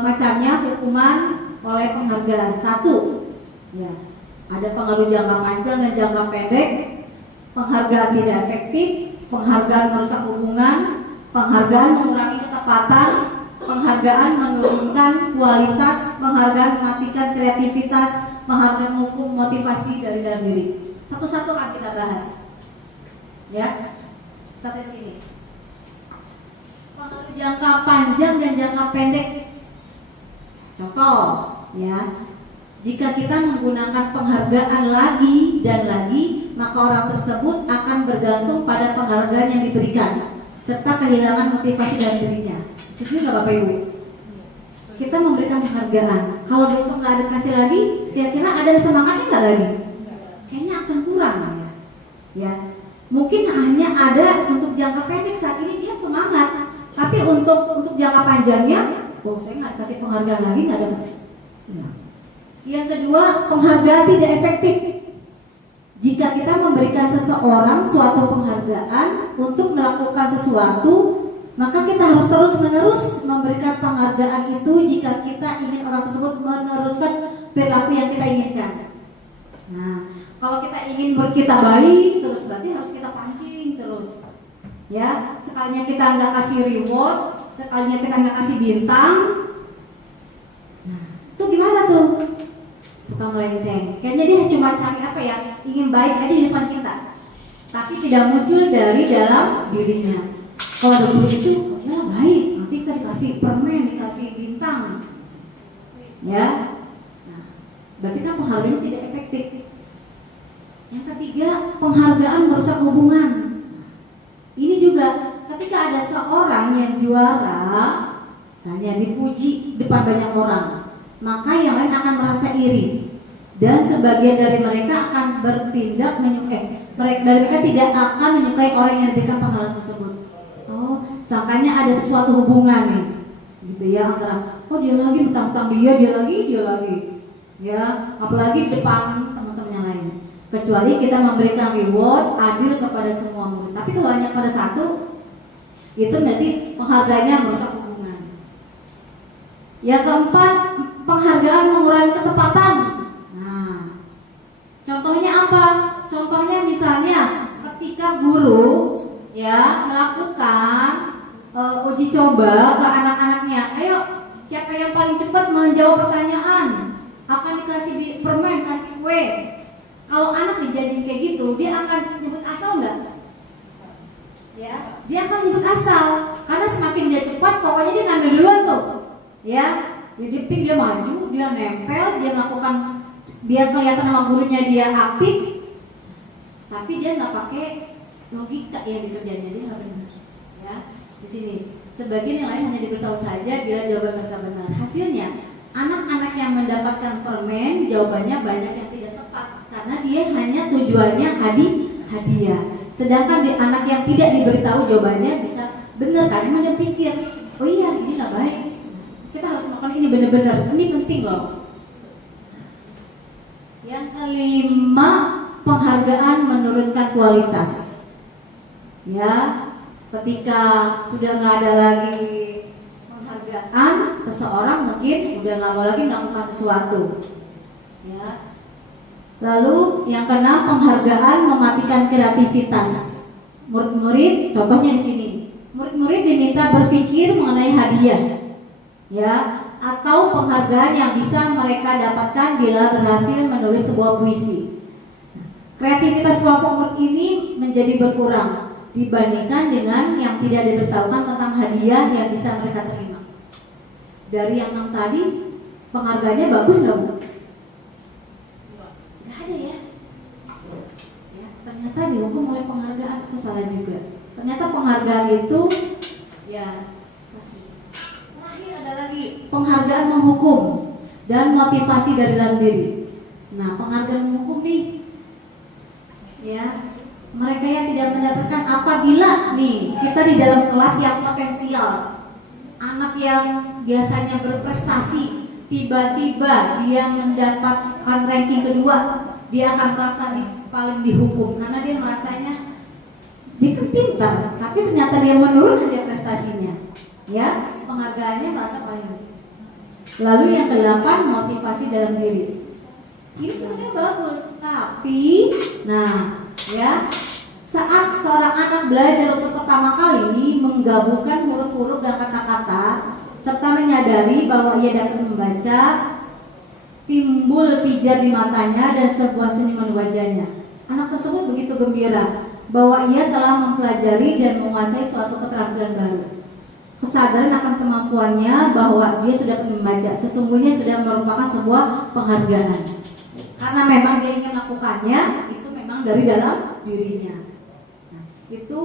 macamnya hukuman oleh penghargaan. Satu, ya, ada pengaruh jangka panjang dan jangka pendek, penghargaan tidak efektif, penghargaan merusak hubungan, penghargaan mengurangi ketepatan, penghargaan menurunkan kualitas, penghargaan mematikan kreativitas, penghargaan menghukum motivasi dari dalam diri. Satu-satu akan kita bahas. Ya, kita di sini. Pengaruh jangka panjang dan jangka pendek. Contoh, ya, jika kita menggunakan penghargaan lagi dan lagi, maka orang tersebut akan bergantung pada penghargaan yang diberikan, serta kehilangan motivasi dalam dirinya. Setuju nggak Bapak Ibu? Kita memberikan penghargaan. Kalau besok nggak ada kasih lagi, kira-kira ada semangatnya nggak lagi? Kayaknya akan kurang ya. Ya, mungkin hanya ada untuk jangka pendek saat ini dia semangat, tapi untuk jangka panjangnya, oh saya nggak kasih penghargaan lagi nggak ada. Ya. Yang kedua, penghargaan tidak efektif. Jika kita memberikan seseorang suatu penghargaan untuk melakukan sesuatu, maka kita harus terus-menerus memberikan penghargaan itu jika kita ingin orang tersebut meneruskan perilaku yang kita inginkan. Nah, kalau kita ingin kita baik terus, berarti harus kita pancing terus. Ya, sekalinya kita nggak kasih reward, sekalinya kita nggak kasih bintang. Nah, itu gimana tuh? Suka melenceng. Kayaknya dia cuma cari apa ya? Ingin baik aja di depan kita, tapi tidak muncul dari dalam dirinya. Kalau ada guru itu, oh ya baik, nanti kita dikasih permen, dikasih bintang, ya. Nah, berarti kan penghargaan tidak efektif. Yang ketiga, penghargaan merusak hubungan. Ini juga ketika ada seorang yang juara, misalnya dipuji depan banyak orang, maka yang lain akan merasa iri, dan sebagian dari mereka akan bertindak menyukai. Mereka tidak akan menyukai orang yang diberikan penghargaan tersebut. Oh, sangkanya ada sesuatu hubungan nih, gitu ya, antara oh dia lagi mentang-mentang dia lagi, ya, apalagi depan teman-teman yang lain. Kecuali kita memberikan reward adil kepada semua murid. Tapi kalau hanya pada satu, itu berarti penghargaannya merusak hubungan. Yang keempat, penghargaan mengurangi ketepatan. Nah, contohnya apa? Contohnya misalnya ketika guru ya melakukan uji coba ke anak-anaknya, ayo siapa yang paling cepat menjawab pertanyaan akan dikasih permen, kasih kue. Kalau anak dijadiin kayak gitu, dia akan nyebut asal nggak? Ya, dia akan nyebut asal karena semakin dia cepat, pokoknya dia ngambil duluan tuh, ya. Jadi dia maju, dia nempel, dia melakukan biar kelihatan sama gurunya dia aktif, tapi dia nggak pakai logika yang dikerjain, dia nggak benar. Ya, di sini sebagian yang lain hanya diberitahu saja bila jawaban mereka benar. Hasilnya anak-anak yang mendapatkan permen jawabannya banyak yang tidak tepat karena dia hanya tujuannya hadiah. Sedangkan di anak yang tidak diberitahu jawabannya bisa benar karena dia pikir, oh iya ini nggak baik, kita harus melakukan ini benar-benar, ini penting loh. Yang kelima, penghargaan menurunkan kualitas. Ya, ketika sudah nggak ada lagi penghargaan, penghargaan, seseorang mungkin udah nggak mau lagi melakukan sesuatu. Ya. Lalu yang keenam, penghargaan mematikan kreativitas. Murid-murid, contohnya di sini, murid-murid diminta berpikir mengenai hadiah, ya, atau penghargaan yang bisa mereka dapatkan bila berhasil menulis sebuah puisi. Kreativitas kelompok murid ini menjadi berkurang dibandingkan dengan yang tidak diberitahukan tentang hadiah yang bisa mereka terima. Dari yang 6 tadi, penghargaannya bagus nggak Bu? Nggak ada ya? Ya, ternyata dihukum oleh penghargaan atau salah juga. Ternyata penghargaan itu, ya. Terakhir ada lagi penghargaan menghukum dan motivasi dari dalam diri. Nah, penghargaan menghukum nih, ya. Mereka yang tidak mendapatkan apabila nih kita di dalam kelas yang potensial, anak yang biasanya berprestasi, tiba-tiba dia mendapatkan ranking kedua, dia akan merasa paling dihukum karena dia merasanya dia kan pintar, tapi ternyata dia menurun aja prestasinya, ya, penghargaannya merasa paling. Lalu yang ke-8, motivasi dalam diri. Ini sebenarnya bagus, tapi nah, ya, saat seorang anak belajar untuk pertama kali menggabungkan huruf-huruf dan kata-kata serta menyadari bahwa ia dapat membaca, timbul pijar di matanya dan sebuah senyuman di wajahnya. Anak tersebut begitu gembira bahwa ia telah mempelajari dan menguasai suatu keterampilan baru. Kesadaran akan kemampuannya bahwa dia sudah membaca sesungguhnya sudah merupakan sebuah penghargaan. Karena memang dia ingin melakukannya, itu memang dari dalam dirinya. Nah, itu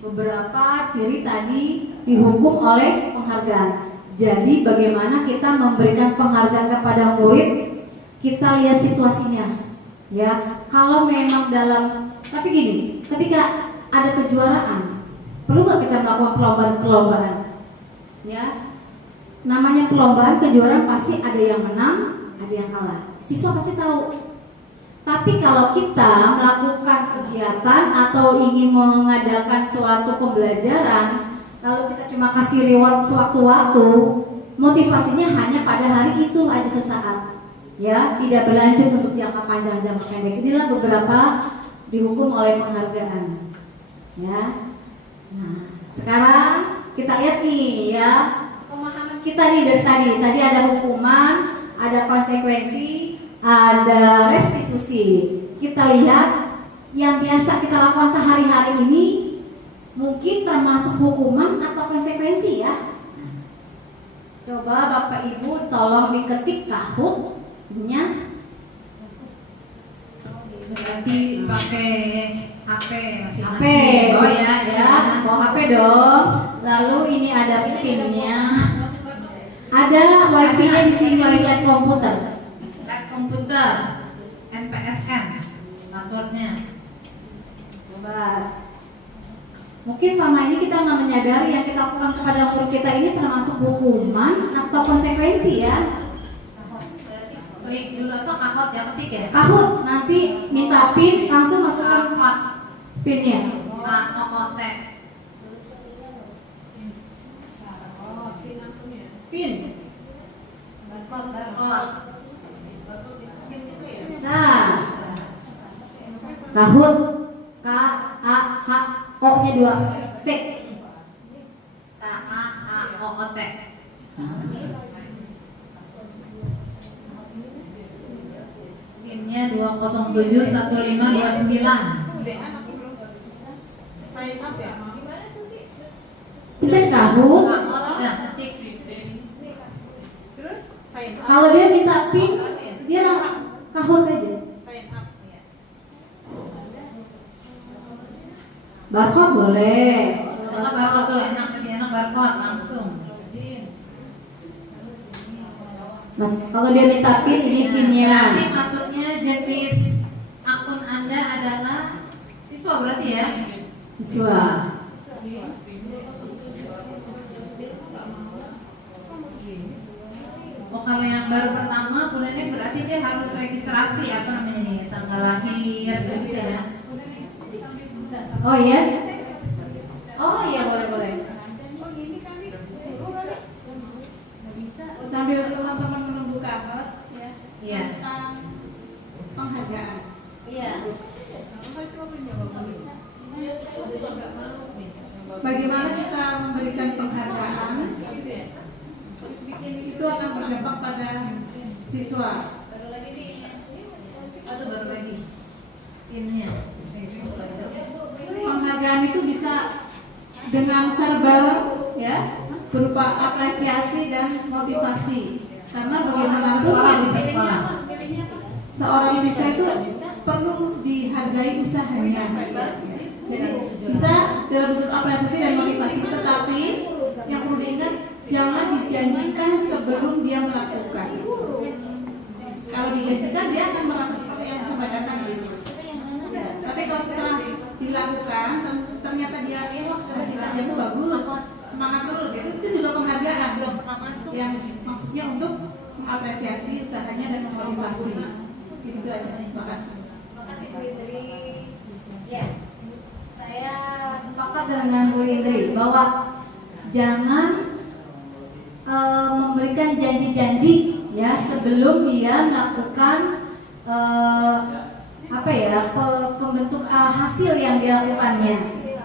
beberapa ciri tadi dihukum oleh penghargaan. Jadi bagaimana kita memberikan penghargaan kepada murid, kita lihat situasinya. Ya, kalau memang tapi gini, ketika ada kejuaraan, perlu nggak kita melakukan perlombaan-perlombaan? Ya, namanya perlombaan kejuaraan pasti ada yang menang, ada yang kalah. Siswa pasti tahu. Tapi kalau kita melakukan kegiatan atau ingin mengadakan suatu pembelajaran, lalu kita cuma kasih reward sewaktu-waktu, motivasinya hanya pada hari itu aja sesaat, ya, tidak berlanjut untuk jangka panjang, jangka pendek. Inilah beberapa dihukum oleh penghargaan, ya. Nah, sekarang kita lihat nih, ya, pemahaman kita nih dari tadi. Tadi ada hukuman, ada konsekuensi, ada restitusi. Kita lihat yang biasa kita lakukan sehari-hari ini mungkin termasuk hukuman atau konsekuensi, ya. Coba Bapak Ibu tolong diketik kahutnya. Berarti pakai HP masing-masing. Oh ya, bawa HP dong. Lalu ini ada pinnya. Ada wifi-nya di sini, lab komputer. Komputer NPSN passwordnya. Coba, mungkin selama ini kita nggak menyadari yang kita lakukan kepada guru kita ini termasuk hukuman atau konsekuensi, ya. Klik dulu apa, kahut ya, ketik ya. Kahut, nanti minta pin, langsung masukkan pinnya. KOOT. Pin. Barcode. Bisa. Kahut, KAH, O-nya 2 T. KAHOOT. Pinnya 2071529. Pencet kahut. Kalau dia minta pin, dia kahut aja. Barcode boleh. Kalau barcode tuh enak, lebih enak barcode langsung. Mas, kalau dia minta pin, ini pinnya. Nanti masuknya jenis akun Anda adalah siswa berarti ya? Siswa. Oh, kalau yang baru pertama, kemudian berarti dia harus registrasi apa namanya nih, tanggal lahir gitu ya? Oh iya? Oh iya, boleh. Iya. tentang penghargaan. Iya. Bagaimana kita memberikan penghargaan itu akan berdampak pada siswa. Baru lagi pinnya. Penghargaan itu bisa dengan verbal, ya, berupa apresiasi dan motivasi. Karena bagaimanapun seorang siswa itu perlu dihargai usahanya. Jadi bisa dalam bentuk apresiasi dan motivasi, tetapi yang perlu diingat jangan dijanjikan sebelum dia melakukan. Kalau dijanjikan dia akan merasa seperti yang saya katakan gitu. Tapi kalau setelah dilakukan ternyata dia hasilnya itu bagus, semangat terus, itu juga penghargaan yang maksudnya untuk mengapresiasi usahanya dan memotivasi. Itu aja. Terima kasih. Terima kasih Bu Indri. Ya, saya sepakat dengan Bu Indri bahwa jangan memberikan janji-janji ya sebelum dia melakukan pembentuk hasil yang dilakukannya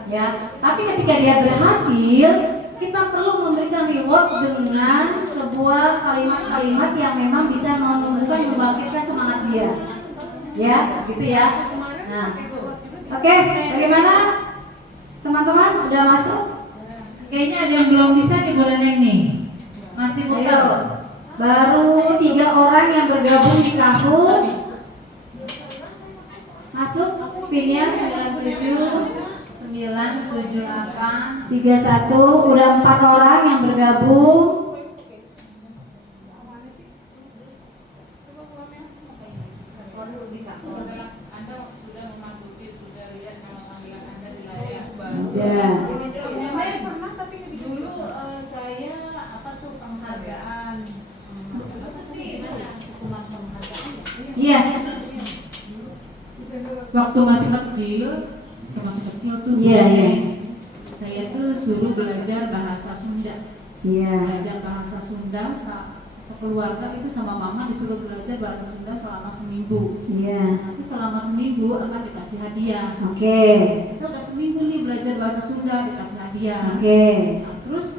ya. Tapi ketika dia berhasil, kita perlu memberikan reward dengan sebuah kalimat-kalimat yang memang bisa menumbuhkan, membangkitkan semangat dia ya, gitu ya. Nah, oke, bagaimana teman-teman, udah masuk? Kayaknya ada yang belum bisa di bulan ini. Masih putar. Baru 3 orang yang bergabung di Kahoot. Masuk pinnya 97 978 31, udah 4 orang yang bergabung. Anda sudah memasuki, sudah lihat nama panggilan Anda di layar. Ya. Saya pernah tapi dulu saya penghargaan. Iya. Waktu masih kecil tuh, Iya. saya tuh suruh belajar bahasa Sunda. Iya. Belajar bahasa Sunda, sekeluarga itu sama mama disuruh belajar bahasa Sunda selama seminggu. Iya. Nanti selama seminggu akan dikasih hadiah. Oke. Kita udah seminggu nih belajar bahasa Sunda, dikasih hadiah. Oke. Nah, terus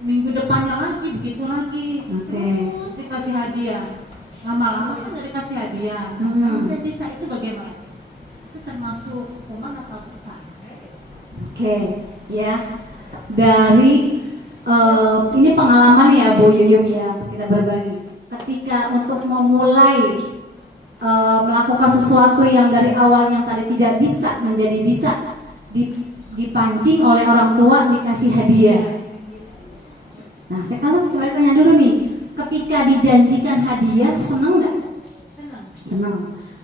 minggu depannya lagi begitu lagi, Oke. terus dikasih hadiah. Lama-lama kan udah dikasih hadiah. Nah, sekarang saya bisa, itu bagaimana? Itu termasuk hukuman atau bukan? Oke, ya. Dari ini pengalaman ya Bu Yuyum ya, kita berbagi. Ketika untuk memulai melakukan sesuatu yang dari awal yang tadi tidak bisa menjadi bisa, dipancing oleh orang tua, dikasih hadiah. Nah, saya kasih tanya dulu nih, ketika dijanjikan hadiah, seneng nggak? Seneng.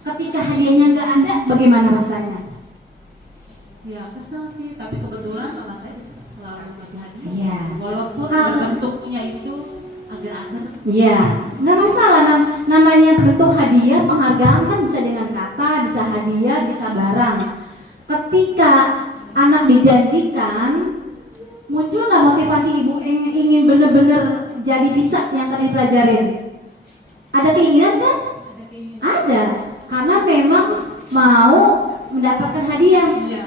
Ketika hadiahnya nggak ada, bagaimana rasanya? Ya kesel sih, tapi kebetulan mama saya selalu kasih hadiah. Iya. Walaupun bentuknya itu agar-agar. Iya, nggak masalah. Namanya bentuk hadiah, penghargaan kan bisa dengan kata, bisa hadiah, bisa barang. Ketika anak dijanjikan, muncul nggak motivasi ibu ingin benar-benar jadi bisa yang tadi pelajarin? Ada keinginan kan? Ada, karena memang mau mendapatkan hadiah. Iya.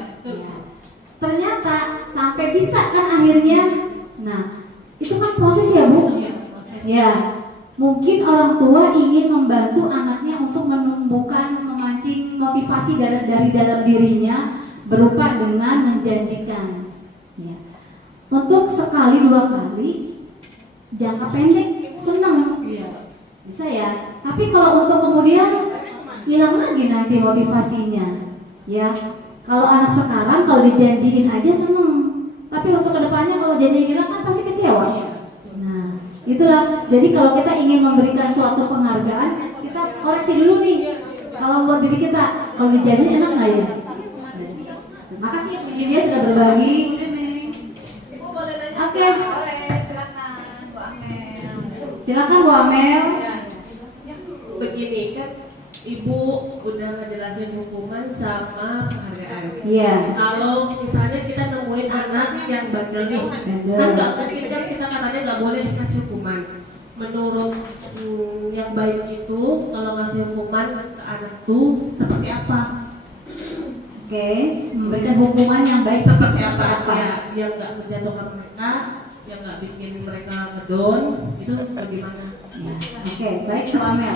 Ternyata sampai bisa kan akhirnya. Nah, itu kan proses ya Bu. Ya, mungkin orang tua ingin membantu anaknya untuk menumbuhkan, memancing motivasi dari dalam dirinya berupa dengan menjanjikan. Ya. Untuk sekali 2 kali, jangka pendek senang, bisa ya. Tapi kalau untuk kemudian hilang lagi nanti motivasinya, ya. Kalau anak sekarang kalau dijanjiin aja seneng, tapi untuk kedepannya kalau janji hilang kan pasti kecewa. Nah, itulah. Jadi kalau kita ingin memberikan suatu penghargaan, kita koreksi dulu nih. Kalau buat diri kita, kalau dijanjiin enak nggak ya? Terima kasih ya, sudah berbagi. Oke. silakan Bu Amel. Silakan Bu Amel. Begini kan, Ibu udah ngejelasin hukuman sama penghargaan. Iya. Kalau misalnya kita nemuin anak yang bandel nih, kan nggak mungkin kan kita katanya nggak boleh dikasih hukuman. menurut yang baik itu kalau ngasih hukuman ke anak tuh seperti apa? Oke, memberikan hukuman yang baik Seperti seperti apa? apa? Ya, yang nggak menjatuhkan mereka, yang nggak bikin mereka ngedown, itu bagaimana? Ya, oke, baik Bu Amel.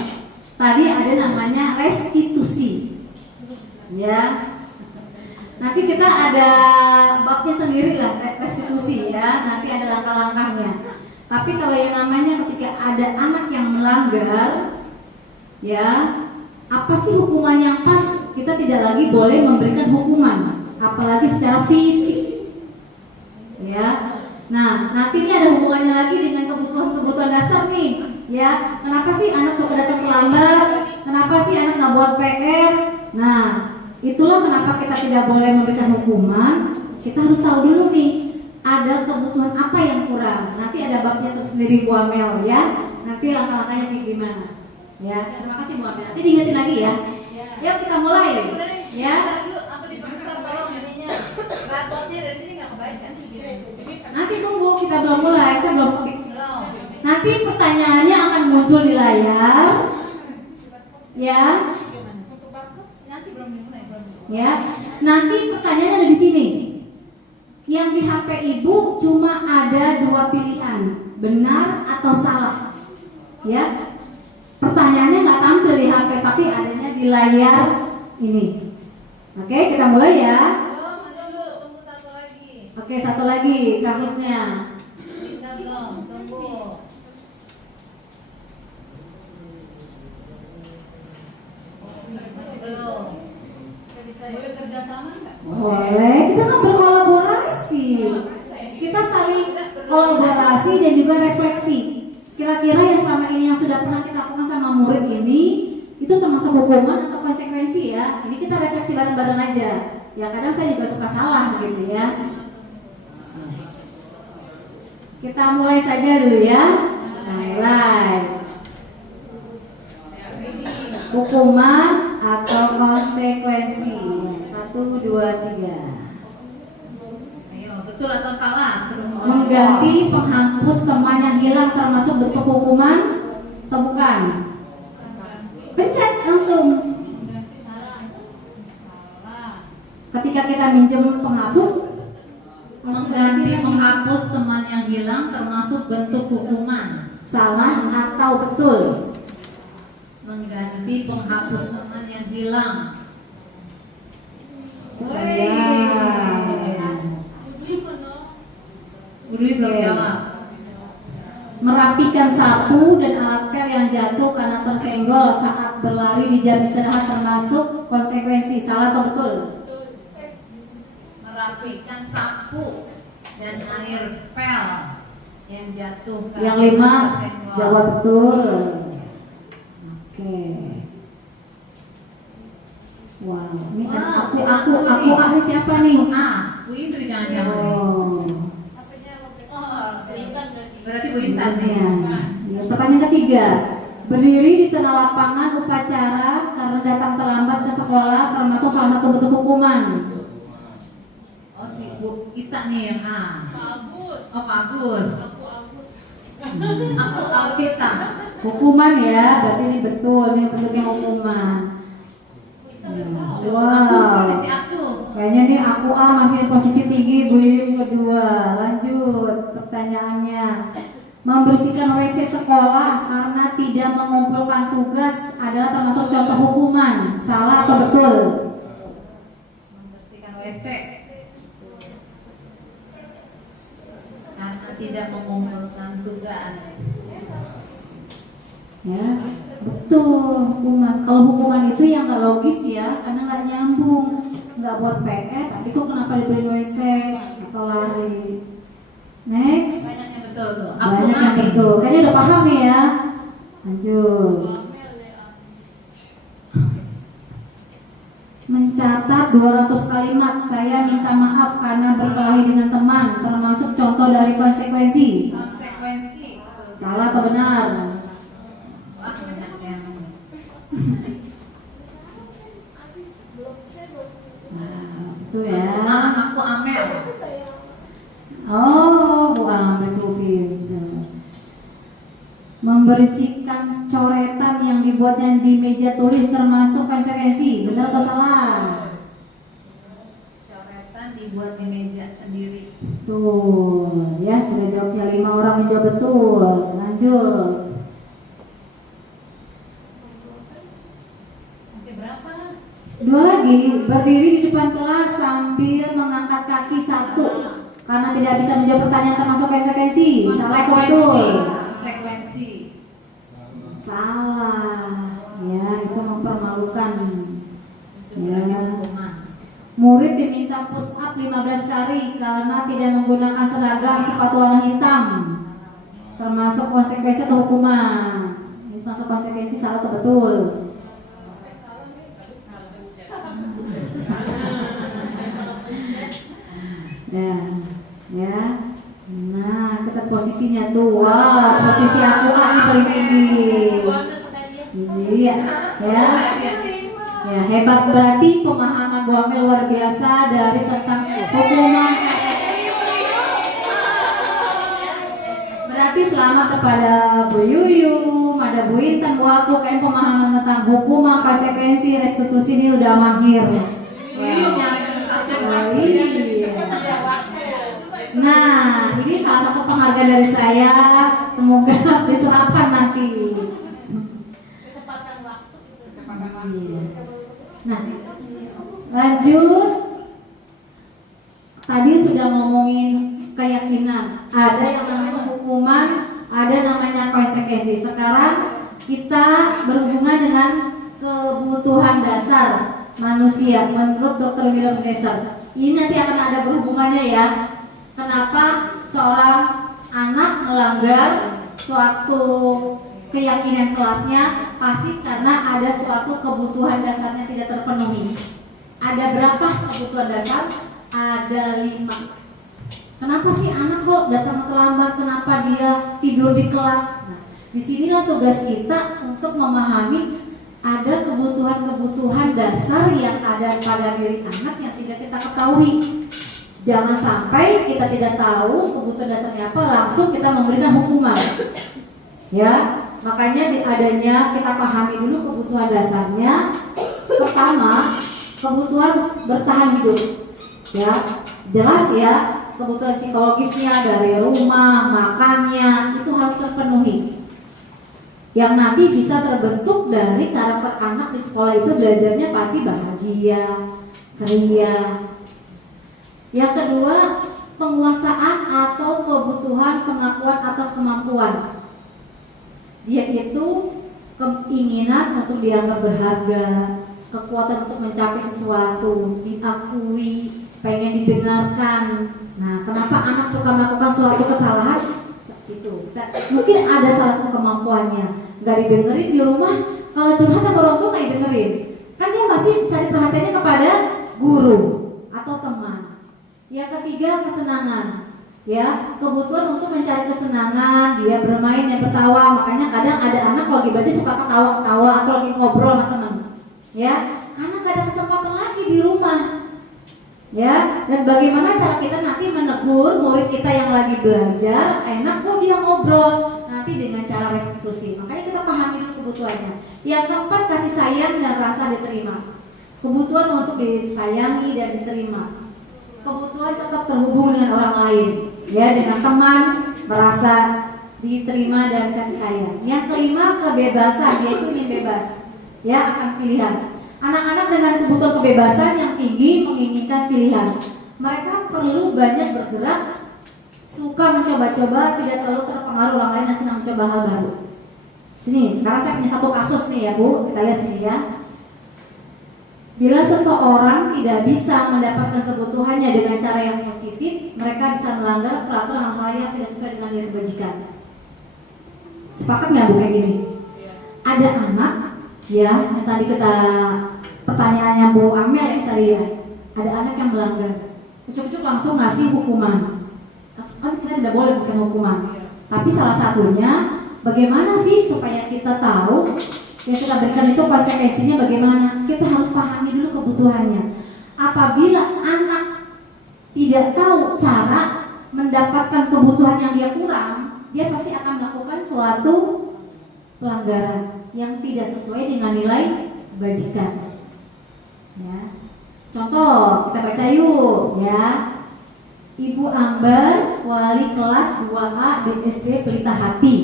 Tadi ada namanya restitusi. Ya. Nanti kita ada babnya sendiri lah restitusi ya. Nanti ada langkah-langkahnya. Tapi kalau yang namanya ketika ada anak yang melanggar, ya, apa sih hukuman yang pas? Kita tidak lagi boleh memberikan hukuman, apalagi secara fisik. Ya. Nah, nanti ini ada hubungannya lagi dengan kebutuhan dasar nih. Ya, kenapa sih anak suka datang terlambat? Kenapa sih anak nggak buat PR? Nah, itulah kenapa kita tidak boleh memberikan hukuman. Kita harus tahu dulu nih, ada kebutuhan apa yang kurang. Nanti ada babnya tersendiri Bu Amel ya. Nanti langkah-langkahnya kayak gimana? Ya, terima kasih Bu Amel. Nanti diingetin lagi ya. Yuk kita mulai. Ya. Nanti tunggu, kita belum mulai, saya belum ketik. Nanti pertanyaannya akan muncul di layar. Ya. Ya. Nanti pertanyaannya ada di sini. Yang di HP Ibu cuma ada 2 pilihan, benar atau salah. Ya. Pertanyaannya nggak tampil di HP, tapi adanya di layar ini. Oke, kita mulai ya. Oke, satu lagi kartunya. Boleh kerjasama nggak? Boleh, kita kan berkolaborasi. Kita saling kolaborasi dan juga refleksi. Kira-kira yang selama ini yang sudah pernah kita lakukan sama murid ini itu termasuk hukuman atau konsekuensi ya. Ini kita refleksi bareng-bareng aja. Ya kadang saya juga suka salah gitu ya. Kita mulai saja dulu ya. Highlight. Hukuman atau konsekuensi. 1, 2, 3. Ayo, betul atau salah? Mengganti penghapus teman yang hilang termasuk bentuk hukuman atau bukan? Pencet langsung. Ketika kita minjem penghapus, Mengganti menghapus teman yang hilang termasuk bentuk hukuman. salah atau betul? Mengganti penghapus teman yang hilang. Guru belum jawab. Merapikan sapu dan alat pel yang jatuh karena tersenggol saat berlari di jam istirahat termasuk konsekuensi, salah atau betul? Merapikan sapu dan air pel yang jatuh karena Yang 5 tersenggol. jawab betul. Oke. Wow, ini aku ahli siapa nih? Bu Indri jangan-jangan. Oh. Berarti Bu Intan nih. Ya, pertanyaan ketiga. Berdiri di tengah lapangan upacara karena datang terlambat ke sekolah termasuk salah satu bentuk hukuman. Oh si Bu Ita nih yang A. Oh Pak Agus. Aku Alvita. Hukuman ya, berarti ini betul, ini bentuknya hukuman. Wow. Posisi aku. Kayaknya nih aku A masih di posisi tinggi, Bu Irim kedua. Lanjut pertanyaannya. Membersihkan WC sekolah karena tidak mengumpulkan tugas adalah termasuk contoh hukuman. Salah atau betul? Membersihkan WC karena tidak mengumpulkan tugas. Ya, betul hukuman. Kalau hukuman itu yang nggak logis ya, karena nggak nyambung, nggak buat PR, tapi kok kenapa diberi WC atau lari? Next. Banyak yang betul tuh. Banyak yang betul. Kayaknya udah paham nih ya. Lanjut. Mencatat 200 kalimat. Saya minta maaf karena berkelahi dengan teman, termasuk contoh dari konsekuensi. Konsekuensi. Salah atau benar? Wah, banyak yang. Nah, betul ya. Aku Amel. Oh, Bu Amel itu pintar. dibuatnya di meja tulis termasuk konsekuensi, benar atau salah? Coretan dibuat di meja sendiri. Tuh, ya sudah jawabnya 5 orang menjawab betul. Lanjut. Oke, berapa? 2 lagi, berdiri di depan kelas sambil mengangkat kaki 1 karena tidak bisa menjawab pertanyaan termasuk konsekuensi. Salah atau betul? Konsekuensi. Salah. Ya, itu mempermalukan. Ya. Hukuman. Murid diminta push up 15 kali karena tidak menggunakan seragam sepatu warna hitam. Termasuk konsekuensi atau hukuman? Ini termasuk konsekuensi, salah atau betul? Ya, ya. Nah, kita posisinya tuh. Wah, posisi aku A ini paling tinggi. Iya, ya. Ya, hebat, berarti pemahaman Bu Amel luar biasa dari tentang hukuman. Berarti selamat kepada Bu Yuyum, ada Bu Intan, Bu Aku, kayak pemahaman tentang hukuman, konsekuensi, restitusi ini udah mahir. Nah, ini salah satu penghargaan dari saya. Semoga diterapkan nanti. Iya. Nah, lanjut. Tadi sudah ngomongin keyakinan. Ada yang namanya hukuman, ada namanya konsekuensi. Sekarang kita berhubungan dengan kebutuhan dasar manusia menurut Dr. William Glasser. Ini nanti akan ada berhubungannya ya. Kenapa seorang anak melanggar suatu keyakinan kelasnya? Pasti karena ada suatu kebutuhan dasarnya tidak terpenuhi. Ada berapa kebutuhan dasar? Ada 5. Kenapa sih anak kok datang terlambat? Kenapa dia tidur di kelas? Nah, disinilah tugas kita untuk memahami ada kebutuhan-kebutuhan dasar yang ada pada diri anak yang tidak kita ketahui. Jangan sampai kita tidak tahu kebutuhan dasarnya apa, langsung kita memberikan hukuman. Ya, makanya adanya kita pahami dulu kebutuhan dasarnya. Pertama, kebutuhan bertahan hidup. Ya, jelas ya, kebutuhan psikologisnya dari rumah, makannya itu harus terpenuhi. Yang nanti bisa terbentuk dari karakter anak di sekolah itu belajarnya pasti bahagia, ceria. Yang kedua, penguasaan atau kebutuhan pengakuan atas kemampuan. Dia itu keinginan untuk dianggap berharga, kekuatan untuk mencapai sesuatu, diakui, pengen didengarkan. Nah, kenapa anak suka melakukan suatu kesalahan? Itu mungkin ada salah satu kemampuannya, nggak didengerin di rumah. Kalau curhat sama orang tua nggak didengerin, kan dia masih cari perhatiannya kepada guru atau teman. Yang ketiga, kesenangan. Ya, kebutuhan untuk mencari kesenangan, dia bermain dan bertawa. Makanya kadang ada anak kalau lagi baca suka ketawa-ketawa atau lagi ngobrol sama teman. Ya, karena gak ada kesempatan lagi di rumah. Ya, dan bagaimana cara kita nanti menegur murid kita yang lagi belajar, enak kok dia ngobrol, nanti dengan cara restitusi. Makanya kita pahami dulu kebutuhannya. Yang keempat, kasih sayang dan rasa diterima. Kebutuhan untuk disayangi dan diterima. Kebutuhan tetap terhubung dengan orang lain, ya, dengan teman, merasa diterima dan kasih sayang. Yang kelima, kebebasan, yaitu ingin bebas, ya, akan pilihan. Anak-anak dengan kebutuhan kebebasan yang tinggi menginginkan pilihan. Mereka perlu banyak bergerak, suka mencoba-coba, tidak terlalu terpengaruh orang lain dan senang mencoba hal baru. Sini, sekarang saya punya satu kasus nih ya Bu, kita lihat sini ya. Bila seseorang tidak bisa mendapatkan kebutuhannya dengan cara yang positif, mereka bisa melanggar peraturan hal yang tidak sesuai dengan nilai kebajikan. Sepakat nggak Bu kayak gini? Ada anak, ya, yang tadi kita pertanyaannya Bu Amel ya tadi ya, ada anak yang melanggar, ucuk-ucuk langsung ngasih hukuman. Kan kita tidak boleh berikan hukuman, tapi salah satunya bagaimana sih supaya kita tahu yang kita berikan itu konsekuensinya bagaimana? Kita harus pahami dulu kebutuhannya. Apabila anak tidak tahu cara mendapatkan kebutuhan yang dia kurang, dia pasti akan melakukan suatu pelanggaran. yang tidak sesuai dengan nilai kebajikan. Ya. Contoh, kita baca yuk ya. Ibu Ambar, wali kelas 2A di SD Pelita Hati,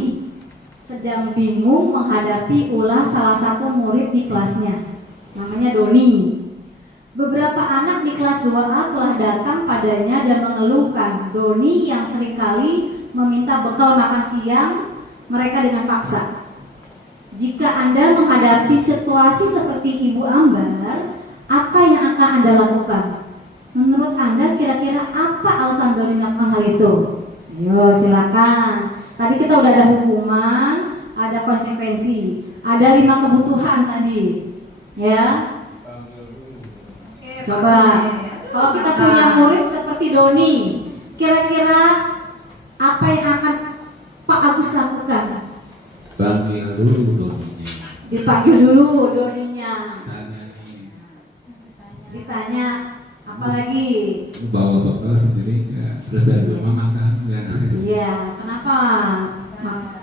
sedang bingung menghadapi ulah salah satu murid di kelasnya. Namanya Doni. Beberapa anak di kelas 2A telah datang padanya dan mengeluhkan Doni yang seringkali meminta bekal makan siang mereka dengan paksa. Jika Anda menghadapi situasi seperti Ibu Ambar, apa yang akan Anda lakukan? Menurut Anda kira-kira apa alasan Doni melakukan hal itu? Ayo silakan. Tadi kita udah ada hukuman, ada konsekuensi, ada 5 kebutuhan tadi, ya. Coba, kalau kita punya murid seperti Doni, kira-kira apa yang akan Pak Agus lakukan? Panggil dulu doninya. Dipanggil dulu Doninya. Ditanya, apalagi? Bawa bekal sendiri enggak? Terus dari rumah makan enggak? Iya, kenapa?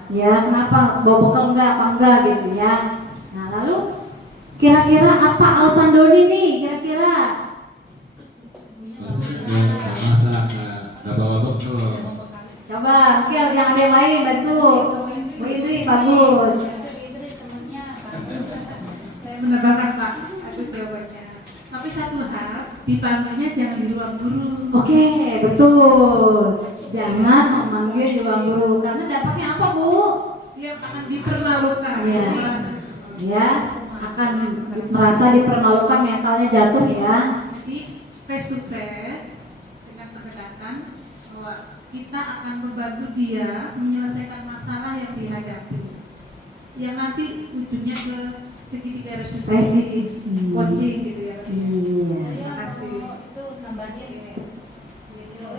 Ya, kenapa bawa bekal enggak apa enggak gitu ya? Nah, lalu kira-kira apa alasan Doni nih? Kira-kira? Masa enggak bawa bekal? Coba, mungkin yang ada yang lain bantu. Bu Indri, bagus. Saya menebakkan Pak Agus jawabannya. Tapi satu hal, dipanggilnya jangan di ruang guru. Oke, betul. Jangan memanggil di ruang guru karena dapatnya apa, Bu? Dia akan dipermalukan. Iya. Ya, akan merasa dipermalukan, mentalnya jatuh ya. Jadi face to face dengan pendekatan bahwa kita akan membantu dia menyelesaikan masalah yang dihadapi. Yang nanti ujungnya ke segitiga Restitusi. coaching gitu ya. Iya. Terima kasih. Itu nambahnya ini.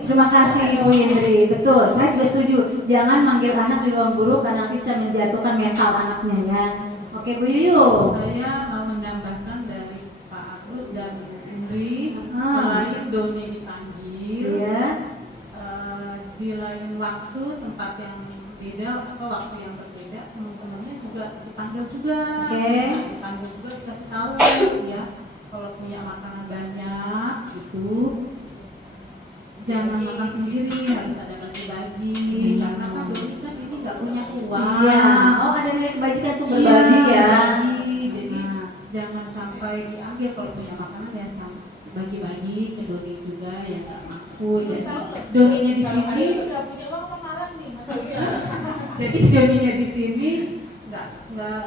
Terima kasih Ibu Indri. Betul, saya juga setuju. Jangan manggil anak di ruang guru karena nanti bisa menjatuhkan mental anaknya ya. Oke Bu Yuyu. Saya mau menambahkan dari Pak Agus dan Bu Indri, selain Doni dipanggil, Iya. di lain waktu, tempat yang beda atau waktu yang berbeda, teman-temannya juga dipanggil juga. Oke. Dipanggil juga, dikasih tahu ya, kalau punya makanan banyak itu jangan makan sendiri, harus ada bagi-bagi. Karena kan Doni kan ini nggak punya uang. Iya. Oh, ada nilai kebajikan tuh berbagi ya. Berbagi. Jadi jangan sampai diambil, kalau punya makanan ya bagi-bagi ke Doni juga ya, nggak mampu. Jadi Doninya di sini, Nggak punya uang kemarin nih. jadi Doninya di sini nggak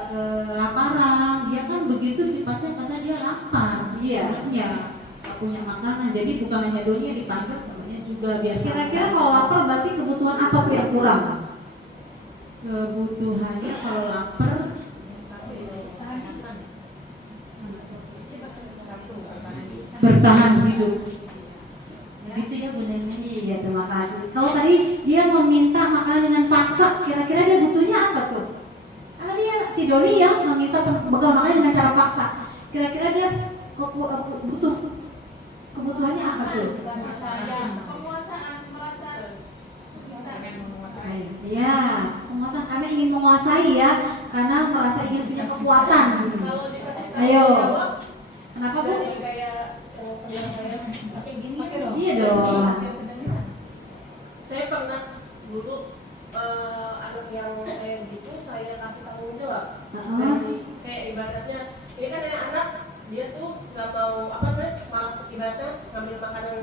kelaparan. Dia kan begitu sifatnya karena dia lapar. Iya. Ya nggak punya makanan. Jadi bukan hanya Doninya dipanggil, temannya juga biasa. Kira-kira kalau lapar berarti kebutuhan apa tuh yang kurang? Kebutuhannya kalau lapar bertahan hidup. Gitu ya Bu Neni. Iya, terima kasih. Kalau tadi dia meminta makanan dengan paksa, kira-kira dia butuhnya apa tuh? Karena dia si Doni yang meminta bekal makanan dengan cara paksa. Kira-kira dia butuh kebutuhannya apa tuh? Kasih sayang, penguasaan, merasa Iya, penguasaan karena ingin menguasai ya, karena merasa ingin punya kekuatan. kalau dikasih Ayo. jawab, Kenapa Bu? kayak pakai gini dong. Iya dong. Saya pernah dulu anak yang kayak gitu saya kasih tanggung jawab. Dari kayak ibaratnya ini kan anak dia tuh nggak mau apa namanya malah ibaratnya ngambil makanan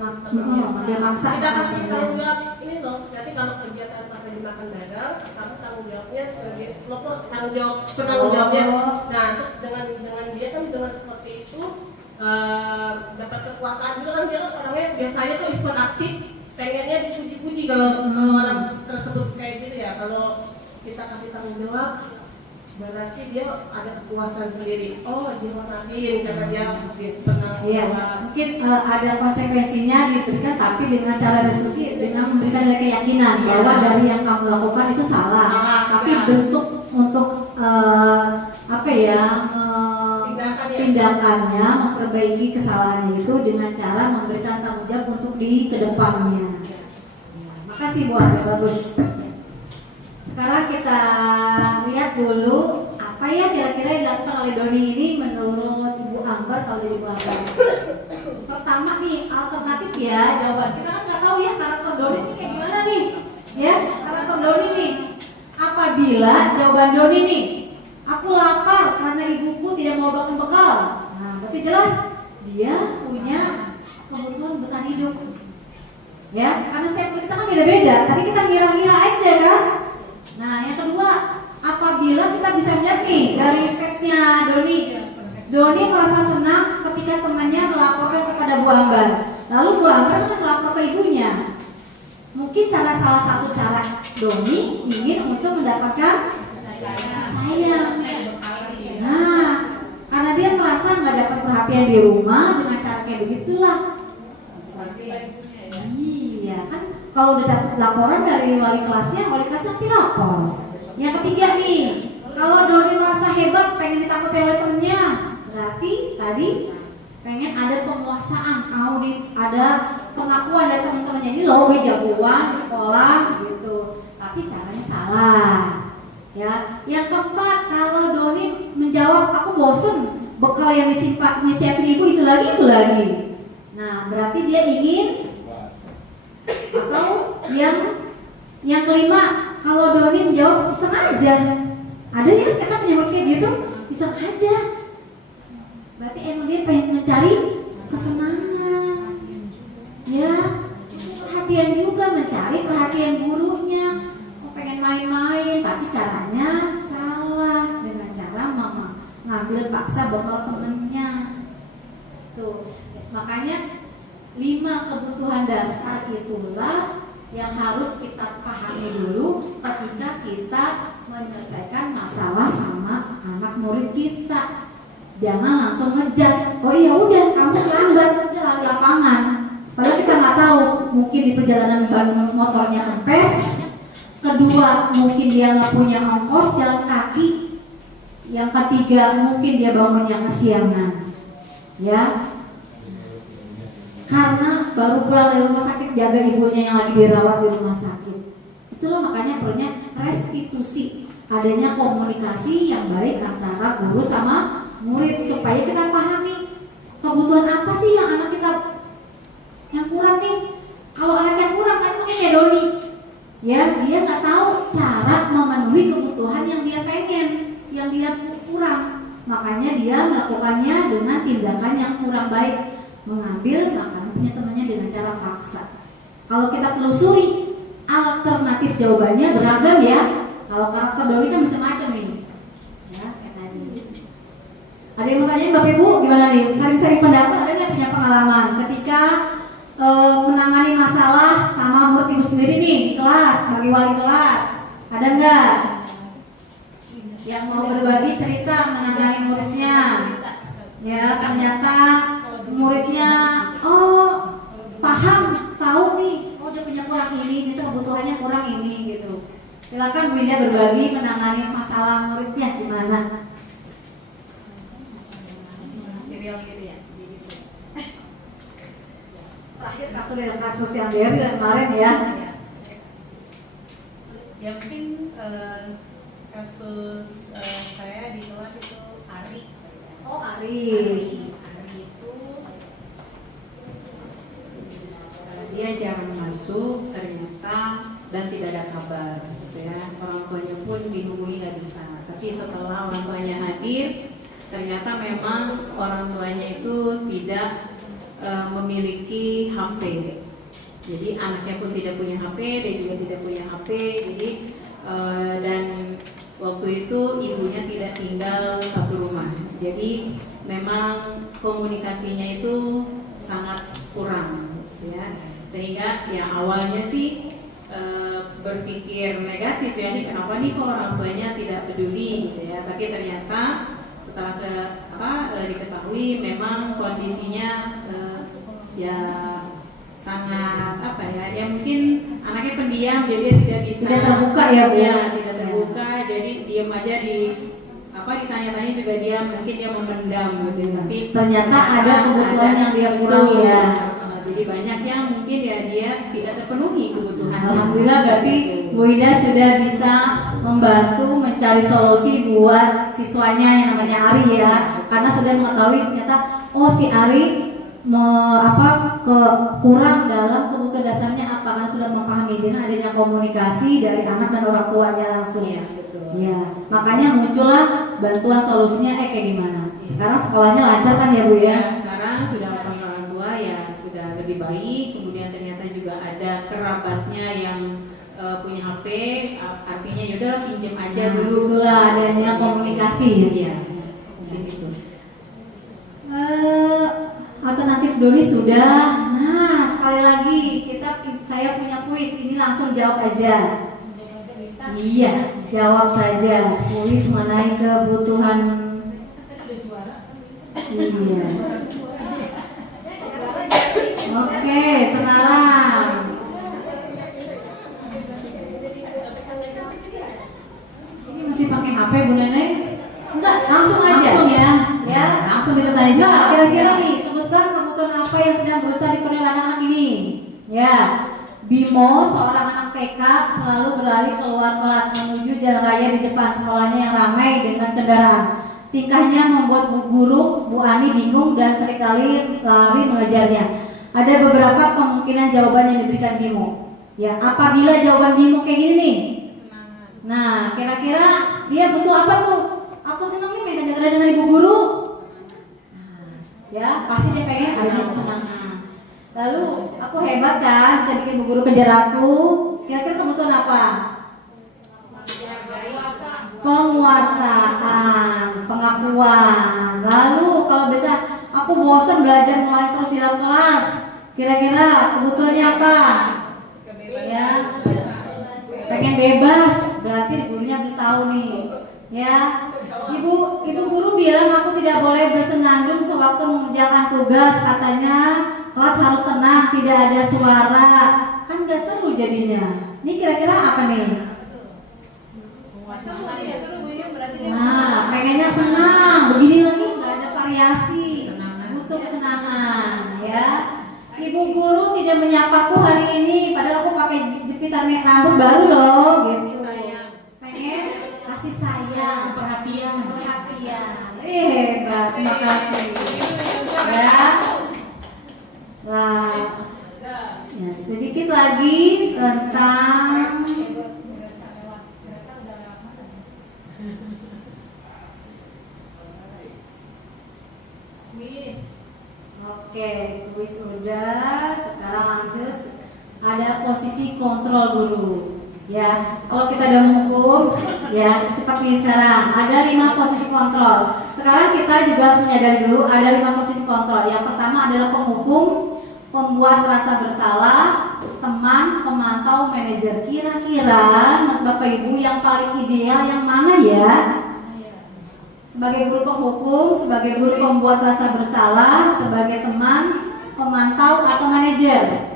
Dia maksa. kita kasih tanggung jawab ini loh, nanti kalau kegiatan pas lagi makan gagal kamu tanggung jawabnya sebagai lo kok penanggung jawabnya. Nah terus dengan dia kan dengan seperti itu dapat kekuasaan juga kan, dia kan orangnya biasanya tuh ikut aktif, pengennya dipuji-puji kalau anak tersebut kayak gitu ya. Kalau kita kasih tanggung jawab berarti dia ada kekuasaan sendiri. Oh dia ngerasain karena dia tenang. Iya, mungkin ada konsekuensinya diberikan, tapi dengan cara restitusi dengan memberikan nilai keyakinan bahwa dari yang kamu lakukan itu salah. Tapi bentuk untuk apa ya tindakannya memperbaiki kesalahannya itu dengan cara memberikan tanggung jawab untuk di kedepannya. Makasih Bu Anda, bagus. Sekarang kita lihat dulu apa Apa ya kira-kira yang dilakukan oleh Doni ini menurut Ibu Ambar kalau dari Ibu Ambar? Pertama nih alternatif ya jawaban. Kita kan nggak tahu ya karakter Doni ini kayak gimana nih, ya karakter Doni nih. Apabila jawaban Doni nih, aku lapar karena ibuku tidak mau makan bekal. Nah, berarti jelas dia punya kebutuhan bertahan hidup. Ya, karena setiap kita kan beda-beda. Tadi kita ngira-ngira aja kan. Nah, yang kedua, apabila kita bisa melihat nih dari face-nya Doni. Doni merasa senang ketika temannya melaporkan kepada Bu Ambar. Lalu Bu Ambar kan melapor ke ibunya. Mungkin salah satu cara Doni ingin untuk mendapatkan kasih sayang. Nah, karena dia merasa nggak dapat perhatian di rumah dengan cara kayak begitulah. Iya kan, kalau udah dapat laporan dari wali kelasnya nanti lapor. Yang ketiga nih, kalau Doni merasa hebat, pengen ditakuti oleh temennya, berarti tadi pengen ada penguasaan, mau ada pengakuan dari teman-temannya, ini loh gue jagoan di sekolah gitu. Tapi caranya salah. Ya, yang keempat, kalau Doni menjawab aku bosen, bekal yang disiapin ibu itu lagi. Nah, berarti dia ingin. Atau yang kelima, kalau Doni menjawab iseng aja. Ada ya kita menyebut kayak gitu, iseng aja. Berarti emang dia pengen mencari kesenangan. Ya, perhatian juga, mencari perhatian gurunya. Pengen main-main, tapi caranya salah dengan cara mama ngambil paksa bekal temennya. Tuh, makanya 5 kebutuhan dasar itulah yang harus kita pahami dulu ketika kita menyelesaikan masalah sama anak murid kita. Jangan langsung ngejudge. Oh ya udah, kamu lambat, udah lari lapangan. Padahal kita nggak tahu, mungkin di perjalanan ban motornya kempes. Kedua, mungkin dia nggak punya ongkos jalan kaki. Yang ketiga, mungkin dia bangunnya kesiangan. Ya, karena baru pulang dari rumah sakit, jaga ibunya yang lagi dirawat di rumah sakit. Itulah makanya perlunya restitusi, adanya komunikasi yang baik antara guru sama murid supaya kita pahami kebutuhan apa sih yang anak kita yang kurang nih. Kalau anak yang kurang kan mungkin ya Doni, ya dia nggak tahu cara memenuhi kebutuhan yang dia pengen, yang dia kurang. Makanya dia melakukannya dengan tindakan yang kurang baik, mengambil makanan punya temannya dengan cara paksa. Kalau kita telusuri, alternatif jawabannya beragam ya. Kalau karakter Doni kan macam-macam nih. Ya, kayak tadi. Ada yang mau tanyain Bapak Ibu gimana nih? Sering-sering pendapat, ada nggak punya pengalaman ketika menangani masalah sama murid ibu sendiri nih di kelas, sebagai wali kelas? Ada nggak yang mau berbagi cerita menangani muridnya? Ya, ternyata muridnya paham, tahu nih, dia punya kurang ini, itu kebutuhannya kurang ini gitu. Silakan Bu Indah berbagi menangani masalah muridnya gimana? Serial gitu ya. Terakhir kasus yang dari kemarin ya. Ya mungkin kasus saya di kelas itu Ari. Oh Ari itu dia jarang masuk ternyata dan tidak ada kabar gitu ya. Orang tuanya pun dihubungi nggak bisa. Tapi setelah orang tuanya hadir, ternyata memang orang tuanya itu tidak memiliki HP. Jadi anaknya pun tidak punya HP, dia juga tidak punya HP. Jadi dan waktu itu ibunya tidak tinggal satu rumah. Jadi memang komunikasinya itu sangat kurang, ya. Sehingga yang awalnya sih berpikir negatif ya, nih kenapa nih kok orang tuanya tidak peduli gitu ya. Tapi ternyata setelah diketahui memang kondisinya ya sangat ya mungkin anaknya pendiam, jadi dia tidak bisa, tidak terbuka ya Bu. Ya, tidak terbuka, jadi diam aja ditanya-tanya juga dia mungkin dia memendam gitu. Tapi ternyata ada kebutuhan yang dia kurang ya. Jadi banyak yang mungkin ya dia tidak terpenuhi kebutuhan. Alhamdulillah berarti Bu Ida sudah bisa membantu mencari solusi buat siswanya yang namanya Ari ya, karena sudah mengetahui ternyata oh si Ari kurang dalam kebutuhan dasarnya apa, karena sudah memahami dengan adanya komunikasi dari anak dan orang tuanya langsung ya. Ya, makanya muncullah bantuan solusinya kayak gimana. Sekarang sekolahnya lancar kan ya Bu ya? Sekarang sudah orang tua ya sudah lebih baik, kemudian ternyata juga ada kerabatnya yang punya HP, artinya yaudah pinjam aja dulu. Itulah adanya komunikasi ya. Gitu. Alternatif Doni sudah. Nah, sekali lagi saya punya kuis, ini langsung jawab aja. Iya, jawab saja. Kuis mengenai kebutuhan. Iya. Oke, sekarang. Ini masih pakai HP Bu Nenek? Enggak, langsung aja. Langsung ya. Ya, langsung kita tanya. Enggak, kira-kira nih, sebutkan kebutuhan apa yang sedang berusaha dipenuhi anak-anak ini. Ya. Bimo, seorang anak TK, selalu berlari keluar kelas menuju jalan raya di depan sekolahnya yang ramai dengan kendaraan. Tingkahnya membuat Bu Guru, Bu Ani bingung dan seringkali lari mengejarnya. Ada beberapa kemungkinan jawaban yang diberikan Bimo. Ya, apabila jawaban Bimo kayak gini nih. Nah, kira-kira dia butuh apa tuh? Aku seneng nih main kejar-kejar dengan Ibu Guru. Ya, pasti dia pengen adanya kesenangan. Lalu aku hebat kan, bisa bikin Bu Guru kejar aku. Kira-kira kebutuhan apa? Penguasaan, pengakuan. Lalu kalau bisa aku bosan belajar mulai terus di dalam kelas. Kira-kira kebutuhannya apa? Ya, pengen bebas. Berarti gurunya harus tahu nih. Ya, Ibu Guru bilang aku tidak boleh bersenandung sewaktu mengerjakan tugas. Katanya kelas harus tenang, tidak ada suara. Kan gak seru jadinya. Ini kira-kira apa nih? Nah, pengennya senang. Begini lagi gak ada variasi. Butuh kesenangan ya. Ibu Guru tidak menyapaku hari ini, padahal aku pakai jepitan rambut baru loh gitu. Pengen kasih sayang, perhatian. Hebat, terima kasih. Ya. Nah, ya, sedikit lagi tentang kuis. Oke, kuis udah. Sekarang lanjut. Ada posisi kontrol guru. Ya, kalau kita udah menghukum, ya cepat nih sekarang. Ada 5 posisi kontrol. Sekarang kita juga harus menyadari dulu ada 5 posisi kontrol. Yang pertama adalah penghukum, pembuat rasa bersalah, teman, pemantau, manajer. Kira-kira menurut Bapak Ibu yang paling ideal yang mana ya? Sebagai guru penghukum, sebagai guru pembuat rasa bersalah, sebagai teman, pemantau atau manajer?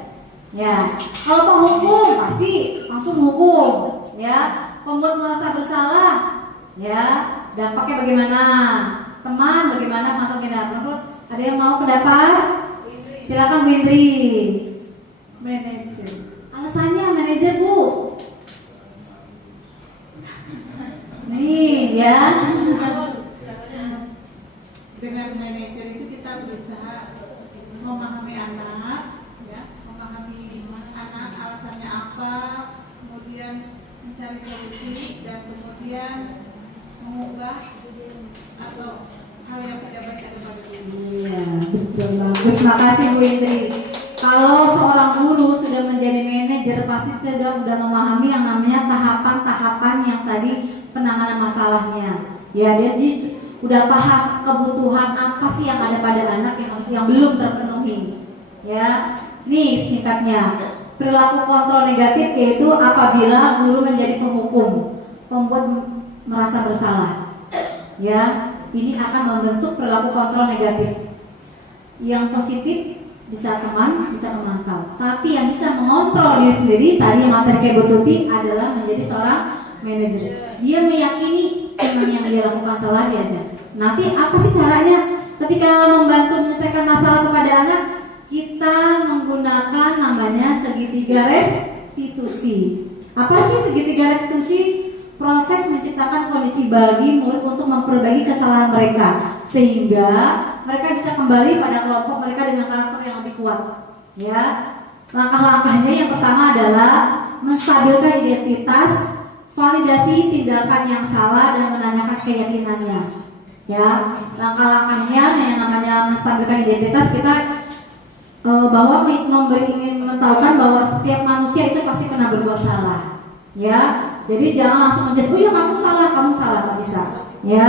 Ya, kalau penghukum pasti langsung hukum, ya. Pembuat merasa bersalah, ya. Dampaknya bagaimana? Teman bagaimana? Pemantau gimana? Menurut ada yang mau pendapat? Silakan Bu Indri. Manajer. Alasannya manajer Bu. Nih ya. Dengan manajer itu kita berusaha memahami anak, ya, memahami anak alasannya apa, kemudian mencari solusi dan kemudian mengubah atau hal yang tidak baik kepada diri. Iya, betul, bagus. Makasih Bu Indri. Kalau seorang guru sudah menjadi manajer pasti sudah memahami yang namanya tahapan-tahapan yang tadi penanganan masalahnya. Ya, dia udah paham kebutuhan apa sih yang ada pada anak yang belum terpenuhi. Ya, nih singkatnya. Perilaku kontrol negatif yaitu apabila guru menjadi penghukum, pembuat merasa bersalah. Ya, ini akan membentuk perilaku kontrol negatif. Yang positif bisa teman, bisa memantau. Tapi yang bisa mengontrol diri sendiri tadi yang materi kayak Bu Tuti adalah menjadi seorang manajer. Dia meyakini teman yang dia lakukan salah diajar. Nanti apa sih caranya ketika membantu menyelesaikan masalah kepada anak? Kita menggunakan namanya segitiga restitusi. Apa sih segitiga restitusi? proses menciptakan kondisi bagi murid untuk memperbaiki kesalahan mereka sehingga mereka bisa kembali pada kelompok mereka dengan karakter yang lebih kuat. Ya, langkah-langkahnya yang pertama adalah menstabilkan identitas, validasi tindakan yang salah dan menanyakan keyakinannya. Ya, langkah-langkahnya yang namanya menstabilkan identitas kita bahwa ingin mentahukan bahwa setiap manusia itu pasti pernah berbuat salah. Ya, jadi jangan langsung menjudge, oh ya kamu salah, nggak bisa. Ya,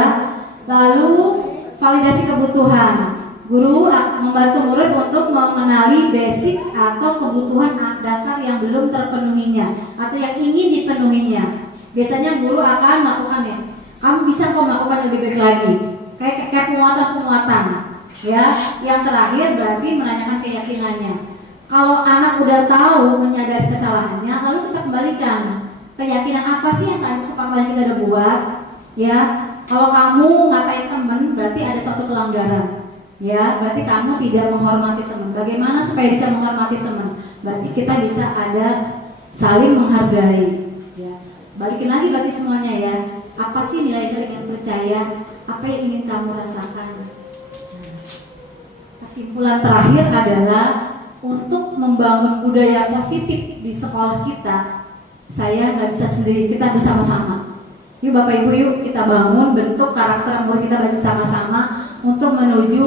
lalu validasi kebutuhan. Guru membantu murid untuk mengenali basic atau kebutuhan dasar yang belum terpenuhinya atau yang ingin dipenuhinya. Biasanya guru akan melakukan ya, kamu bisa kok melakukan lebih baik lagi. Kayak penguatan. Ya, yang terakhir berarti menanyakan keyakinannya. Kalau anak udah tahu menyadari kesalahannya, lalu kita kembalikan. Keyakinan apa sih yang tadi sepakatan kita udah buat? Ya, kalau kamu ngatain teman berarti ada suatu pelanggaran. Ya, berarti kamu tidak menghormati teman. Bagaimana supaya bisa menghormati teman? Berarti kita bisa ada saling menghargai. Ya, balikin lagi berarti semuanya ya. Apa sih nilai-nilai yang percaya? Apa yang ingin kamu rasakan? Kesimpulan terakhir adalah untuk membangun budaya positif di sekolah kita. Saya nggak bisa sendiri, kita bersama-sama. Yuk Bapak Ibu, yuk kita bangun bentuk karakter murid kita bersama-sama untuk menuju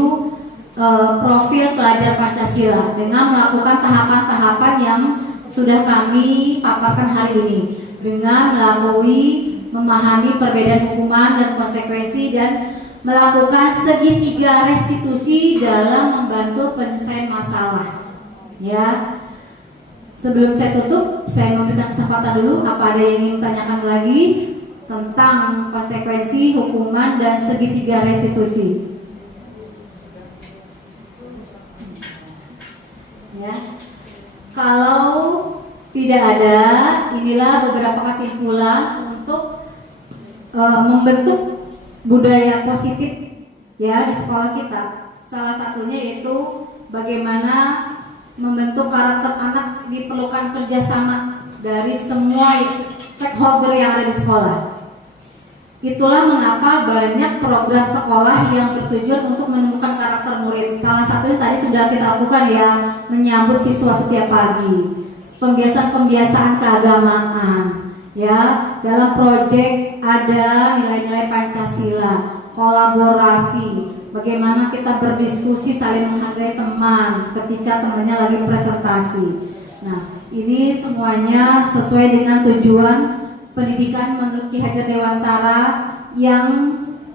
profil pelajar Pancasila dengan melakukan tahapan-tahapan yang sudah kami paparkan hari ini, dengan melalui memahami perbedaan hukuman dan konsekuensi dan melakukan segitiga restitusi dalam membantu penyelesaian masalah. Ya. Sebelum saya tutup, saya memberikan kesempatan dulu. Apa ada yang ingin tanyakan lagi tentang konsekuensi, hukuman, dan segitiga restitusi? Ya. Kalau tidak ada, inilah beberapa kesimpulan untuk membentuk budaya positif ya di sekolah kita. Salah satunya yaitu bagaimana membentuk karakter anak, diperlukan kerjasama dari semua stakeholder yang ada di sekolah. Itulah mengapa banyak program sekolah yang bertujuan untuk menemukan karakter murid. Salah satunya tadi sudah kita lakukan ya, menyambut siswa setiap pagi, pembiasaan keagamaan. Ya, dalam proyek ada nilai-nilai Pancasila, kolaborasi, bagaimana kita berdiskusi saling menghargai teman ketika temannya lagi presentasi. Nah, ini semuanya sesuai dengan tujuan pendidikan menurut Ki Hajar Dewantara yang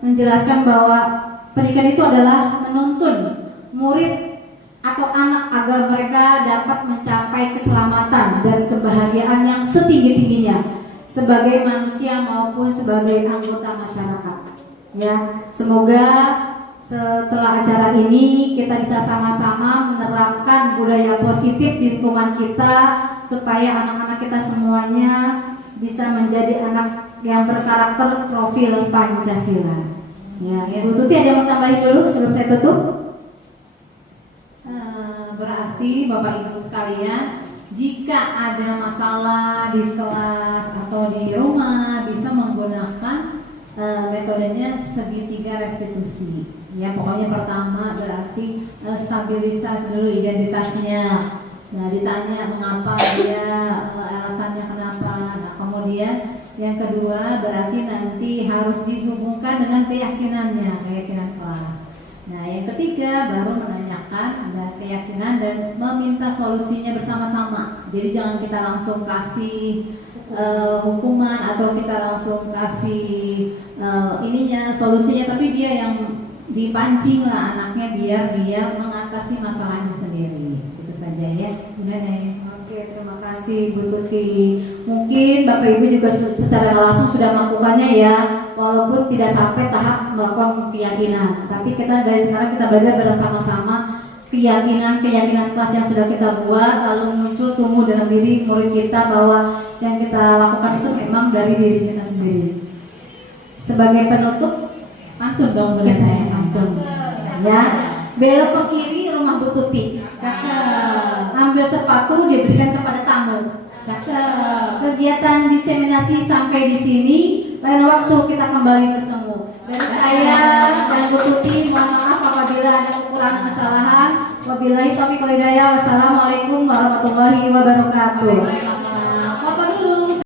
menjelaskan bahwa pendidikan itu adalah menuntun murid atau anak agar mereka dapat mencapai keselamatan dan kebahagiaan yang setinggi-tingginya sebagai manusia maupun sebagai anggota masyarakat. Ya, semoga setelah acara ini kita bisa sama-sama menerapkan budaya positif di lingkungan kita supaya anak-anak kita semuanya bisa menjadi anak yang berkarakter profil Pancasila. Ya, Bu Tuti ada yang mau tambahin dulu sebelum saya tutup? Berarti Bapak Ibu sekalian, jika ada masalah di kelas atau di rumah bisa menggunakan metodenya segitiga restitusi. Ya, pokoknya pertama berarti stabilisasi dulu identitasnya. Nah, ditanya mengapa dia, alasannya kenapa. Nah, kemudian yang kedua berarti nanti harus dihubungkan dengan keyakinan kelas. Nah, yang ketiga baru menanyakan keyakinan dan meminta solusinya bersama-sama. Jadi jangan kita langsung kasih hukuman atau kita langsung kasih solusinya, tapi dia yang dipancing lah anaknya biar dia mengatasi masalahnya sendiri. Itu saja ya. Oke, terima kasih Bu Tuti. Mungkin Bapak Ibu juga secara langsung sudah melakukannya ya, walaupun tidak sampai tahap melakukan keyakinan. Tapi kita dari sekarang kita belajar bersama-sama keyakinan kelas yang sudah kita buat, lalu muncul tumbuh dalam diri murid kita bahwa yang kita lakukan itu memang dari diri kita sendiri. Sebagai penutup, pantun dong kita ya, pantun. Ya, belok ke kiri rumah Bu Tuti. Cakep. Ambil sepatu diberikan kepada tamu. Cakep. Kegiatan diseminasi sampai di sini. lain waktu kita kembali bertemu. Dari saya dan Bu Tuti, mohon maaf apabila ada kekurangan kesalahan. Wabillahi taufiq wal hidayah. Wassalamualaikum warahmatullahi wabarakatuh.